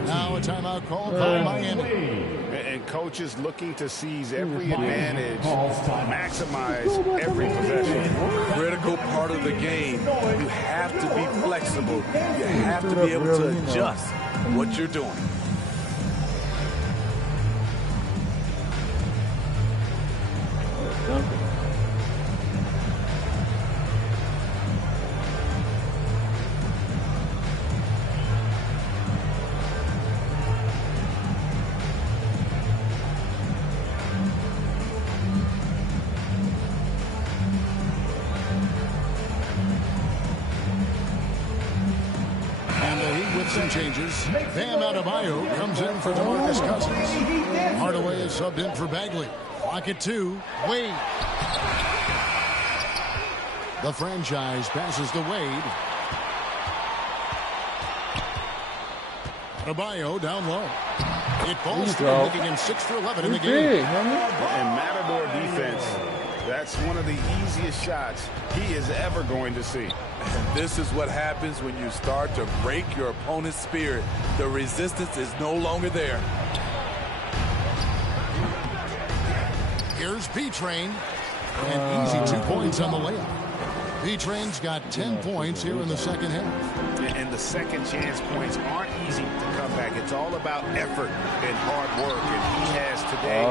Now a timeout called by Miami. And coaches looking to seize every advantage, maximize every possession. Critical part of the game. You have to be flexible. You have to be able to adjust what you're doing. Some changes. Bam Adebayo comes in for DeMarcus Cousins. Hardaway is subbed in for Bagley. Clock at 2. Wade. The franchise passes to Wade. Adebayo down low. It falls through, making him 6 for 11 in the game. And Matador defense, that's one of the easiest shots he is ever going to see. And this is what happens when you start to break your opponent's spirit. The resistance is no longer there. Here's B-Train. And easy 2 points on the layup. B-Train's got 10 points here in the second half. And the second chance points aren't easy to come back. It's all about effort and hard work. And he has today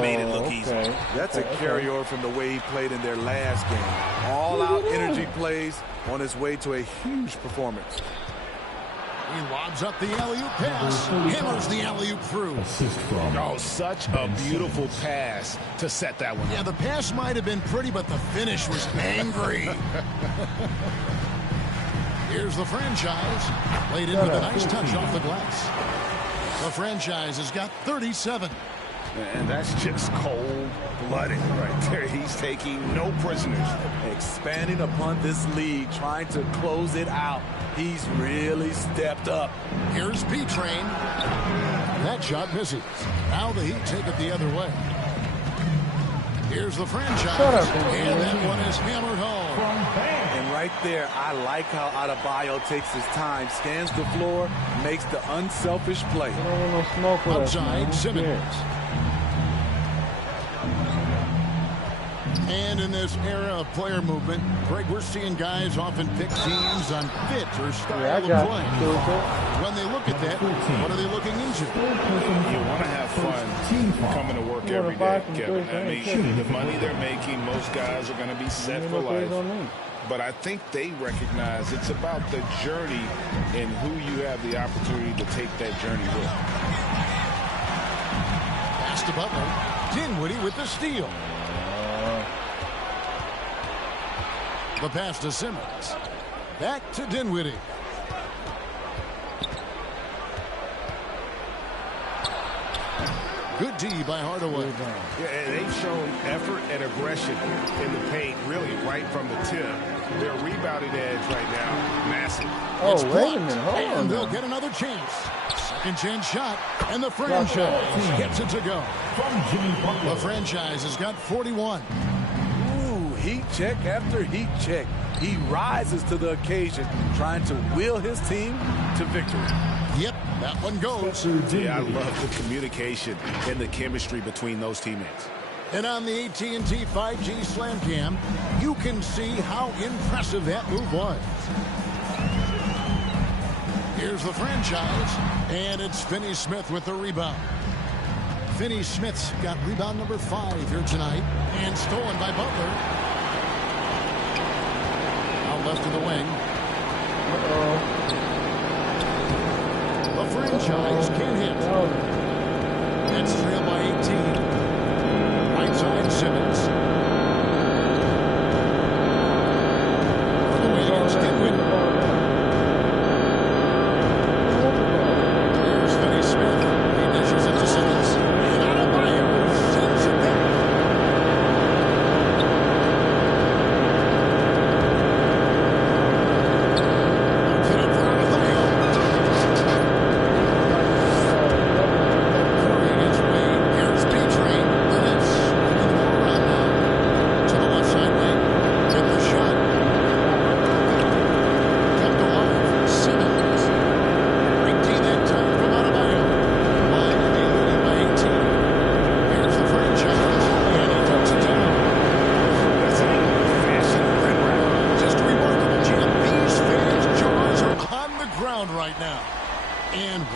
made it look easy. That's a carryover from the way he played in their last game. All-out energy plays on his way to a huge performance. He lobs up the alley-oop pass. Hammers the alley-oop through. Oh, such a beautiful pass to set that one. Yeah, the pass might have been pretty, but the finish was angry. Here's the franchise. Played in with a nice touch off the glass. The franchise has got 37. And that's just cold-blooded right there. He's taking no prisoners. Expanding upon this lead, trying to close it out. He's really stepped up. Here's B-Train. That shot misses. Now the Heat take it the other way. Here's the franchise. And that one is hammered home. And right there, I like how Adebayo takes his time, scans the floor, makes the unselfish play. Outside, Simmons. And in this era of player movement, Greg, we're seeing guys often pick teams on fit or style of play. When they look at that, what are they looking into? You want to have fun coming to work every day, Kevin. I mean, the money they're making, most guys are going to be set for life. But I think they recognize it's about the journey and who you have the opportunity to take that journey with. Pass to Butler. Dinwiddie with the steal. The pass to Simmons. Back to Dinwiddie. Good D by Hardaway. Yeah, and they've shown effort and aggression in the paint, really right from the tip. Their rebounding edge right now, massive. Oh, wait a minute. Hold on. And they'll get another chance. Second chance shot, and the franchise gets it to go. The franchise has got 41. Heat check after heat check. He rises to the occasion, trying to will his team to victory. Yep, that one goes. Yeah, I love the communication and the chemistry between those teammates. And on the AT&T 5G Slam Cam, you can see how impressive that move was. Here's the franchise, and it's Finney Smith with the rebound. Finney Smith's got rebound number 5 here tonight, and stolen by Butler. Out left to the wing. The franchise can't hit. It's trailed by 18. Right side, Simmons. On the way against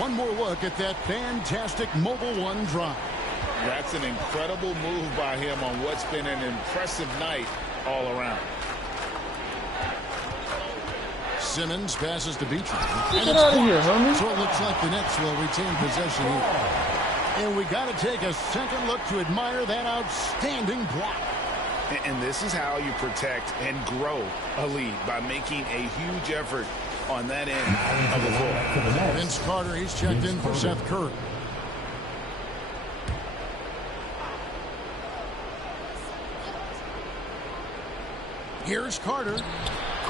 one more look at that fantastic Mobile One drive. That's an incredible move by him on what's been an impressive night all around. Simmons passes to Beachman. Get out of here, homie. So it looks like the Nets will retain possession here. And we got to take a second look to admire that outstanding block. And this is how you protect and grow a lead, by making a huge effort on that end of the floor. Vince Carter, he's checked in for Seth Curry. Here's Carter.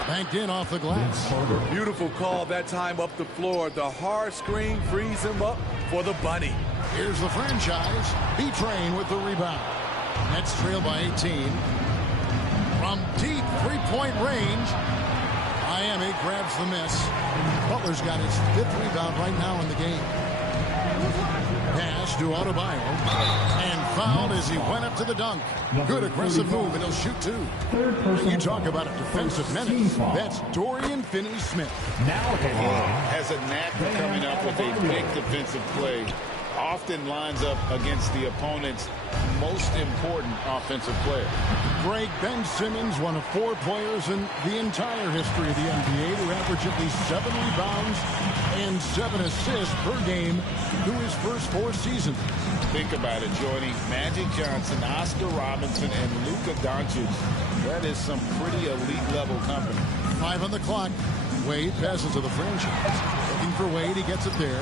Banked in off the glass. Beautiful call that time up the floor. The hard screen frees him up for the bunny. Here's the franchise. B-Train with the rebound. Nets trail by 18. From deep three-point range, Miami grabs the miss. Butler's got his 5th rebound right now in the game. Pass to Adebayo. And fouled as he went up to the dunk. Good aggressive move, and he'll shoot 2. You talk about a defensive menace. That's Dorian Finney-Smith. Now has a knack for coming up with a big defensive play. Often lines up against the opponent's most important offensive player. Greg, Ben Simmons, one of 4 players in the entire history of the NBA to average at least 7 rebounds and 7 assists per game through his first 4 seasons. Think about it, joining Magic Johnson, Oscar Robinson, and Luka Doncic. That is some pretty elite level company. 5 on the clock. Wade passes to the franchise. Looking for Wade, he gets it there.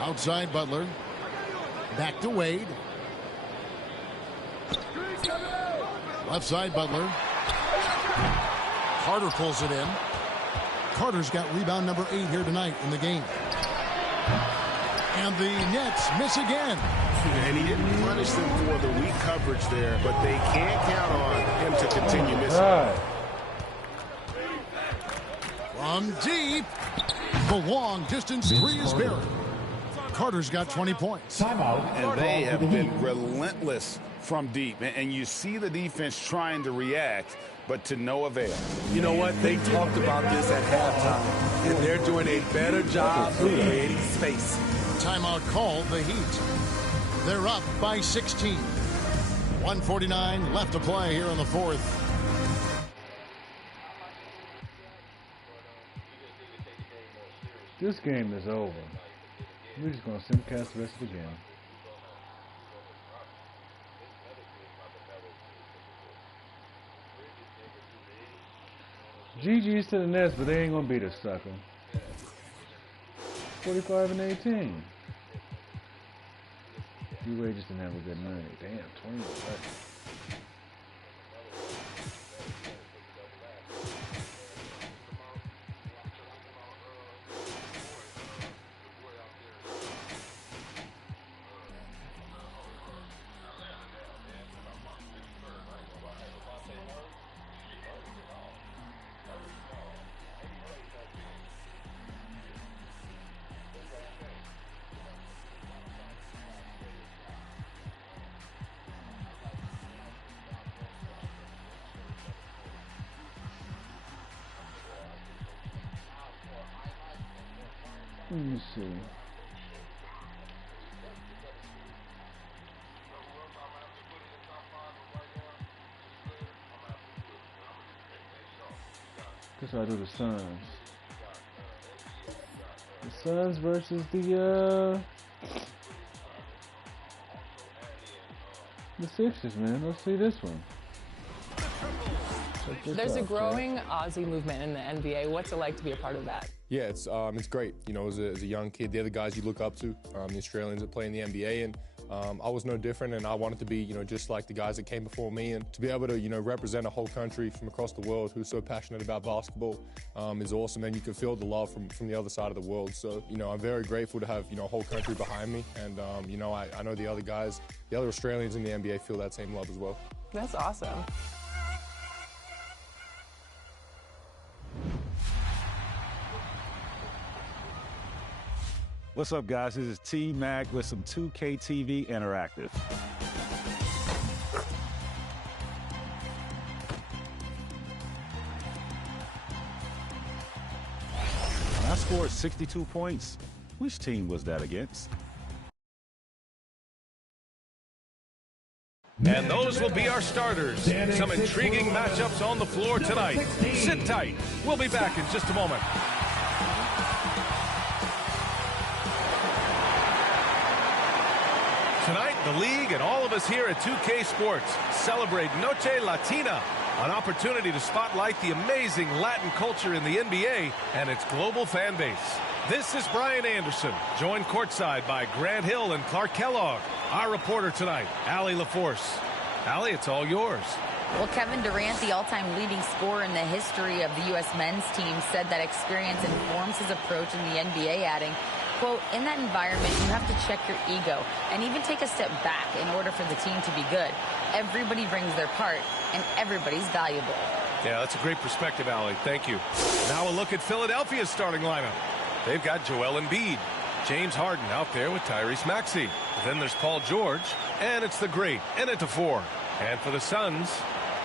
Outside Butler. Back to Wade. Left side Butler. Carter pulls it in. Carter's got rebound number 8 here tonight in the game. And the Nets miss again. And he didn't punish them for the weak coverage there, but they can't count on him to continue missing. Right. From deep, the long distance 3 is buried. Carter's got 20 points. And they have been relentless from deep. And you see the defense trying to react, but to no avail. You know what? They talked about this at halftime, and they're doing a better job of creating space. Timeout called the Heat. They're up by 16. 1:49 left to play here in the 4th. This game is over. We're just going to simcast the rest of the game. GG's to the Nets, but they ain't going to beat us, sucker. 45-18. D-Wade just didn't have a good night. Damn, 20. Let me see. Guess I'll do the Suns. The Suns versus the Sixers, man. Let's see this one. There's a growing Aussie movement in the NBA. What's it like to be a part of that? Yeah, it's great. You know, as a young kid, they're the guys you look up to, the Australians that play in the NBA, and I was no different, and I wanted to be, you know, just like the guys that came before me, and to be able to, you know, represent a whole country from across the world who's so passionate about basketball is awesome, and you can feel the love from the other side of the world. So, you know, I'm very grateful to have, you know, a whole country behind me, and, you know, I know the other guys, the other Australians in the NBA feel that same love as well. That's awesome. What's up, guys? This is T-Mac with some 2K TV Interactive. scored 62 points. Which team was that against? And those will be our starters. Some intriguing matchups on the floor tonight. Sit tight. We'll be back in just a moment. Tonight, the league and all of us here at 2K Sports celebrate Noche Latina, an opportunity to spotlight the amazing Latin culture in the NBA and its global fan base. This is Brian Anderson, joined courtside by Grant Hill and Clark Kellogg. Our reporter tonight, Allie LaForce. Allie, it's all yours. Well, Kevin Durant, the all-time leading scorer in the history of the U.S. men's team, said that experience informs his approach in the NBA, adding, quote, in that environment, you have to check your ego and even take a step back in order for the team to be good. Everybody brings their part, and everybody's valuable. Yeah, that's a great perspective, Allie. Thank you. Now a look at Philadelphia's starting lineup. They've got Joel Embiid, James Harden out there with Tyrese Maxey. Then there's Paul George, and it's the great Enofor. And for the Suns,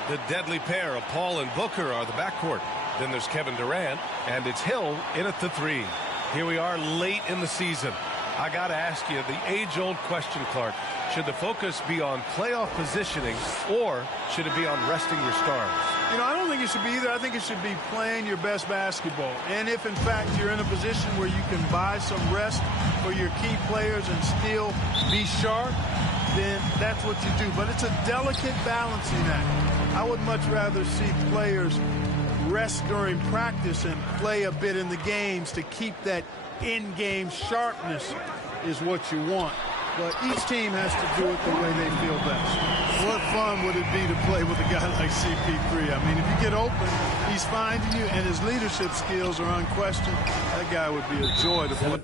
the deadly pair of Paul and Booker are the backcourt. Then there's Kevin Durant, and it's Hill in at the 3. Here we are late in the season. I got to ask you the age-old question, Clark. Should the focus be on playoff positioning, or should it be on resting your stars? You know, I don't think it should be either. I think it should be playing your best basketball. And if, in fact, you're in a position where you can buy some rest for your key players and still be sharp, then that's what you do. But it's a delicate balancing act. I would much rather see players rest during practice and play a bit in the games to keep that in-game sharpness is what you want. But each team has to do it the way they feel best. What fun would it be to play with a guy like CP3? I mean, if you get open, he's finding you, and his leadership skills are unquestioned. That guy would be a joy to play.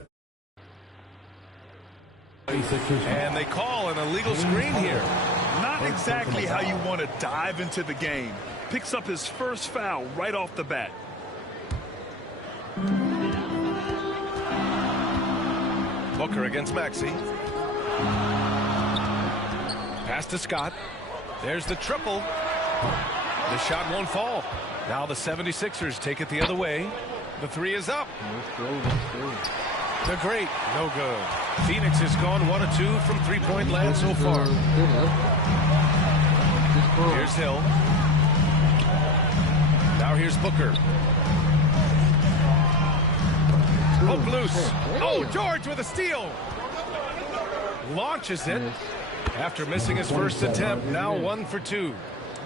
And they call an illegal screen here. Not exactly how you want to dive into the game. Picks up his first foul right off the bat. Booker against Maxey. Pass to Scott. There's the triple. The shot won't fall. Now the 76ers take it the other way. The 3 is up. The great, no good. Phoenix has gone 1 of 2 from three-point land so far. Here's Hill. Now here's Booker. Poke loose. Oh, George with a steal. Launches it after missing his first attempt. Now 1 for 2.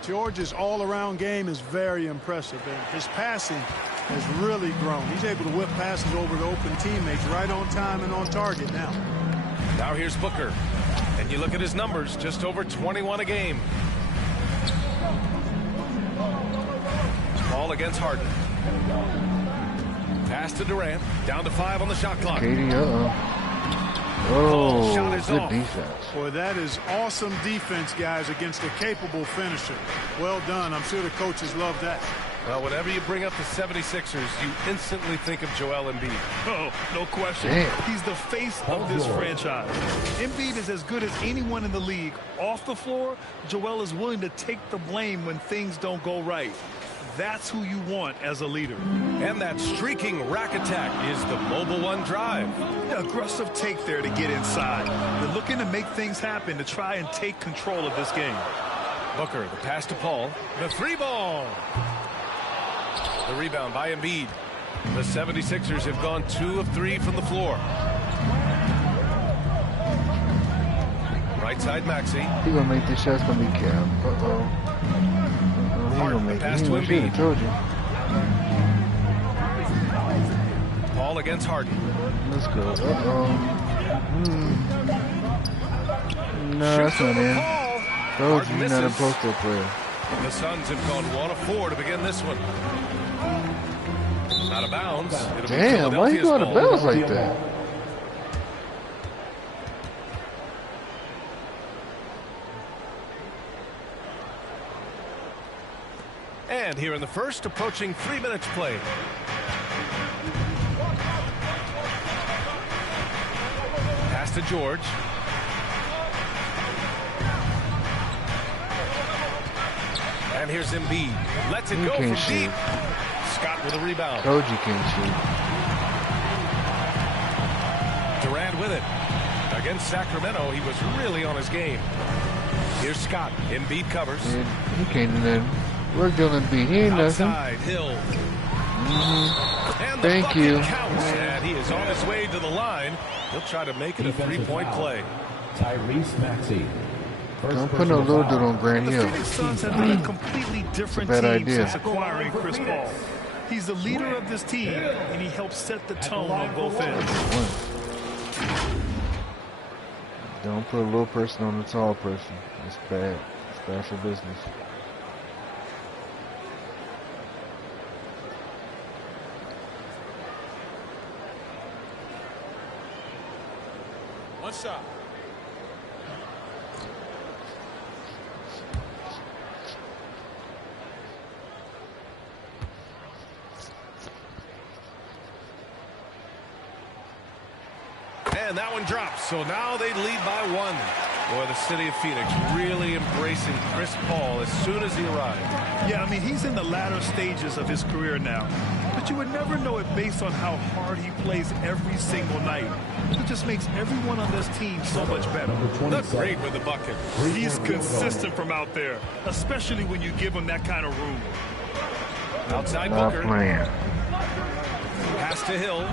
George's all-around game is very impressive, and his passing has really grown. He's able to whip passes over to open teammates right on time and on target now. Now here's Booker. And you look at his numbers, just over 21 a game. Ball against Harden. Pass to Durant. Down to 5 on the shot clock. Katie, Oh, good defense. Boy, that is awesome defense, guys, against a capable finisher. Well done. I'm sure the coaches love that. Well, whenever you bring up the 76ers, you instantly think of Joel Embiid. Oh, no question. Damn. He's the face of this franchise. Embiid is as good as anyone in the league. Off the floor, Joel is willing to take the blame when things don't go right. That's who you want as a leader. And that streaking rack attack is the Mobile One drive. Aggressive take there to get inside. They're looking to make things happen to try and take control of this game. Booker, the pass to Paul. The 3 ball. The rebound by Embiid. The 76ers have gone 2 of 3 from the floor. Right side Maxey. He gonna make this shot's gonna be capped. Harden, the pass to Embiid. Told you. Paul against Harden. Let's go. No, that's not in. Told you, you're not a post-up player. The Suns have gone 1 of 4 to begin this one. Out of bounds. Damn, why you go out of bounds like that? And here in the first, approaching 3 minutes played. Pass to George. And here's Embiid. Lets it go from deep. Scott with a rebound. Told you can't shoot. Durant with it. Against Sacramento, he was really on his game. Here's Scott. Embiid covers. Man, he can't do nothing. We're Dylan Embiid. He ain't nothing. Outside, Hill. And the Thank you. Counts, and he is on his way to the line. He'll try to make it a three-point play. Tyrese Maxey. Don't put no little dude on Grant Hill. The Phoenix Suns have been a completely different bad team idea. since acquiring Chris Paul. He's the leader of this team, and he helps set the tone on both ends. Don't put a little person on the tall person. It's bad. It's bad for business. One shot. And that one drops. So now they lead by 1. Boy, the city of Phoenix really embracing Chris Paul as soon as he arrived. Yeah, I mean, he's in the latter stages of his career now. But you would never know it based on how hard he plays every single night. He just makes everyone on this team so much better. Look great with the bucket. He's consistent from out there, especially when you give him that kind of room. Outside Not Booker. playing. Pass to Hill.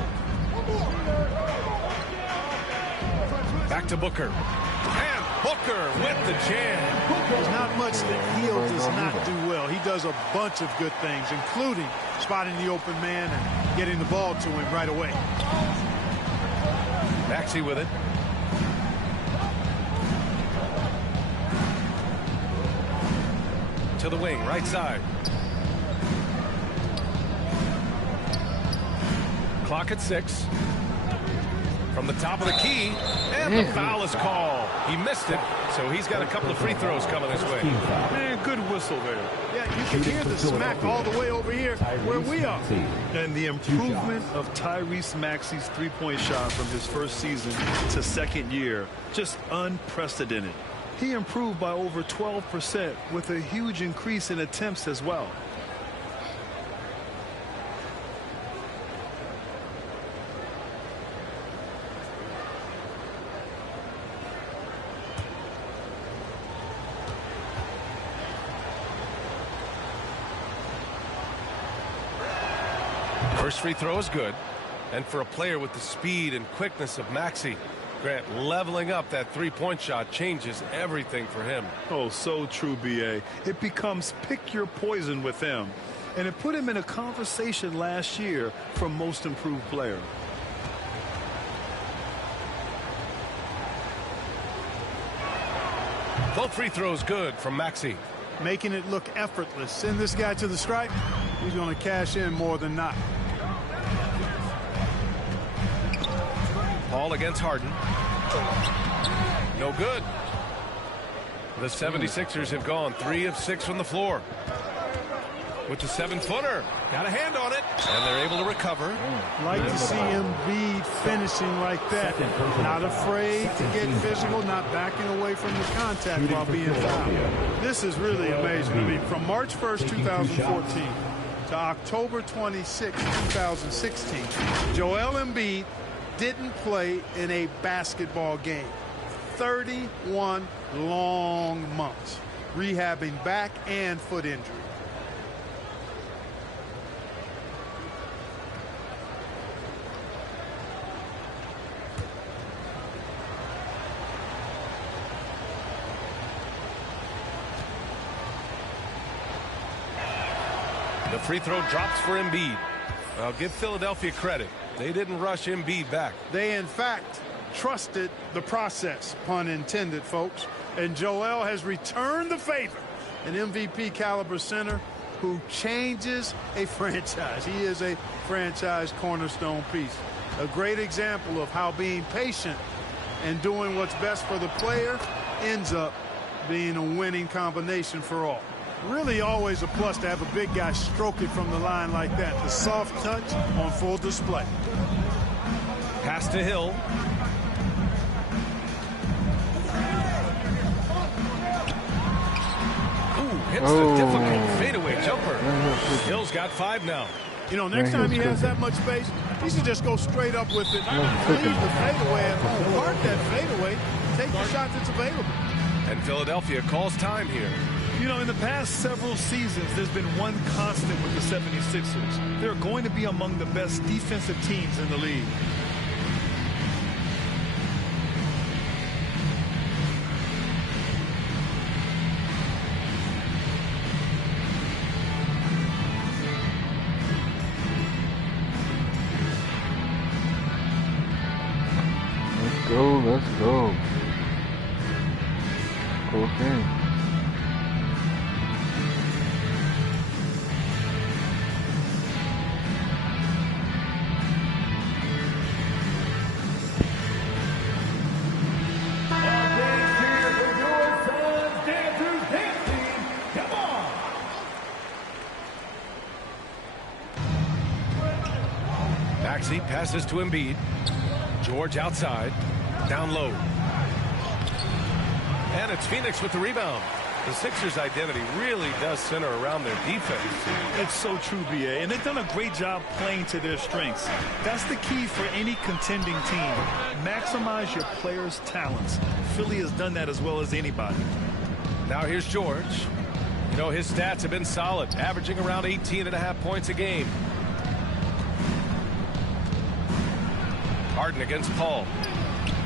Back to Booker. And Booker with the jam. There's not much that Hill does not do well. He does a bunch of good things, including spotting the open man and getting the ball to him right away. Maxey with it. To the wing, right side. Clock at 6. From the top of the key, and the foul is called. He missed it, so he's got a couple of free throws coming his way. Man, good whistle there. Yeah, you can hear the smack all the way over here where we are. And the improvement of Tyrese Maxey's three-point shot from his first season to second year, just unprecedented. He improved by over 12% with a huge increase in attempts as well. First free throw is good. And for a player with the speed and quickness of Maxey, Grant, leveling up that three-point shot changes everything for him. Oh, so true, B.A. It becomes pick your poison with him. And it put him in a conversation last year for most improved player. Both free throws good from Maxey. Making it look effortless. Send this guy to the stripe. He's going to cash in more than not. Paul against Harden. No good. The 76ers have gone 3 of 6 from the floor. With the 7-footer. Got a hand on it. And they're able to recover. Like to see Embiid finishing like that. Not afraid to get physical, not backing away from the contact while being fouled. This is really amazing. I mean, from March 1st, 2014 to October 26, 2016, Joel Embiid didn't play in a basketball game. 31 long months, rehabbing back and foot injury. The free throw drops for Embiid. I'll give Philadelphia credit. They didn't rush Embiid back. They, in fact, trusted the process, pun intended, folks. And Joel has returned the favor. An MVP caliber center who changes a franchise. He is a franchise cornerstone piece. A great example of how being patient and doing what's best for the player ends up being a winning combination for all. Really always a plus to have a big guy stroke it from the line like that. The soft touch on full display. Pass to Hill. Ooh, hits the difficult fadeaway jumper. Hill's got 5 now. You know, next time he has that much space, He should just go straight up with it, leave the fadeaway at home, park that fadeaway, take the shot that's available. And Philadelphia calls time here. You know, in the past several seasons, there's been one constant with the 76ers. They're going to be among the best defensive teams in the league. Let's go. Cool thing. Maxey passes to Embiid. George outside. Down low. And it's Phoenix with the rebound. The Sixers' identity really does center around their defense. It's so true, B.A., and they've done a great job playing to their strengths. That's the key for any contending team. Maximize your players' talents. Philly has done that as well as anybody. Now here's George. You know, his stats have been solid, averaging around 18.5 points a game. Harden against Paul.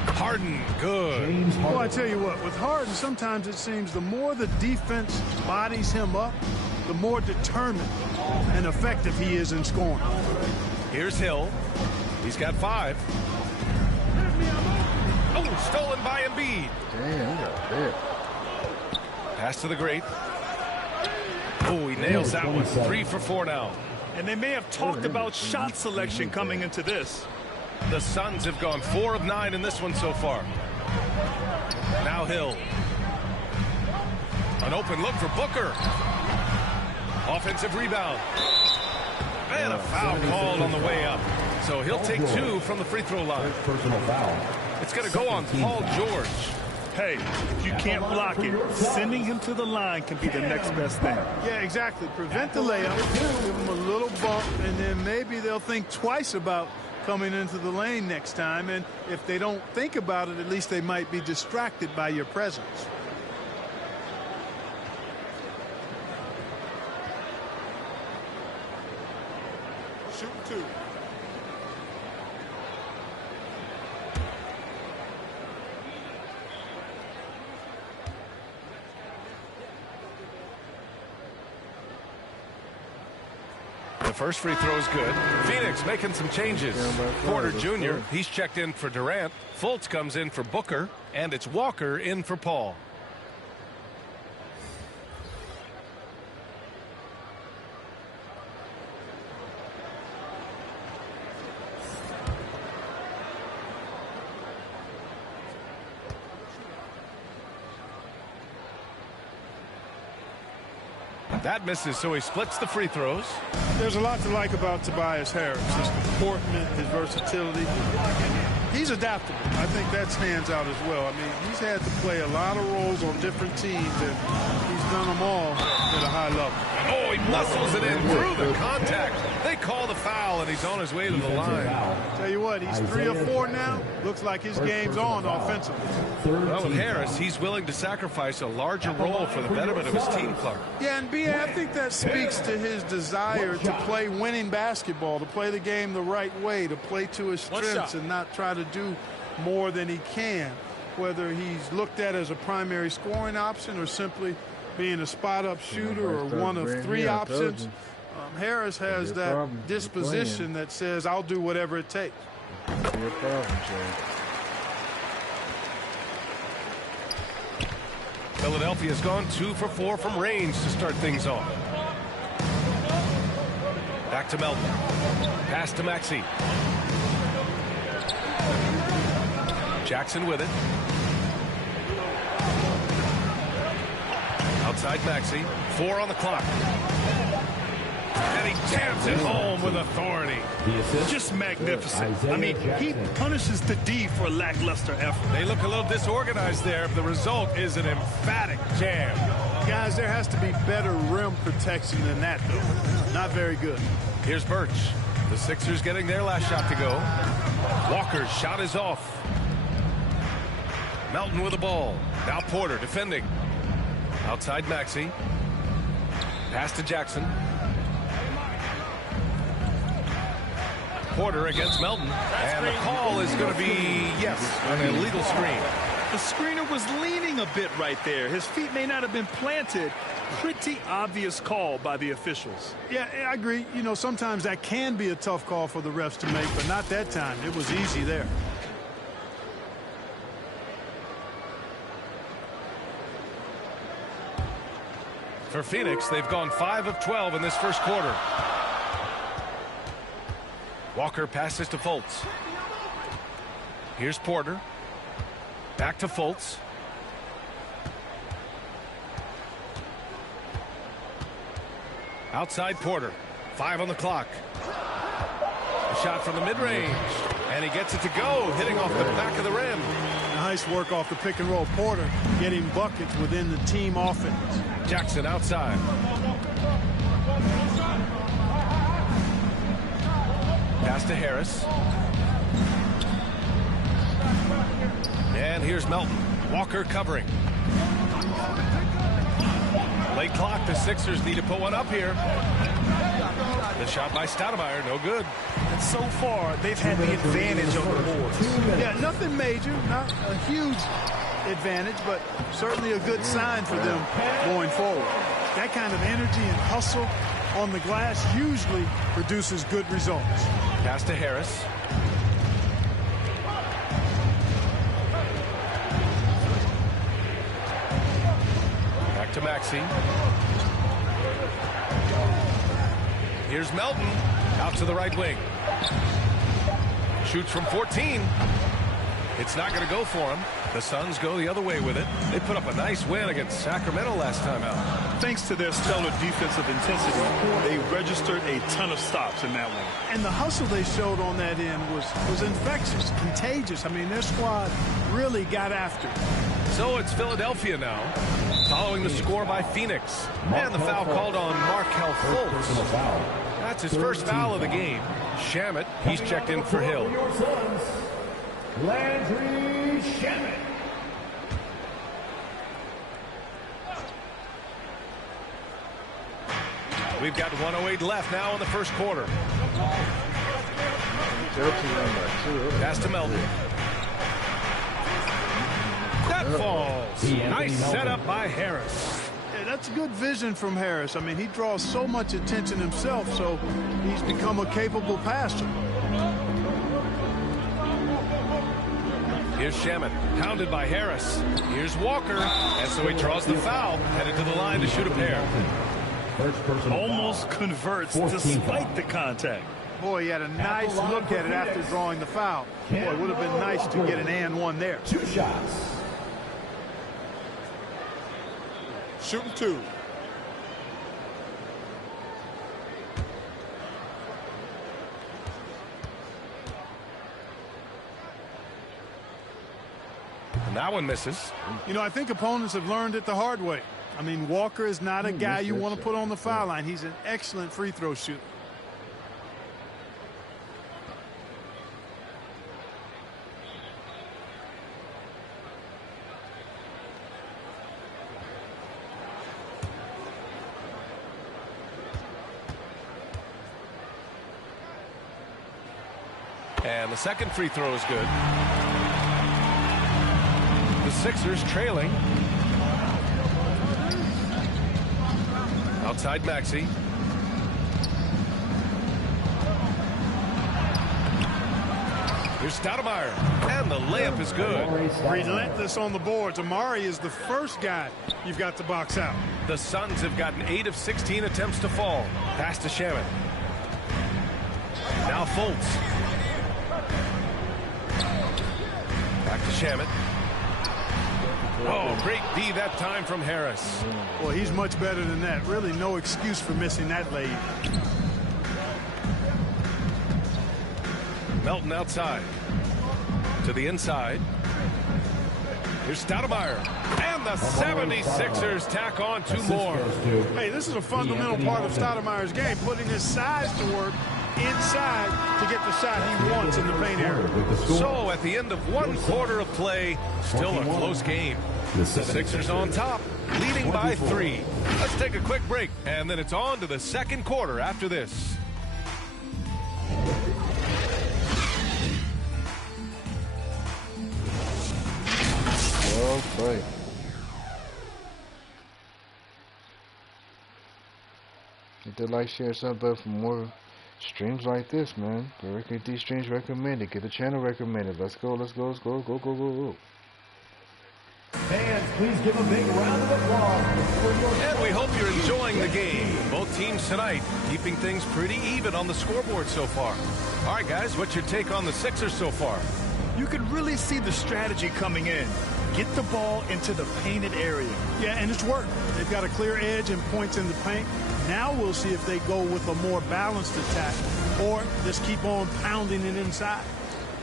Harden, good. Well, I tell you what, with Harden, sometimes it seems the more the defense bodies him up, the more determined and effective he is in scoring. Here's Hill. He's got 5. Oh, stolen by Embiid. Damn, he got bit. Pass to the great. Oh, he nails that one. 3 for 4 now. And they may have talked about shot selection coming into this. The Suns have gone 4 of 9 in this one so far. Now Hill. An open look for Booker. Offensive rebound. And a foul called on the way up. So he'll take 2 from the free throw line. Personal foul. It's going to go on Paul George. Hey, if you can't block it, sending him to the line can be the next best thing. Yeah, exactly. Prevent the layup, give him a little bump, and then maybe they'll think twice about coming into the lane next time. And if they don't think about it, at least they might be distracted by your presence. Shoot 2. The first free throw is good. Phoenix making some changes. Porter Jr., he's checked in for Durant. Fultz comes in for Booker. And it's Walker in for Paul. That misses, so he splits the free throws. There's a lot to like about Tobias Harris. His comportment, his versatility. He's adaptable. I think that stands out as well. I mean, he's had to play a lot of roles on different teams, and he's done them all at a high level. Oh, he muscles it in through the contact. They call the foul, and he's on his way to the line. Tell you what, he's 3 or 4 now. Looks like his game's on offensively. Well, with Harris, he's willing to sacrifice a larger role for the betterment of his team, Clark. Yeah, and B.A., I think that speaks to his desire to play winning basketball, to play the game the right way, to play to his strengths and not try to do more than he can, whether he's looked at as a primary scoring option or simply being a spot-up shooter or one of 3 options. Harris has that disposition that says, I'll do whatever it takes. Philadelphia's gone 2 for 4 from range to start things off. Back to Melton. Pass to Maxey. Jackson with it. Outside Maxey. 4 on the clock. And he jams it home with authority. Just magnificent. I mean, he punishes the D for lackluster effort. They look a little disorganized there, but the result is an emphatic jam. Guys, there has to be better rim protection than that, though. Not very good. Here's Birch. The Sixers getting their last shot to go. Walker's shot is off. Melton with the ball. Now Porter defending. Outside Maxey. Pass to Jackson. Porter against Melton. And the call is going to be, yes, an illegal screen. The screener was leaning a bit right there. His feet may not have been planted. Pretty obvious call by the officials. Yeah, I agree. You know, sometimes that can be a tough call for the refs to make, but not that time. It was easy there. For Phoenix, they've gone 5 of 12 in this first quarter. Walker passes to Fultz. Here's Porter. Back to Fultz. Outside Porter. 5 on the clock. A shot from the mid-range. And he gets it to go, hitting off the back of the rim. Nice work off the pick and roll. Porter getting buckets within the team offense. Jackson outside. Pass to Harris. And here's Melton. Walker covering. Late clock. The Sixers need to put one up here. The shot by Stoudemire, no good. And so far, they've had the advantage on the boards. Yeah, nothing major, not a huge advantage, but certainly a good sign for them going forward. That kind of energy and hustle on the glass usually produces good results. Pass to Harris. Back to Maxey. Here's Melton out to the right wing. Shoots from 14. It's not going to go for him. The Suns go the other way with it. They put up a nice win against Sacramento last time out. Thanks to their stellar defensive intensity, they registered a ton of stops in that one. And the hustle they showed on that end was infectious, contagious. I mean, their squad really got after it. So it's Philadelphia now, following the score by Phoenix. And the foul called on Markelle Fultz. That's his first foul of the game. Shamet, he's checked in for Hill. Landry Shamet. We've got 1:08 left now in the first quarter. Pass to Melton. That falls. Nice setup by Harris. Hey, that's good vision from Harris. I mean, he draws so much attention himself, so he's become a capable passer. Here's Shamet, pounded by Harris. Here's Walker, and so he draws the foul, headed to the line to shoot a pair. Almost converts despite the contact. Boy, he had a nice look at it after drawing the foul. Boy, it would have been nice to get an and one there. 2 shots. Shooting 2. And that one misses. You know, I think opponents have learned it the hard way. I mean, Walker is not a guy you want to put on the foul line. He's an excellent free throw shooter. And the second free throw is good. The Sixers trailing. Outside Maxey. Here's Stoudemire. And the layup is good. Relentless on the boards. Amari is the first guy you've got to box out. The Suns have gotten 8 of 16 attempts to fall. Pass to Shamet. Now Fultz. Back to Shamet. Oh, great D that time from Harris. Well, he's much better than that. Really no excuse for missing that lead. Melton outside. To the inside. Here's Stoudemire. And the 76ers tack on 2 more. Hey, this is a fundamental part of Stoudemire's game, putting his size to work inside to get the shot he wants in the paint area. So at the end of 1 quarter of play, still a close game. The Sixers on top, leading by 3. Let's take a quick break, and then it's on to the second quarter after this. Oh, boy. Hit the like, share, sub button for more streams like this, man. The Record D streams recommended. Get the channel recommended. Let's go, let's go, let's go, go, go, go, go. Fans, please give a big round of applause for your... And we hope you're enjoying the game. Both teams tonight keeping things pretty even on the scoreboard so far. All right, guys, what's your take on the Sixers so far? You can really see the strategy coming in. Get the ball into the painted area. Yeah, and it's worked. They've got a clear edge and points in the paint. Now we'll see if they go with a more balanced attack or just keep on pounding it inside.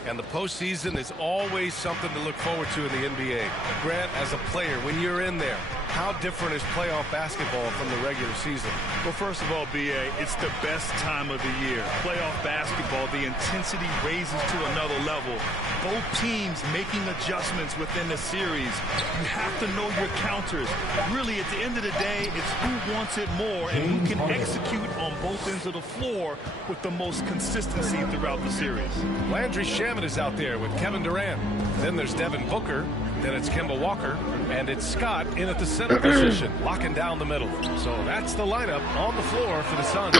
And the postseason is always something to look forward to in the NBA. Grant, as a player, when you're in there, how different is playoff basketball from the regular season? Well, first of all, B.A., it's the best time of the year. Playoff basketball, the intensity raises to another level. Both teams making adjustments within the series. You have to know your counters. Really, at the end of the day, it's who wants it more and who can execute on both ends of the floor with the most consistency throughout the series. Landry Shamet is out there with Kevin Durant. Then there's Devin Booker. Then it's Kemba Walker. And it's Scott in at the center position, locking down the middle. So that's the lineup on the floor for the Suns.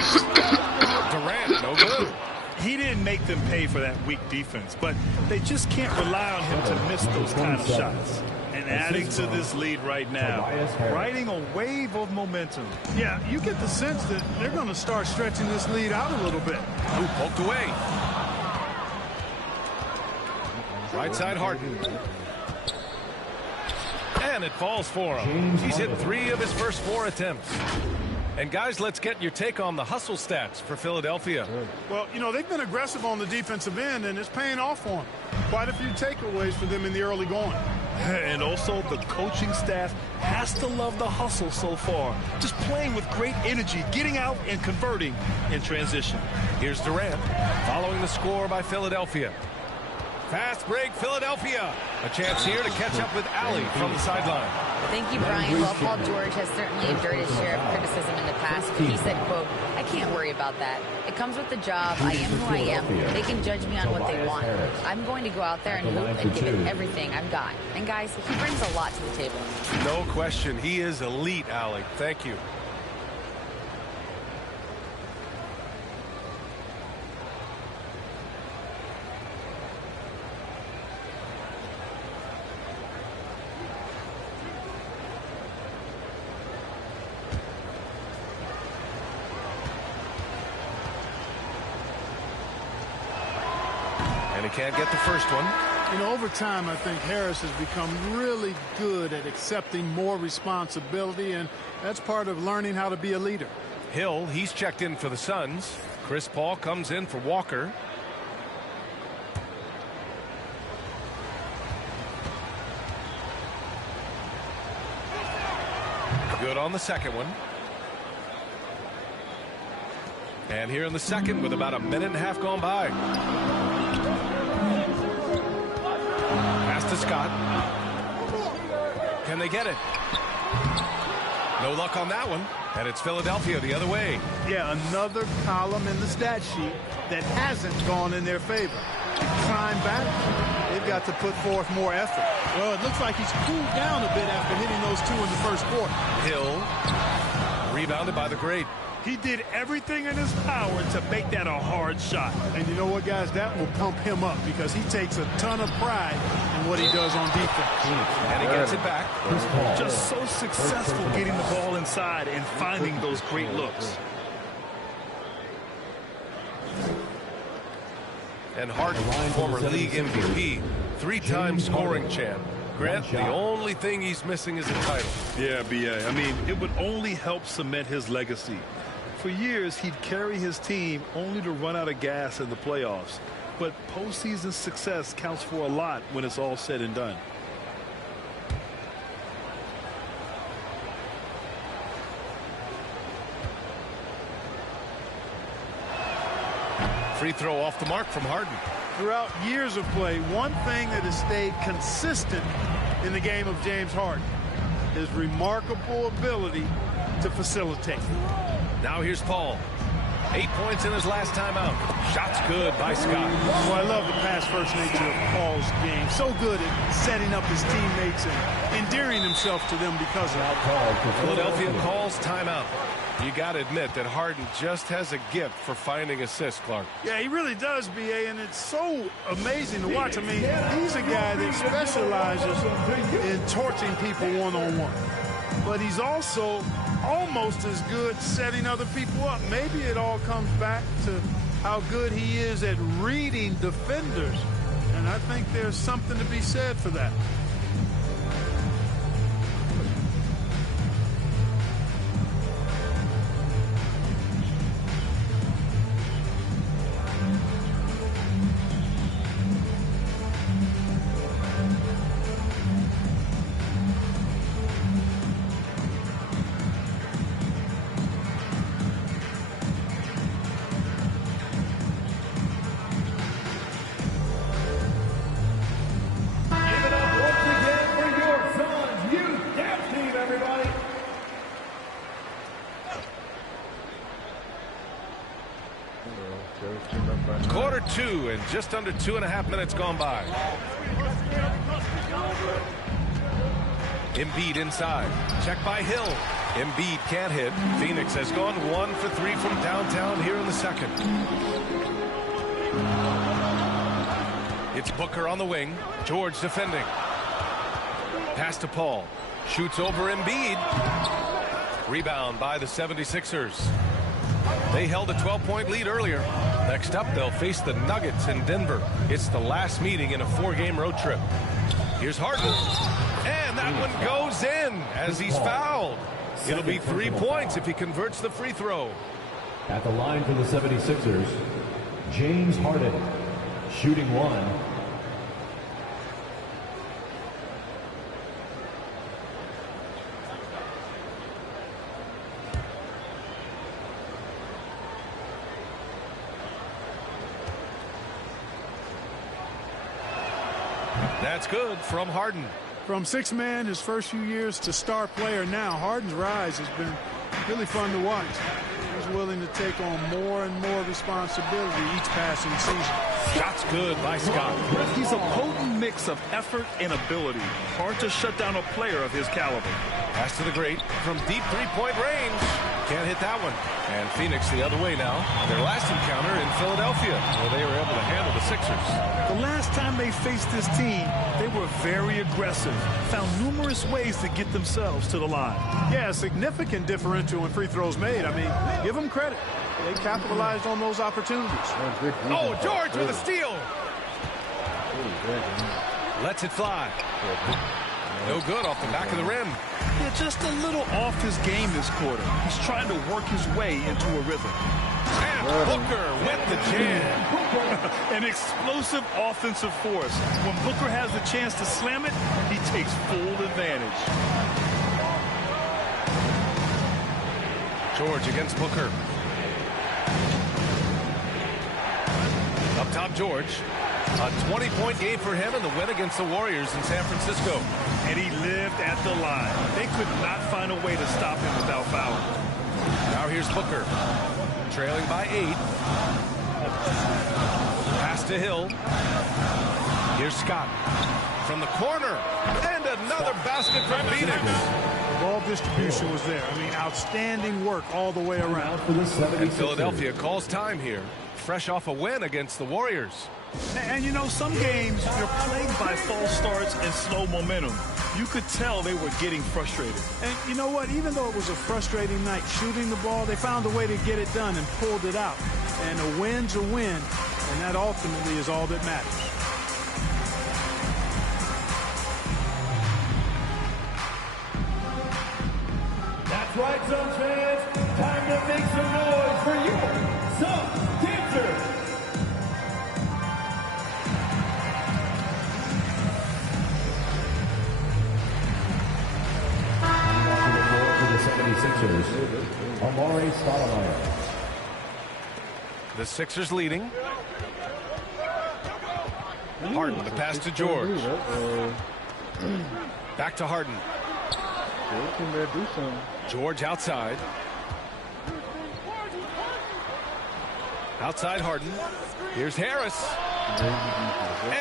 Durant, no good. He didn't make them pay for that weak defense, but they just can't rely on him to miss those kind of shots. And adding to this lead right now, riding a wave of momentum. Yeah, you get the sense that they're going to start stretching this lead out a little bit. Who poked away? Right side Harden. And it falls for him. He's hit 3 of his first 4 attempts. And guys, let's get your take on the hustle stats for Philadelphia. Well, you know, they've been aggressive on the defensive end, and it's paying off for them. Quite a few takeaways for them in the early going. And also, the coaching staff has to love the hustle so far. Just playing with great energy, getting out and converting in transition. Here's Durant, following the score by Philadelphia. Fast break, Philadelphia. A chance here to catch up with Allie from the sideline. Thank you, Brian. Well, Paul George has certainly endured his share of criticism in the past, but he said, quote, "I can't worry about that. It comes with the job. I am who I am. They can judge me on what they want. I'm going to go out there and hoop and give it everything I've got." And guys, he brings a lot to the table. No question. He is elite, Allie. Thank you. Can't get the first one. You know, over time, I think Harris has become really good at accepting more responsibility, and that's part of learning how to be a leader. Hill, he's checked in for the Suns. Chris Paul comes in for Walker. Good on the second one. And here in the second with about a minute and a half gone by. Pass to Scott. Can they get it? No luck on that one. And it's Philadelphia the other way. Yeah, another column in the stat sheet that hasn't gone in their favor. Climb back, they've got to put forth more effort. Well, it looks like he's cooled down a bit after hitting those 2 in the first quarter. Hill, rebounded by the great. He did everything in his power to make that a hard shot. And you know what, guys? That will pump him up because he takes a ton of pride in what he does on defense. And he gets it back. Just so successful getting the ball inside and finding those great looks. And Harden, former league MVP, 3-time scoring champ. Grant, the only thing he's missing is a title. Yeah, B.A. I mean, it would only help cement his legacy. For years, he'd carry his team only to run out of gas in the playoffs. But postseason success counts for a lot when it's all said and done. free throw off the mark from Harden. Throughout years of play, one thing that has stayed consistent in the game of James Harden is remarkable ability to facilitate. Now here's Paul. 8 points in his last time out. Shots good by Scott. Well, I love the pass-first nature of Paul's game. So good at setting up his teammates and endearing himself to them because of it. Philadelphia calls timeout. You got to admit that Harden just has a gift for finding assists, Clark. Yeah, he really does, B.A., and it's so amazing to watch. I mean, he's a guy that specializes in torching people one-on-one. But he's also almost as good setting other people up. Maybe it all comes back to how good he is at reading defenders. And I think there's something to be said for that. Quarter two and just under 2.5 minutes gone by. Embiid inside. Check by Hill. Embiid can't hit. Phoenix has gone 1 for 3 from downtown here in the second. It's Booker on the wing. George defending. Pass to Paul. Shoots over Embiid. Rebound by the 76ers. They held a 12-point lead earlier. Next up, they'll face the Nuggets in Denver. It's the last meeting in a 4-game road trip. Here's Harden. And that one goes in as he's fouled. It'll be 3 points if he converts the free throw. At the line for the 76ers, James Harden, shooting 1. That's good from Harden. From six-man his first few years to star player now, Harden's rise has been really fun to watch. He's willing to take on more and more responsibility each passing season. Shots good by Scott. He's a potent mix of effort and ability. Hard to shut down a player of his caliber. Pass to the great from deep three-point range. Can't hit that one. And Phoenix the other way now. Their last encounter in Philadelphia, where they were able to handle the Sixers. The last time they faced this team, they were very aggressive. Found numerous ways to get themselves to the line. Yeah, a significant differential in free throws made. I mean, give them credit. They capitalized on those opportunities. Oh, George with a steal. Lets it fly. No good off the back of the rim. Yeah, just a little off his game this quarter. He's trying to work his way into a rhythm. And Booker with the jam. An explosive offensive force. When Booker has the chance to slam it, he takes full advantage. George against Booker. Up top, George. A 20-point game for him in the win against the Warriors in San Francisco. And he lived at the line. They could not find a way to stop him without fouling. Now here's Booker. Trailing by 8. Pass to Hill. Here's Scott. From the corner. And another basket from Phoenix. Ball distribution was there. I mean, outstanding work all the way around. And Philadelphia calls time here. Fresh off a win against the Warriors. And you know, some games you're plagued by false starts and slow momentum. You could tell they were getting frustrated. And you know what? Even though it was a frustrating night shooting the ball, they found a way to get it done and pulled it out. And a win's a win, and that ultimately is all that matters. That's right, Suns fans. Time to make some noise for your Suns dancers. The The Sixers leading. Harden, the pass to George. Back to Harden. George outside. Outside Harden. Here's Harris.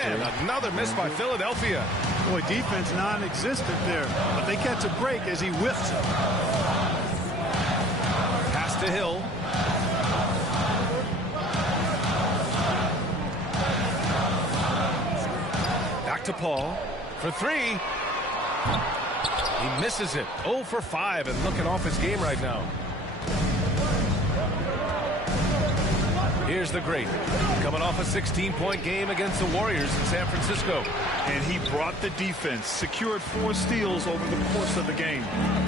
And another miss by Philadelphia. Boy, defense non-existent there, but they catch a break as he whips it. Pass to Hill. Back to Paul for three. He misses it. 0 for 5 and looking off his game right now. Here's the great, coming off a 16-point game against the Warriors in San Francisco. And he brought the defense, secured 4 steals over the course of the game.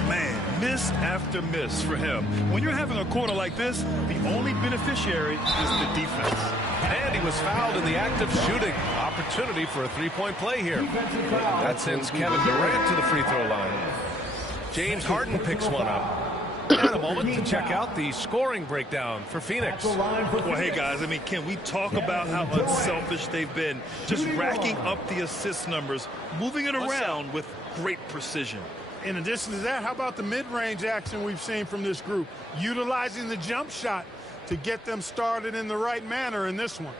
Man, miss after miss for him. When you're having a quarter like this, the only beneficiary is the defense. And he was fouled in the act of shooting. Opportunity for a three-point play here. That sends Kevin Durant to the free throw line. James Harden picks one up. And a moment to check out the scoring breakdown for Phoenix. Well, hey, guys, I mean, can we talk about how unselfish they've been? Just racking up the assist numbers, moving it around with great precision. In addition to that, how about the mid-range action we've seen from this group? Utilizing the jump shot to get them started in the right manner in this one.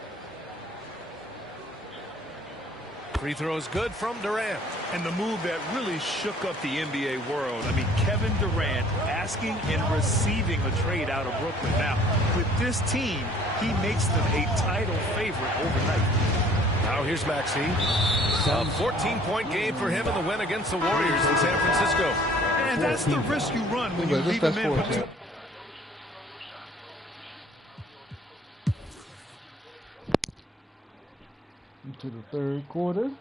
Free throw is good from Durant. And the move that really shook up the NBA world. I mean, Kevin Durant asking and receiving a trade out of Brooklyn. Now, with this team, he makes them a title favorite overnight. Now here's Maxey. A 14-point game for him in the win against the Warriors in San Francisco. And that's the risk you run when you leave them in. Into the third quarter.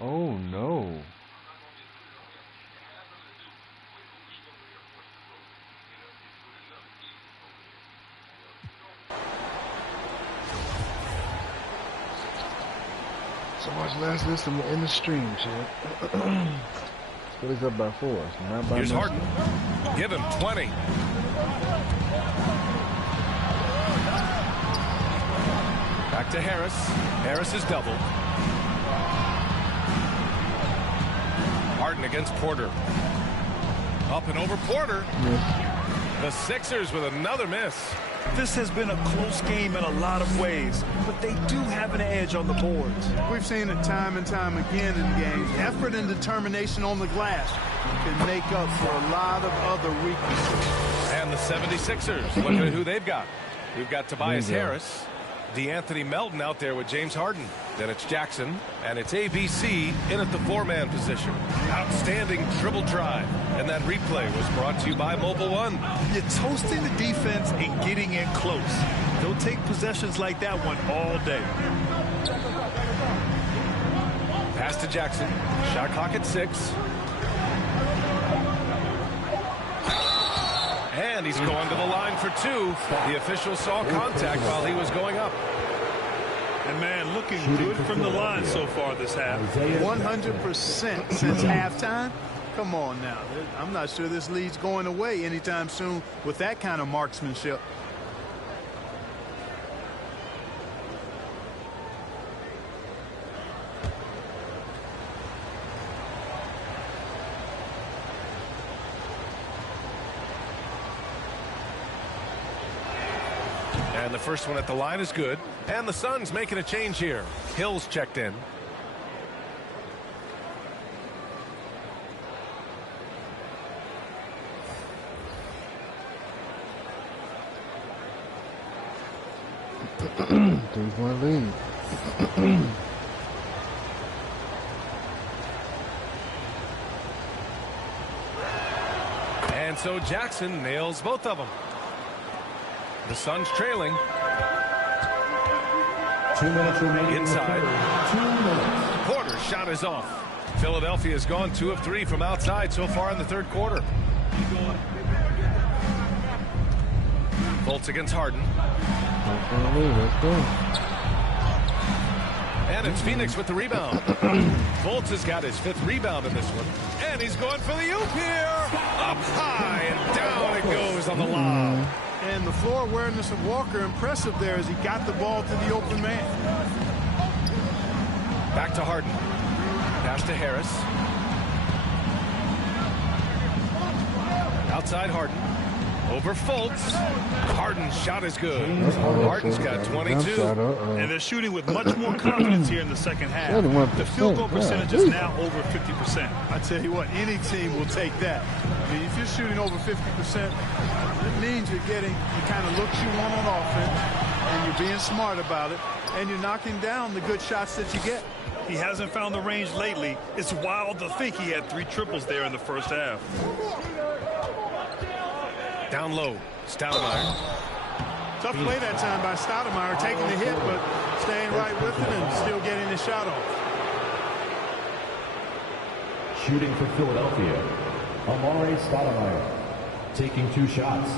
Oh no. So much less this in the stream, shit. Philly's up by 4. So not by Here's much. Harden. Give him 20. Back to Harris. Harris is double. Harden against Porter. Up and over Porter. Yes. The Sixers with another miss. This has been a close game in a lot of ways, but they do have an edge on the boards. We've seen it time and time again in games. Effort and determination on the glass can make up for a lot of other weaknesses. And the 76ers, looking at who they've got. We've got Tobias Harris, DeAnthony Melton out there with James Harden. Then it's Jackson, and it's ABC in at the 4-man position. Outstanding dribble drive. And that replay was brought to you by Mobile One. You're toasting the defense and getting in close. They'll take possessions like that one all day. Pass to Jackson. Shot clock at 6. And he's going to the line for 2. The official saw contact while he was going up. And, man, looking good from the line so far this half. 100% since halftime. Come on now. I'm not sure this lead's going away anytime soon with that kind of marksmanship. And the first one at the line is good. And the Suns making a change here. Hill's checked in. Three-point lead. And so Jackson nails both of them. The Suns trailing. 2 minutes remaining. Inside. 2 minutes. Porter's shot is off. Philadelphia has gone 2 of 3 from outside so far in the third quarter. Bolts against Harden. And it's Phoenix with the rebound. Fultz has got his 5th rebound in this one. And he's going for the oop here. Up high and down it goes on the lob. And the floor awareness of Walker impressive there as he got the ball to the open man. Back to Harden. Pass to Harris. Outside Harden. Over Fultz. Harden's shot is good. Harden's got 22. And they're shooting with much more confidence here in the second half. The field goal percentage is now over 50%. I tell you what, any team will take that. I mean, if you're shooting over 50%, it means you're getting the kind of looks you want on offense, and you're being smart about it, and you're knocking down the good shots that you get. He hasn't found the range lately. It's wild to think he had 3 triples there in the first half. Down low, Stoudemire. Tough play that time by Stoudemire, taking the hit, but staying right with it and still getting the shot off. Shooting for Philadelphia, Amare Stoudemire, taking 2 shots.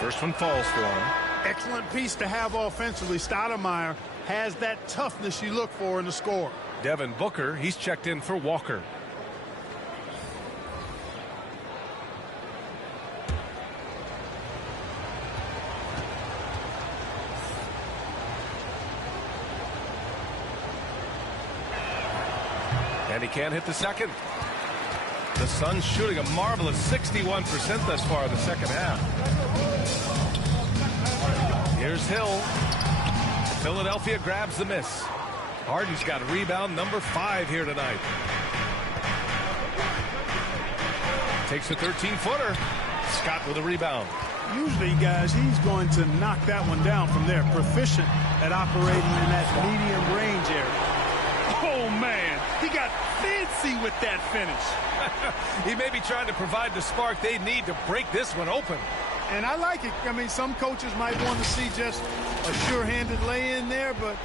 First one falls for him. Excellent piece to have offensively. Stoudemire has that toughness you look for in the score. Devin Booker, he's checked in for Walker. And he can't hit the second. The Suns shooting a marvelous 61% thus far in the second half. Here's Hill. Philadelphia grabs the miss. Harden's got rebound number 5 here tonight. Takes a 13-footer. Scott with a rebound. Usually, guys, he's going to knock that one down from there. Proficient at operating in that medium range area. Oh, man. He got fancy with that finish. He may be trying to provide the spark they need to break this one open. And I like it. I mean, some coaches might want to see just a sure-handed lay-in there, but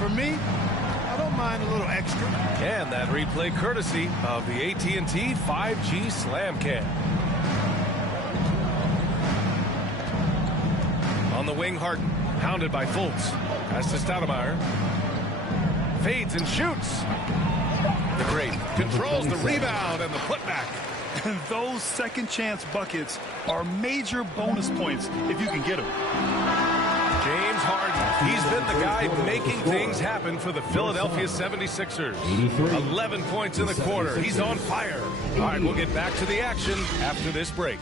for me, I don't mind a little extra. And that replay courtesy of the AT&T 5G Slam Cam. On the wing, Harden, hounded by Fultz. Pass to Stoudemire. Fades and shoots. The great controls the rebound and the putback. And those second chance buckets are major bonus points if you can get them. James Harden, he's been the guy making things happen for the Philadelphia 76ers. 11 points in the quarter. He's on fire. All right, we'll get back to the action after this break.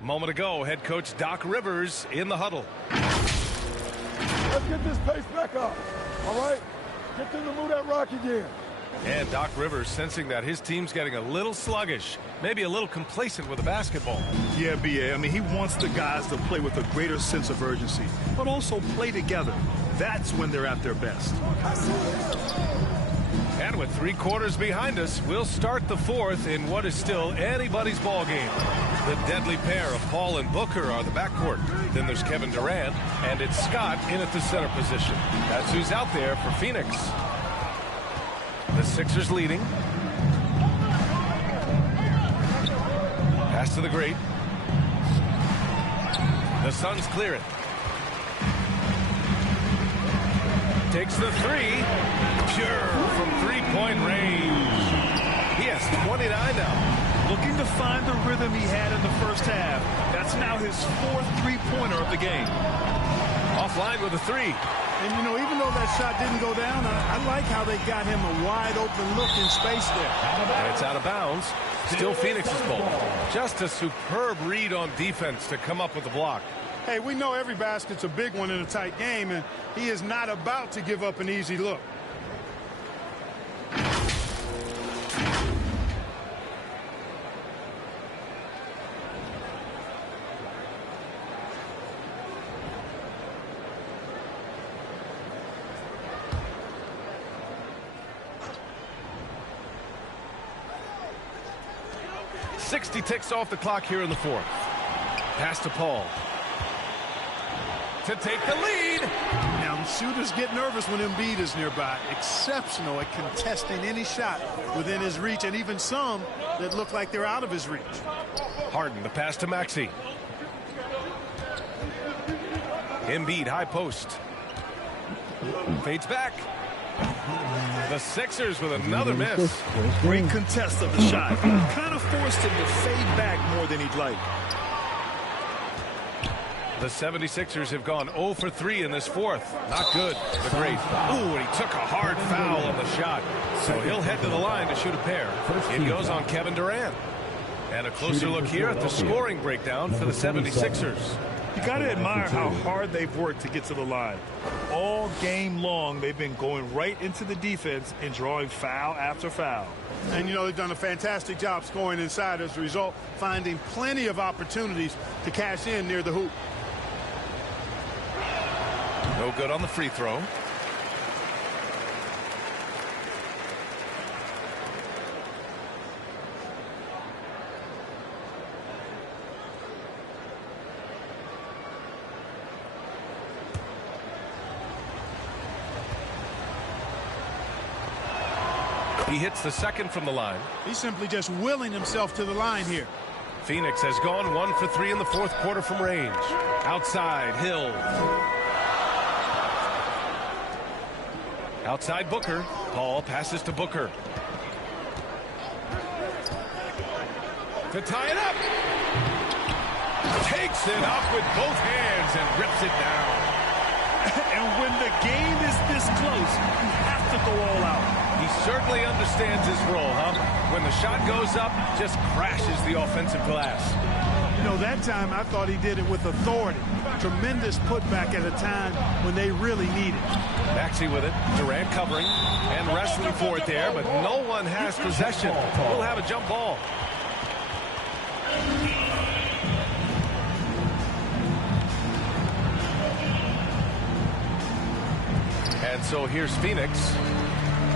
Moment ago, head coach Doc Rivers in the huddle. Let's get this pace back up. All right? Get them to move that rock again. And Doc Rivers sensing that his team's getting a little sluggish, maybe a little complacent with the basketball. Yeah, B.A. I mean, he wants the guys to play with a greater sense of urgency, but also play together. That's when they're at their best. And with 3 quarters behind us, we'll start the 4th in what is still anybody's ball game. The deadly pair of Paul and Booker are the backcourt. Then there's Kevin Durant, and it's Scott in at the center position. That's who's out there for Phoenix. The Sixers leading. Pass to the great. The Suns clear it. Takes the 3. Pure from 3-point range. He has 29 now. Looking to find the rhythm he had in the first half. That's now his 4th three-pointer of the game. Offline with a 3. And, you know, even though that shot didn't go down, I like how they got him a wide-open look in space there. And it's out of bounds. Still Phoenix's ball. Just a superb read on defense to come up with the block. Hey, we know every basket's a big one in a tight game, and he is not about to give up an easy look. 60 ticks off the clock here in the fourth. Pass to Paul. To take the lead. Now, the shooters get nervous when Embiid is nearby. Exceptional at contesting any shot within his reach, and even some that look like they're out of his reach. Harden, the pass to Maxey. Embiid, high post. Fades back. The Sixers with another miss. Great contest of the shot. Kind of forced him to fade back more than he'd like. The 76ers have gone 0 for 3 in this fourth. Not good. The great. Ooh, and he took a hard foul on the shot. So he'll head to the line to shoot a pair. It goes on Kevin Durant. And a closer look here at the scoring breakdown for the 76ers. You got to admire how hard they've worked to get to the line. All game long, they've been going right into the defense and drawing foul after foul. And, you know, they've done a fantastic job scoring inside as a result, finding plenty of opportunities to cash in near the hoop. No good on the free throw. He hits the second from the line. He's simply just willing himself to the line here. Phoenix has gone 1 for 3 in the fourth quarter from range. Outside, Hill. Outside Booker. Paul passes to Booker. To tie it up. Takes it up with both hands and rips it down. And when the game is this close, you have to go all out. He certainly understands his role, huh? When the shot goes up, just crashes the offensive glass. You know, that time I thought he did it with authority. Tremendous putback at a time when they really need it. Maxey with it. Durant covering and wrestling for it there, but no one has possession. We'll have a jump ball. And so here's Phoenix.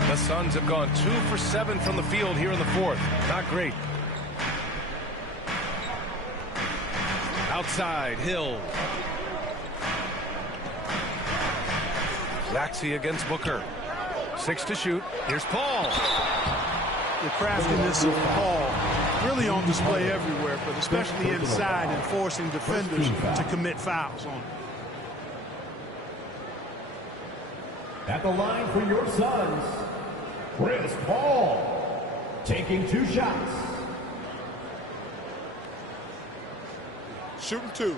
The Suns have gone 2 for 7 from the field here in the fourth. Not great. Outside, Hill. Maxey against Booker. 6 to shoot. Here's Paul. The craftiness of Paul really on display everywhere, but especially inside and forcing defenders to commit fouls on him. At the line for your Suns, Chris Paul, taking 2 shots. Shooting 2.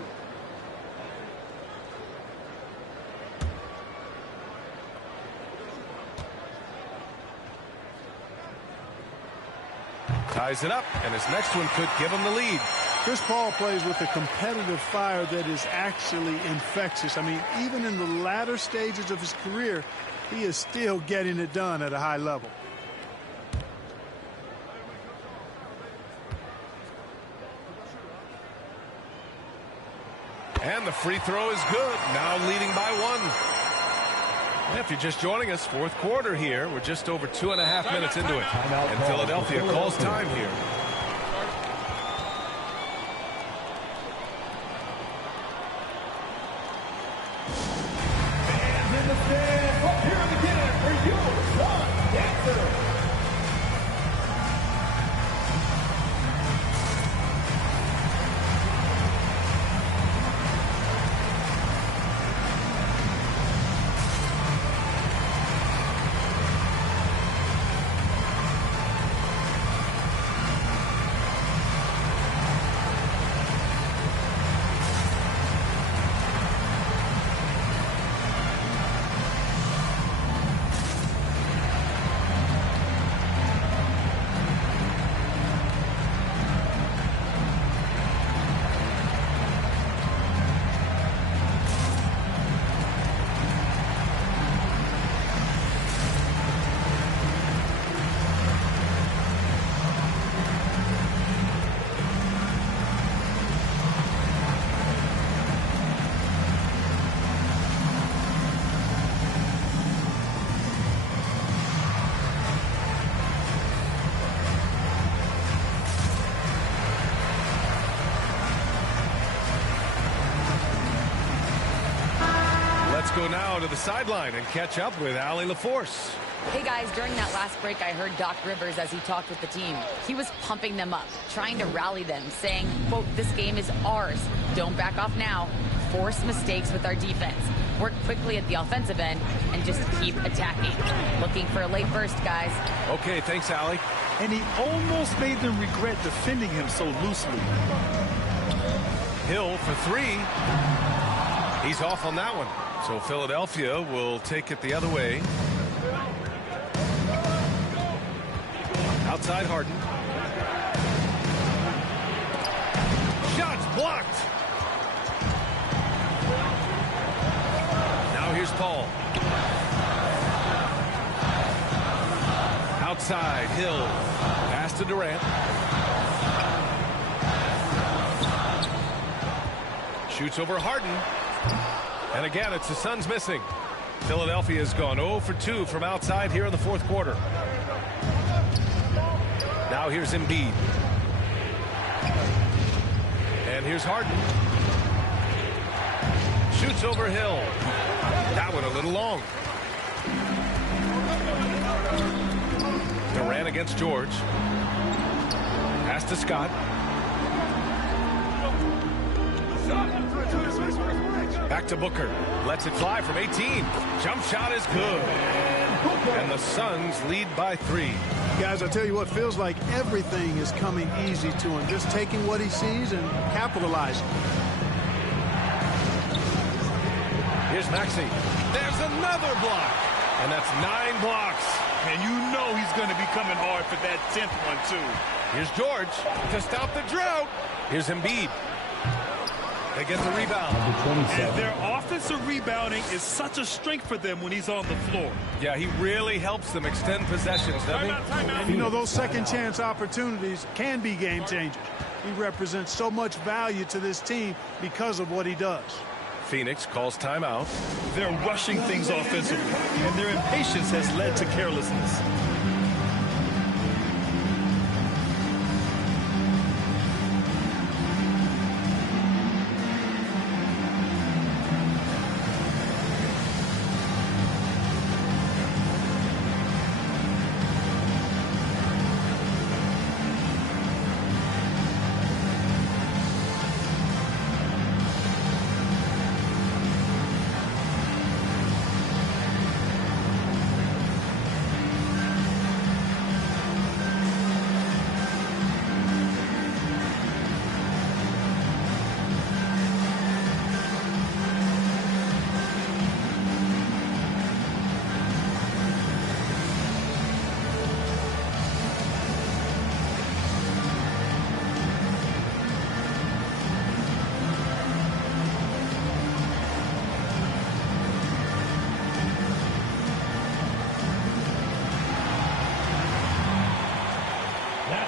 Ties it up, and his next one could give him the lead. Chris Paul plays with a competitive fire that is actually infectious. I mean, even in the latter stages of his career, he is still getting it done at a high level. And the free throw is good. Now leading by 1. If you're just joining us, fourth quarter here. We're just over 2.5 minutes into it. And Philadelphia calls time here. Fans in the stands, let's hear it again for your Sun Dancer. go to the sideline and catch up with Allie LaForce. Hey guys, during that last break, I heard Doc Rivers as he talked with the team. He was pumping them up, trying to rally them, saying, quote, "This game is ours. Don't back off now. Force mistakes with our defense. Work quickly at the offensive end and just keep attacking." Looking for a late burst, guys. Okay, thanks, Allie. And he almost made them regret defending him so loosely. Hill for three. He's off on that one. So Philadelphia will take it the other way. Outside Harden. Shots blocked. Now here's Paul. Outside Hill. Pass to Durant. Shoots over Harden. And again, it's the Suns missing. Philadelphia has gone 0 for 2 from outside here in the fourth quarter. Now here's Embiid. And here's Harden. Shoots over Hill. That one a little long. Durant against George. Pass to Scott. Back to Booker. Lets it fly from 18. Jump shot is good. And the Suns lead by 3. Guys, I tell you what, feels like everything is coming easy to him. Just taking what he sees and capitalizing. Here's Maxey. There's another block. And that's 9 blocks. And you know he's going to be coming hard for that 10th one, too. Here's George to stop the drought. Here's Embiid. They get the rebound. And their offensive rebounding is such a strength for them when he's on the floor. Yeah, he really helps them extend possessions, doesn't he? And you know, those second chance opportunities can be game changers. He represents so much value to this team because of what he does. Phoenix calls timeout. They're rushing things offensively, and their impatience has led to carelessness.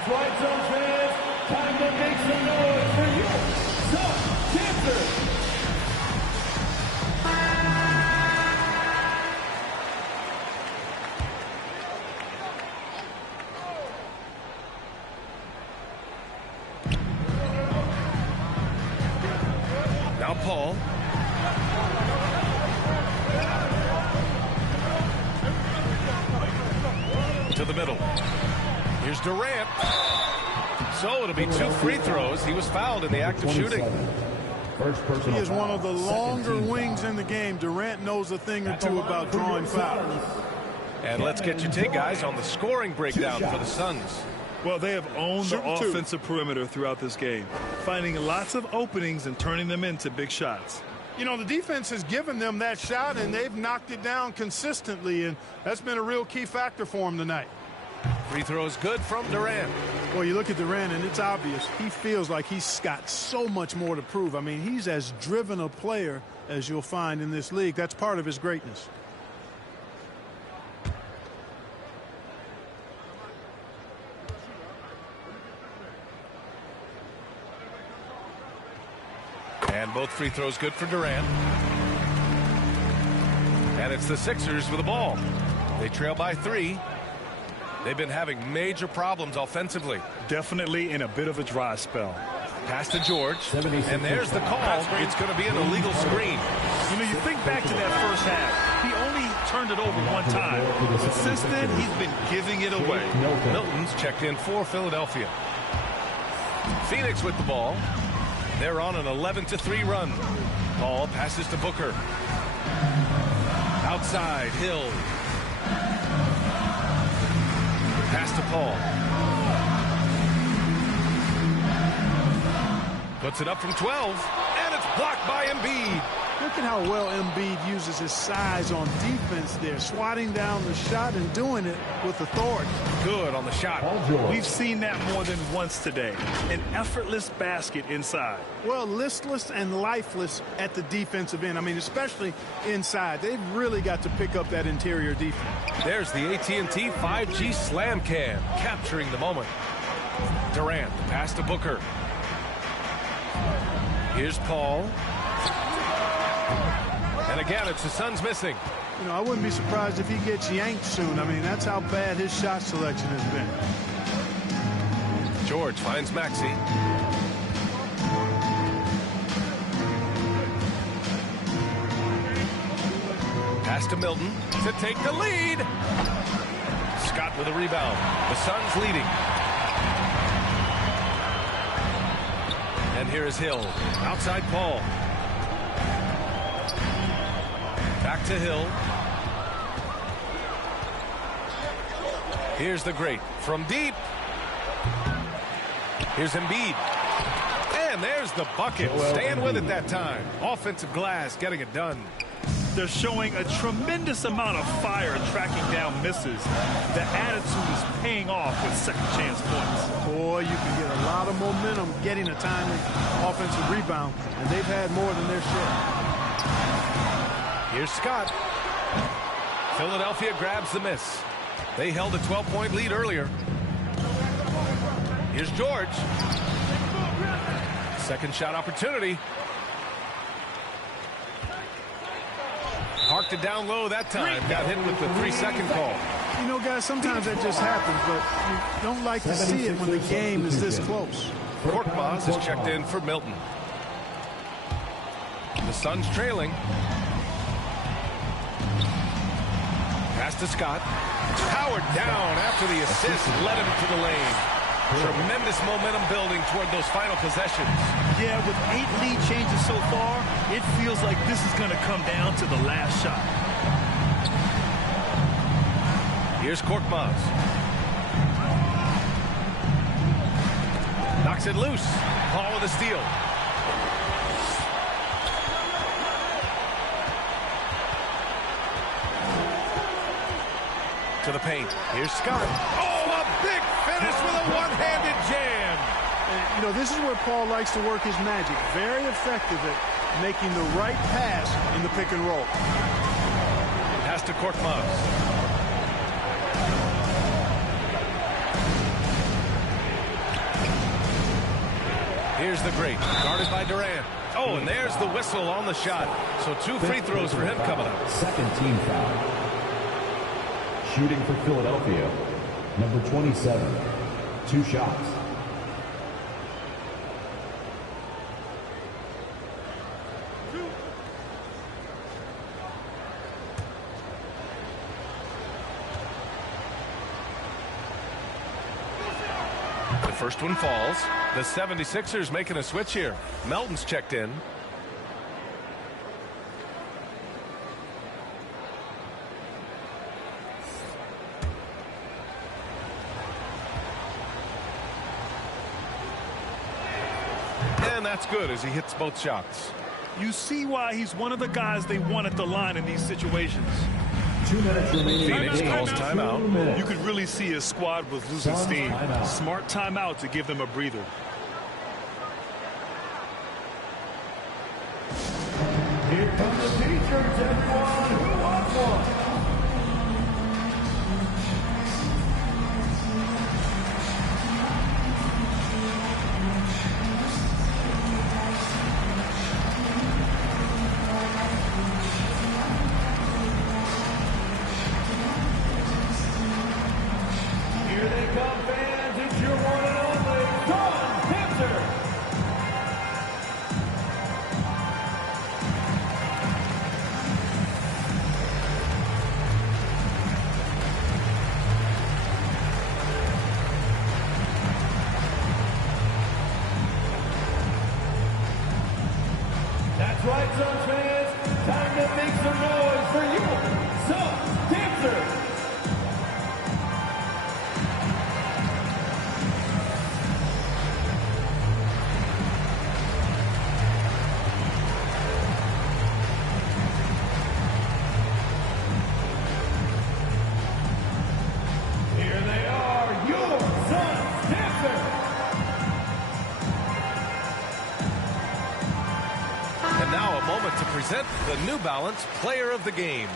Right zone fans, time to make some noise for your Sun Panthers. Now Paul. To the middle. Here's Durant. So it'll be 2 free throws. He was fouled in the act of shooting. He is one of the longer wings in the game. Durant knows a thing or two about drawing fouls. And let's get your take, guys, on the scoring breakdown for the Suns. Well, they have owned the offensive perimeter throughout this game, finding lots of openings and turning them into big shots. You know, the defense has given them that shot, and they've knocked it down consistently, and that's been a real key factor for them tonight. Free throws good from Durant. Well, you look at Durant, and it's obvious he feels like he's got so much more to prove. I mean, he's as driven a player as you'll find in this league. That's part of his greatness. And both free throws good for Durant. And it's the Sixers with the ball. They trail by 3. They've been having major problems offensively. Definitely in a bit of a dry spell. Pass to George, and there's the call. It's going to be an illegal screen. You know, you think back to that first half. He only turned it over one time. But since then, he's been giving it away. Milton's checked in for Philadelphia. Phoenix with the ball. They're on an 11-3 run. Ball passes to Booker. Outside, Hill. Pass to Paul. Puts it up from 12, and it's blocked by Embiid. Look at how well Embiid uses his size on defense there, swatting down the shot and doing it with authority. Good on the shot. We've seen that more than once today. An effortless basket inside. Well, listless and lifeless at the defensive end. I mean, especially inside. They've really got to pick up that interior defense. There's the AT&T 5G Slam Cam, capturing the moment. Durant, pass to Booker. Here's Paul. And again, it's the Suns missing. You know, I wouldn't be surprised if he gets yanked soon. I mean, that's how bad his shot selection has been. George finds Maxey. Pass to Milton to take the lead. Scott with a rebound. The Suns leading. And here is Hill. Outside Paul. Back to Hill. Here's the great from deep. Here's Embiid. And there's the bucket. Staying with it that time. Offensive glass getting it done. They're showing a tremendous amount of fire tracking down misses. The attitude is paying off with second chance points. Boy, you can get a lot of momentum getting a timely offensive rebound, and they've had more than their share. Here's Scott. Philadelphia grabs the miss. They held a 12-point lead earlier. Here's George. Second shot opportunity. Parked it down low that time. Got hit with the 3-second call. You know, guys, sometimes that just happens, but you don't like to see it when the game is this close. Korkmaz is checked in for Milton. The Suns trailing. Pass to Scott. Powered down after the assist. Led him to the lane. Tremendous momentum building toward those final possessions. Yeah, with 8 lead changes so far, it feels like this is going to come down to the last shot. Here's Korkmaz. Knocks it loose. Paul with a steal. To the paint. Here's Scott. Oh, a big finish with a one-handed jam. And, you know, this is where Paul likes to work his magic. Very effective at making the right pass in the pick and roll. Pass to Korkmaz. Here's the great. Guarded by Durant. Oh, and there's the whistle on the shot. So 2 free throws for him coming up. Second team foul. Shooting for Philadelphia, number 27, 2 shots. The first one falls. The 76ers making a switch here. Melton's checked in. And that's good as he hits both shots. You see why he's one of the guys they want at the line in these situations. 2 minutes remaining. Phoenix calls timeout. You could really see his squad was losing steam. Smart timeout to give them a breather. Here comes the T-shirts, everyone. Who wants one? the New Balance Player of the Game.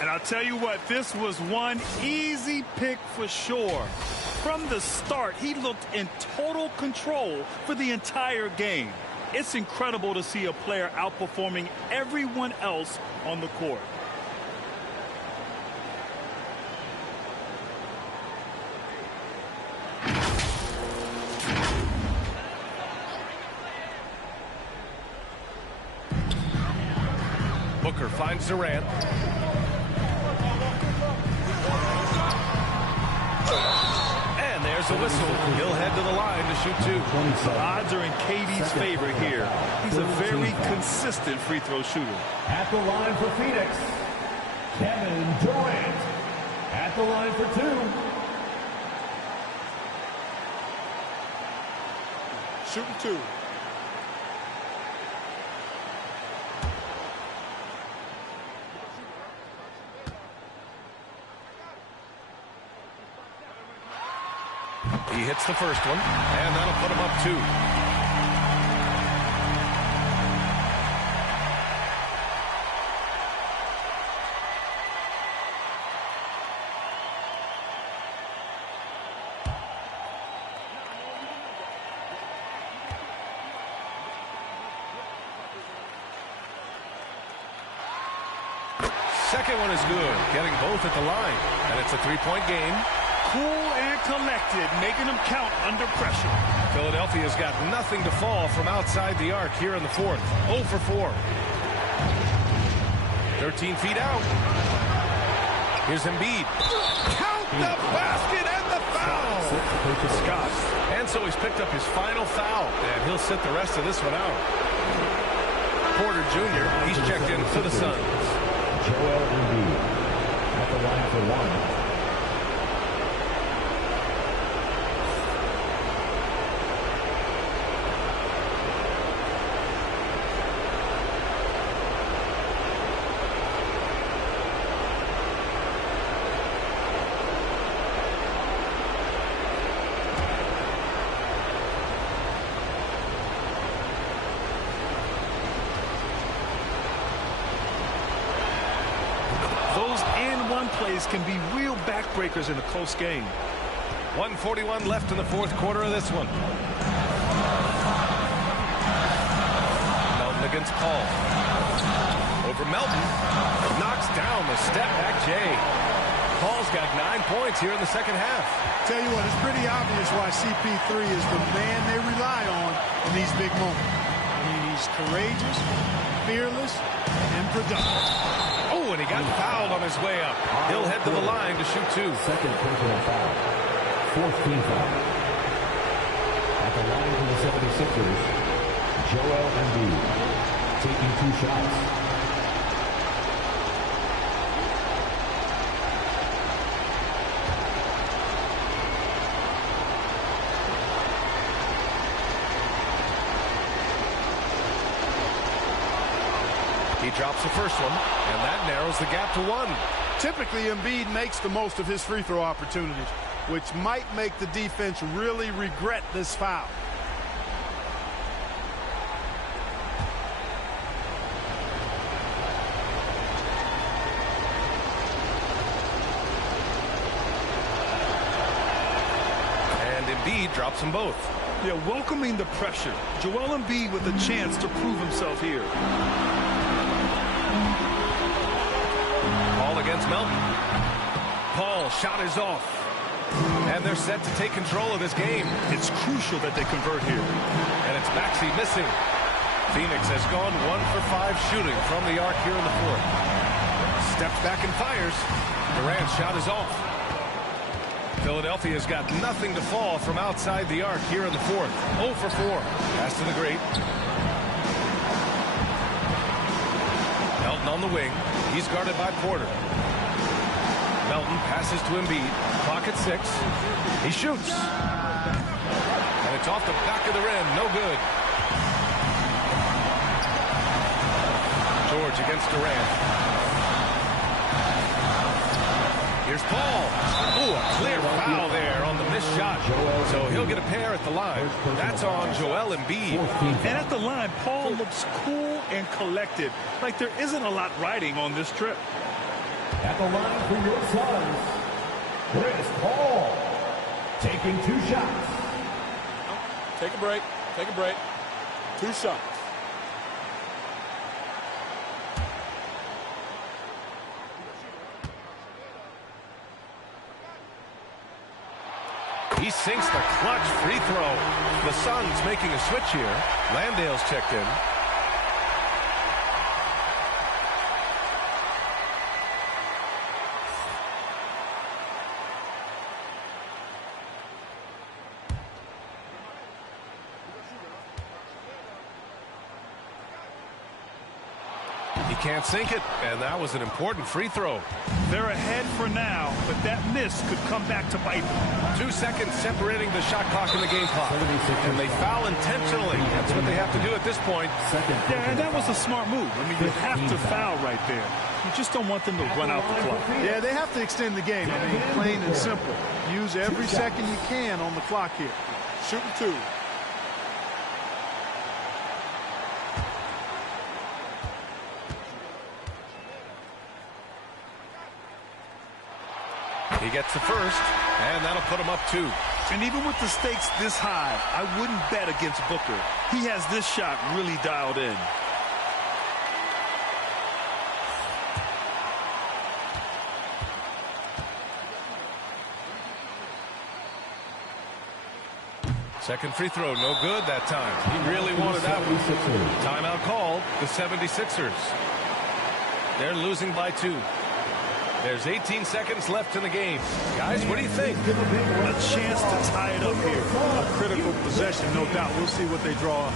And I'll tell you what, this was one easy pick for sure. From the start, he looked in total control for the entire game. It's incredible to see a player outperforming everyone else on the court. Booker finds Durant. And there's a whistle. He'll head to the line to shoot two. The odds are in KD's favor here. He's a very consistent free throw shooter. At the line for Phoenix, Kevin Durant. At the line for two. Shooting two. He hits the first one, and that'll put him up two. Second one is good, getting both at the line, and it's a three-point game. Cool and collected, making them count under pressure. Philadelphia's got nothing to fall from outside the arc here in the fourth. 0 for 4. 13 feet out. Here's Embiid. Count the basket and the foul. Scott. And so he's picked up his final foul, and he'll sit the rest of this one out. Porter Jr., he's checked in for the Suns. Joel Embiid at the line for one. Plays can be real backbreakers in a close game. 1:41 left in the fourth quarter of this one. Melton against Paul. Over Melton. Knocks down the step-back Jay. Paul's got 9 points here in the second half. Tell you what, it's pretty obvious why CP3 is the man they rely on in these big moments. I mean, he's courageous, fearless, and productive. Oh, and he got fouled on his way up. He'll head to the line to shoot two. Second personal foul. Fourth team foul. At the line for the 76ers, Joel Embiid taking 2 shots. He drops the first one, and that narrows the gap to 1. Typically, Embiid makes the most of his free throw opportunities, which might make the defense really regret this foul. And Embiid drops them both. Yeah, welcoming the pressure. Joel Embiid with a chance to prove himself here. Paul against Melton. Paul shot is off. And they're set to take control of this game. It's crucial that they convert here. And it's Maxey missing. Phoenix has gone 1 for 5 shooting from the arc here in the fourth. Steps back and fires. Durant's shot is off. Philadelphia's got nothing to fall from outside the arc here in the fourth. 0 for 4. Pass to the great. Melton on the wing. He's guarded by Porter. Melton passes to Embiid. Clock at 6. He shoots. And it's off the back of the rim. No good. George against Durant. Here's Paul. Oh, a clear foul there on the missed shot. So he'll get a pair at the line. That's on Joel Embiid. And at the line, Paul looks cool and collected, like there isn't a lot riding on this trip. At the line for your Suns, Chris Paul, taking 2 shots. Take a break. Take a break. 2 shots. He sinks the clutch free throw. The Suns making a switch here. Landale's checked in. He can't sink it, and that was an important free throw. They're ahead for now, but that miss could come back to bite them. 2 seconds separating the shot clock and the game clock. And they foul intentionally. That's what they have to do at this point. Yeah, and that was a smart move. I mean, you have to foul right there. You just don't want them to run out the clock. Yeah, they have to extend the game. I mean, plain and simple. Use every second you can on the clock here. Shooting 2. He gets the first, and that'll put him up 2. And even with the stakes this high, I wouldn't bet against Booker. He has this shot really dialed in. Second free throw, no good that time. He really wanted that one. Timeout called, the 76ers. They're losing by 2. There's 18 seconds left in the game. Guys, what do you think? A chance to tie it up here. A critical possession, no doubt. We'll see what they draw up.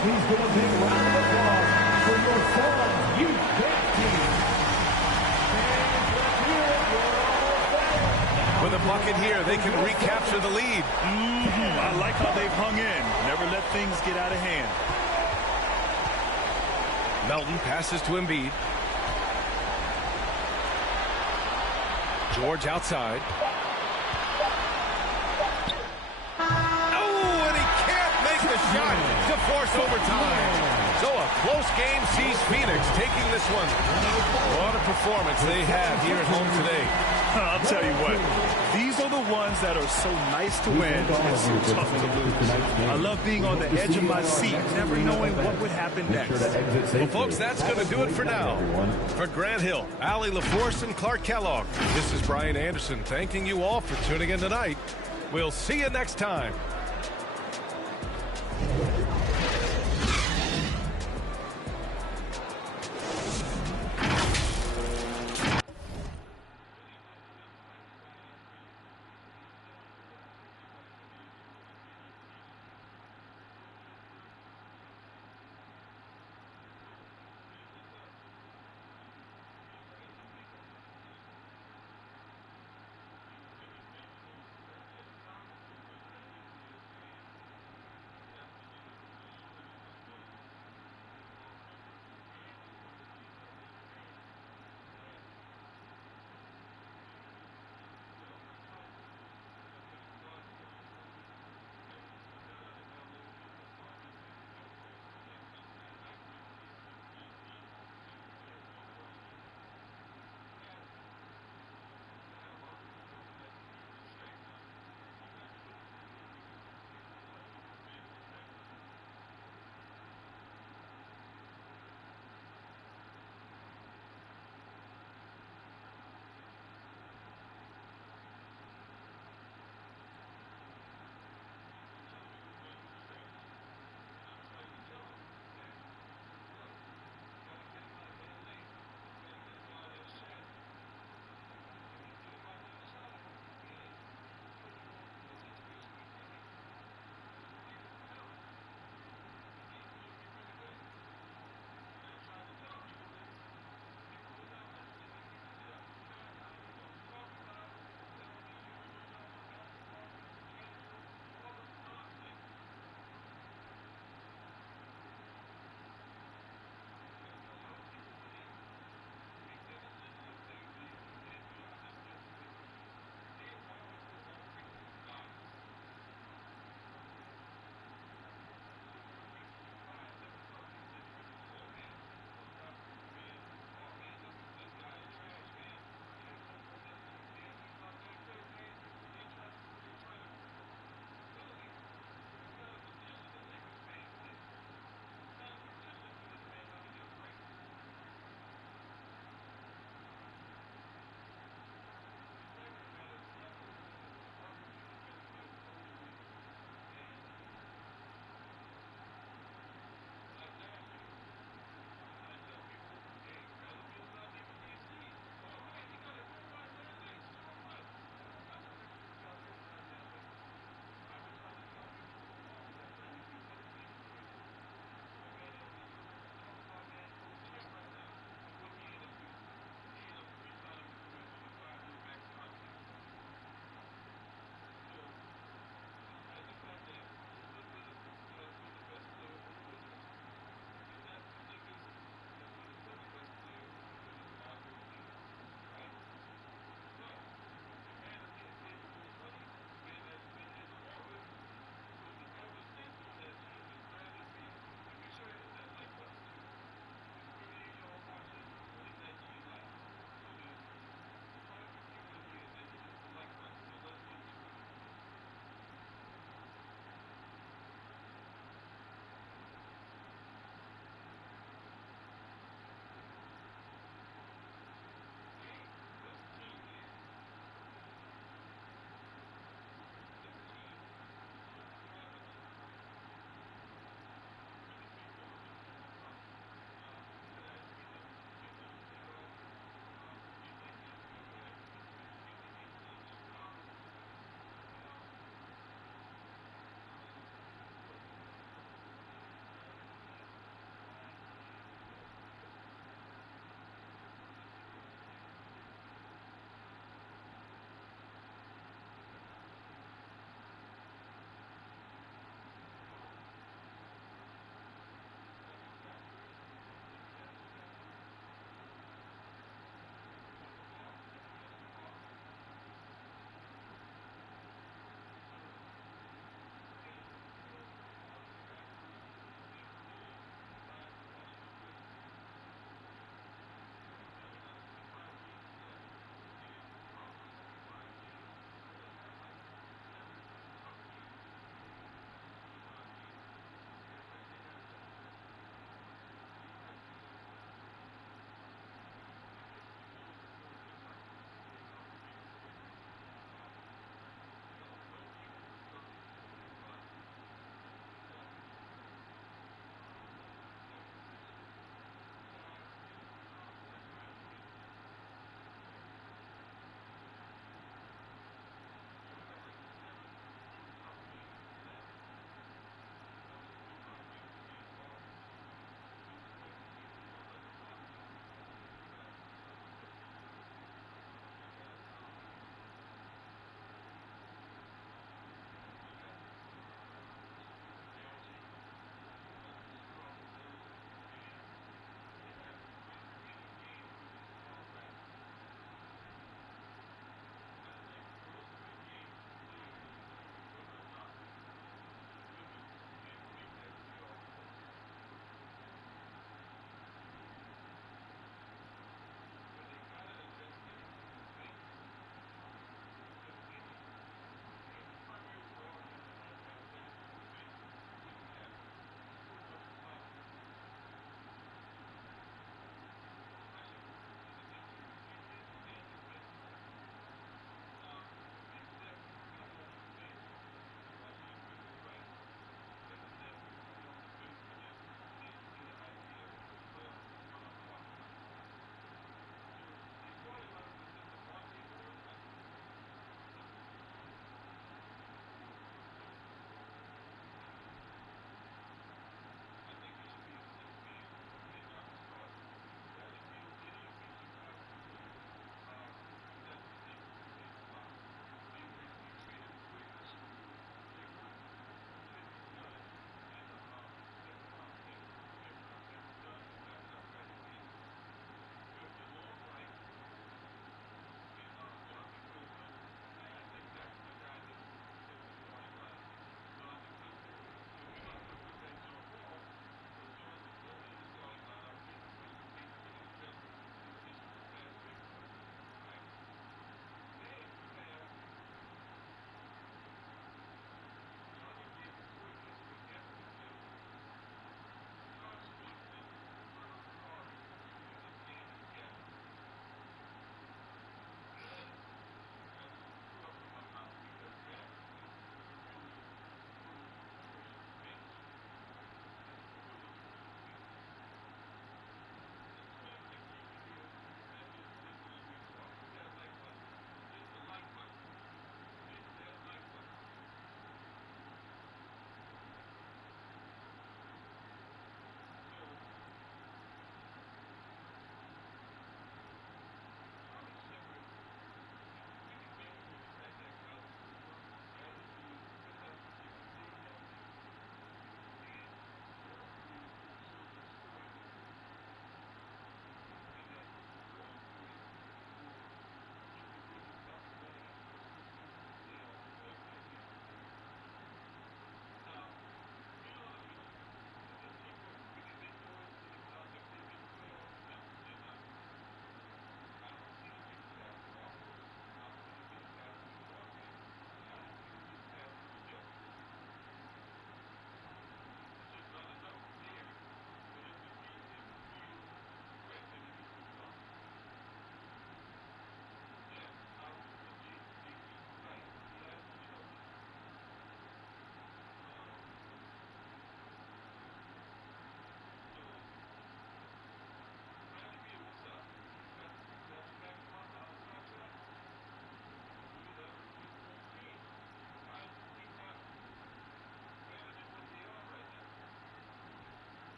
Please give a big round of applause for your Suns Youth Dance Team. With a bucket here, they can recapture the lead. I like how they've hung in. Never let things get out of hand. Melton passes to Embiid. George outside. Shot to force overtime. So a close game sees Phoenix taking this one. What a performance they had here at home today. I'll tell you what, these are the ones that are so nice to win and so tough to lose. I love being on the edge of my seat, never knowing what would happen next. Well, folks, that's going to do it for now. For Grant Hill, Allie LaForce, and Clark Kellogg, this is Brian Anderson thanking you all for tuning in tonight. We'll see you next time.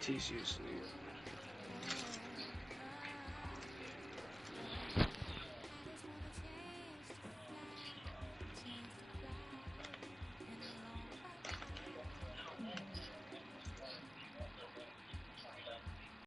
TCU sleep.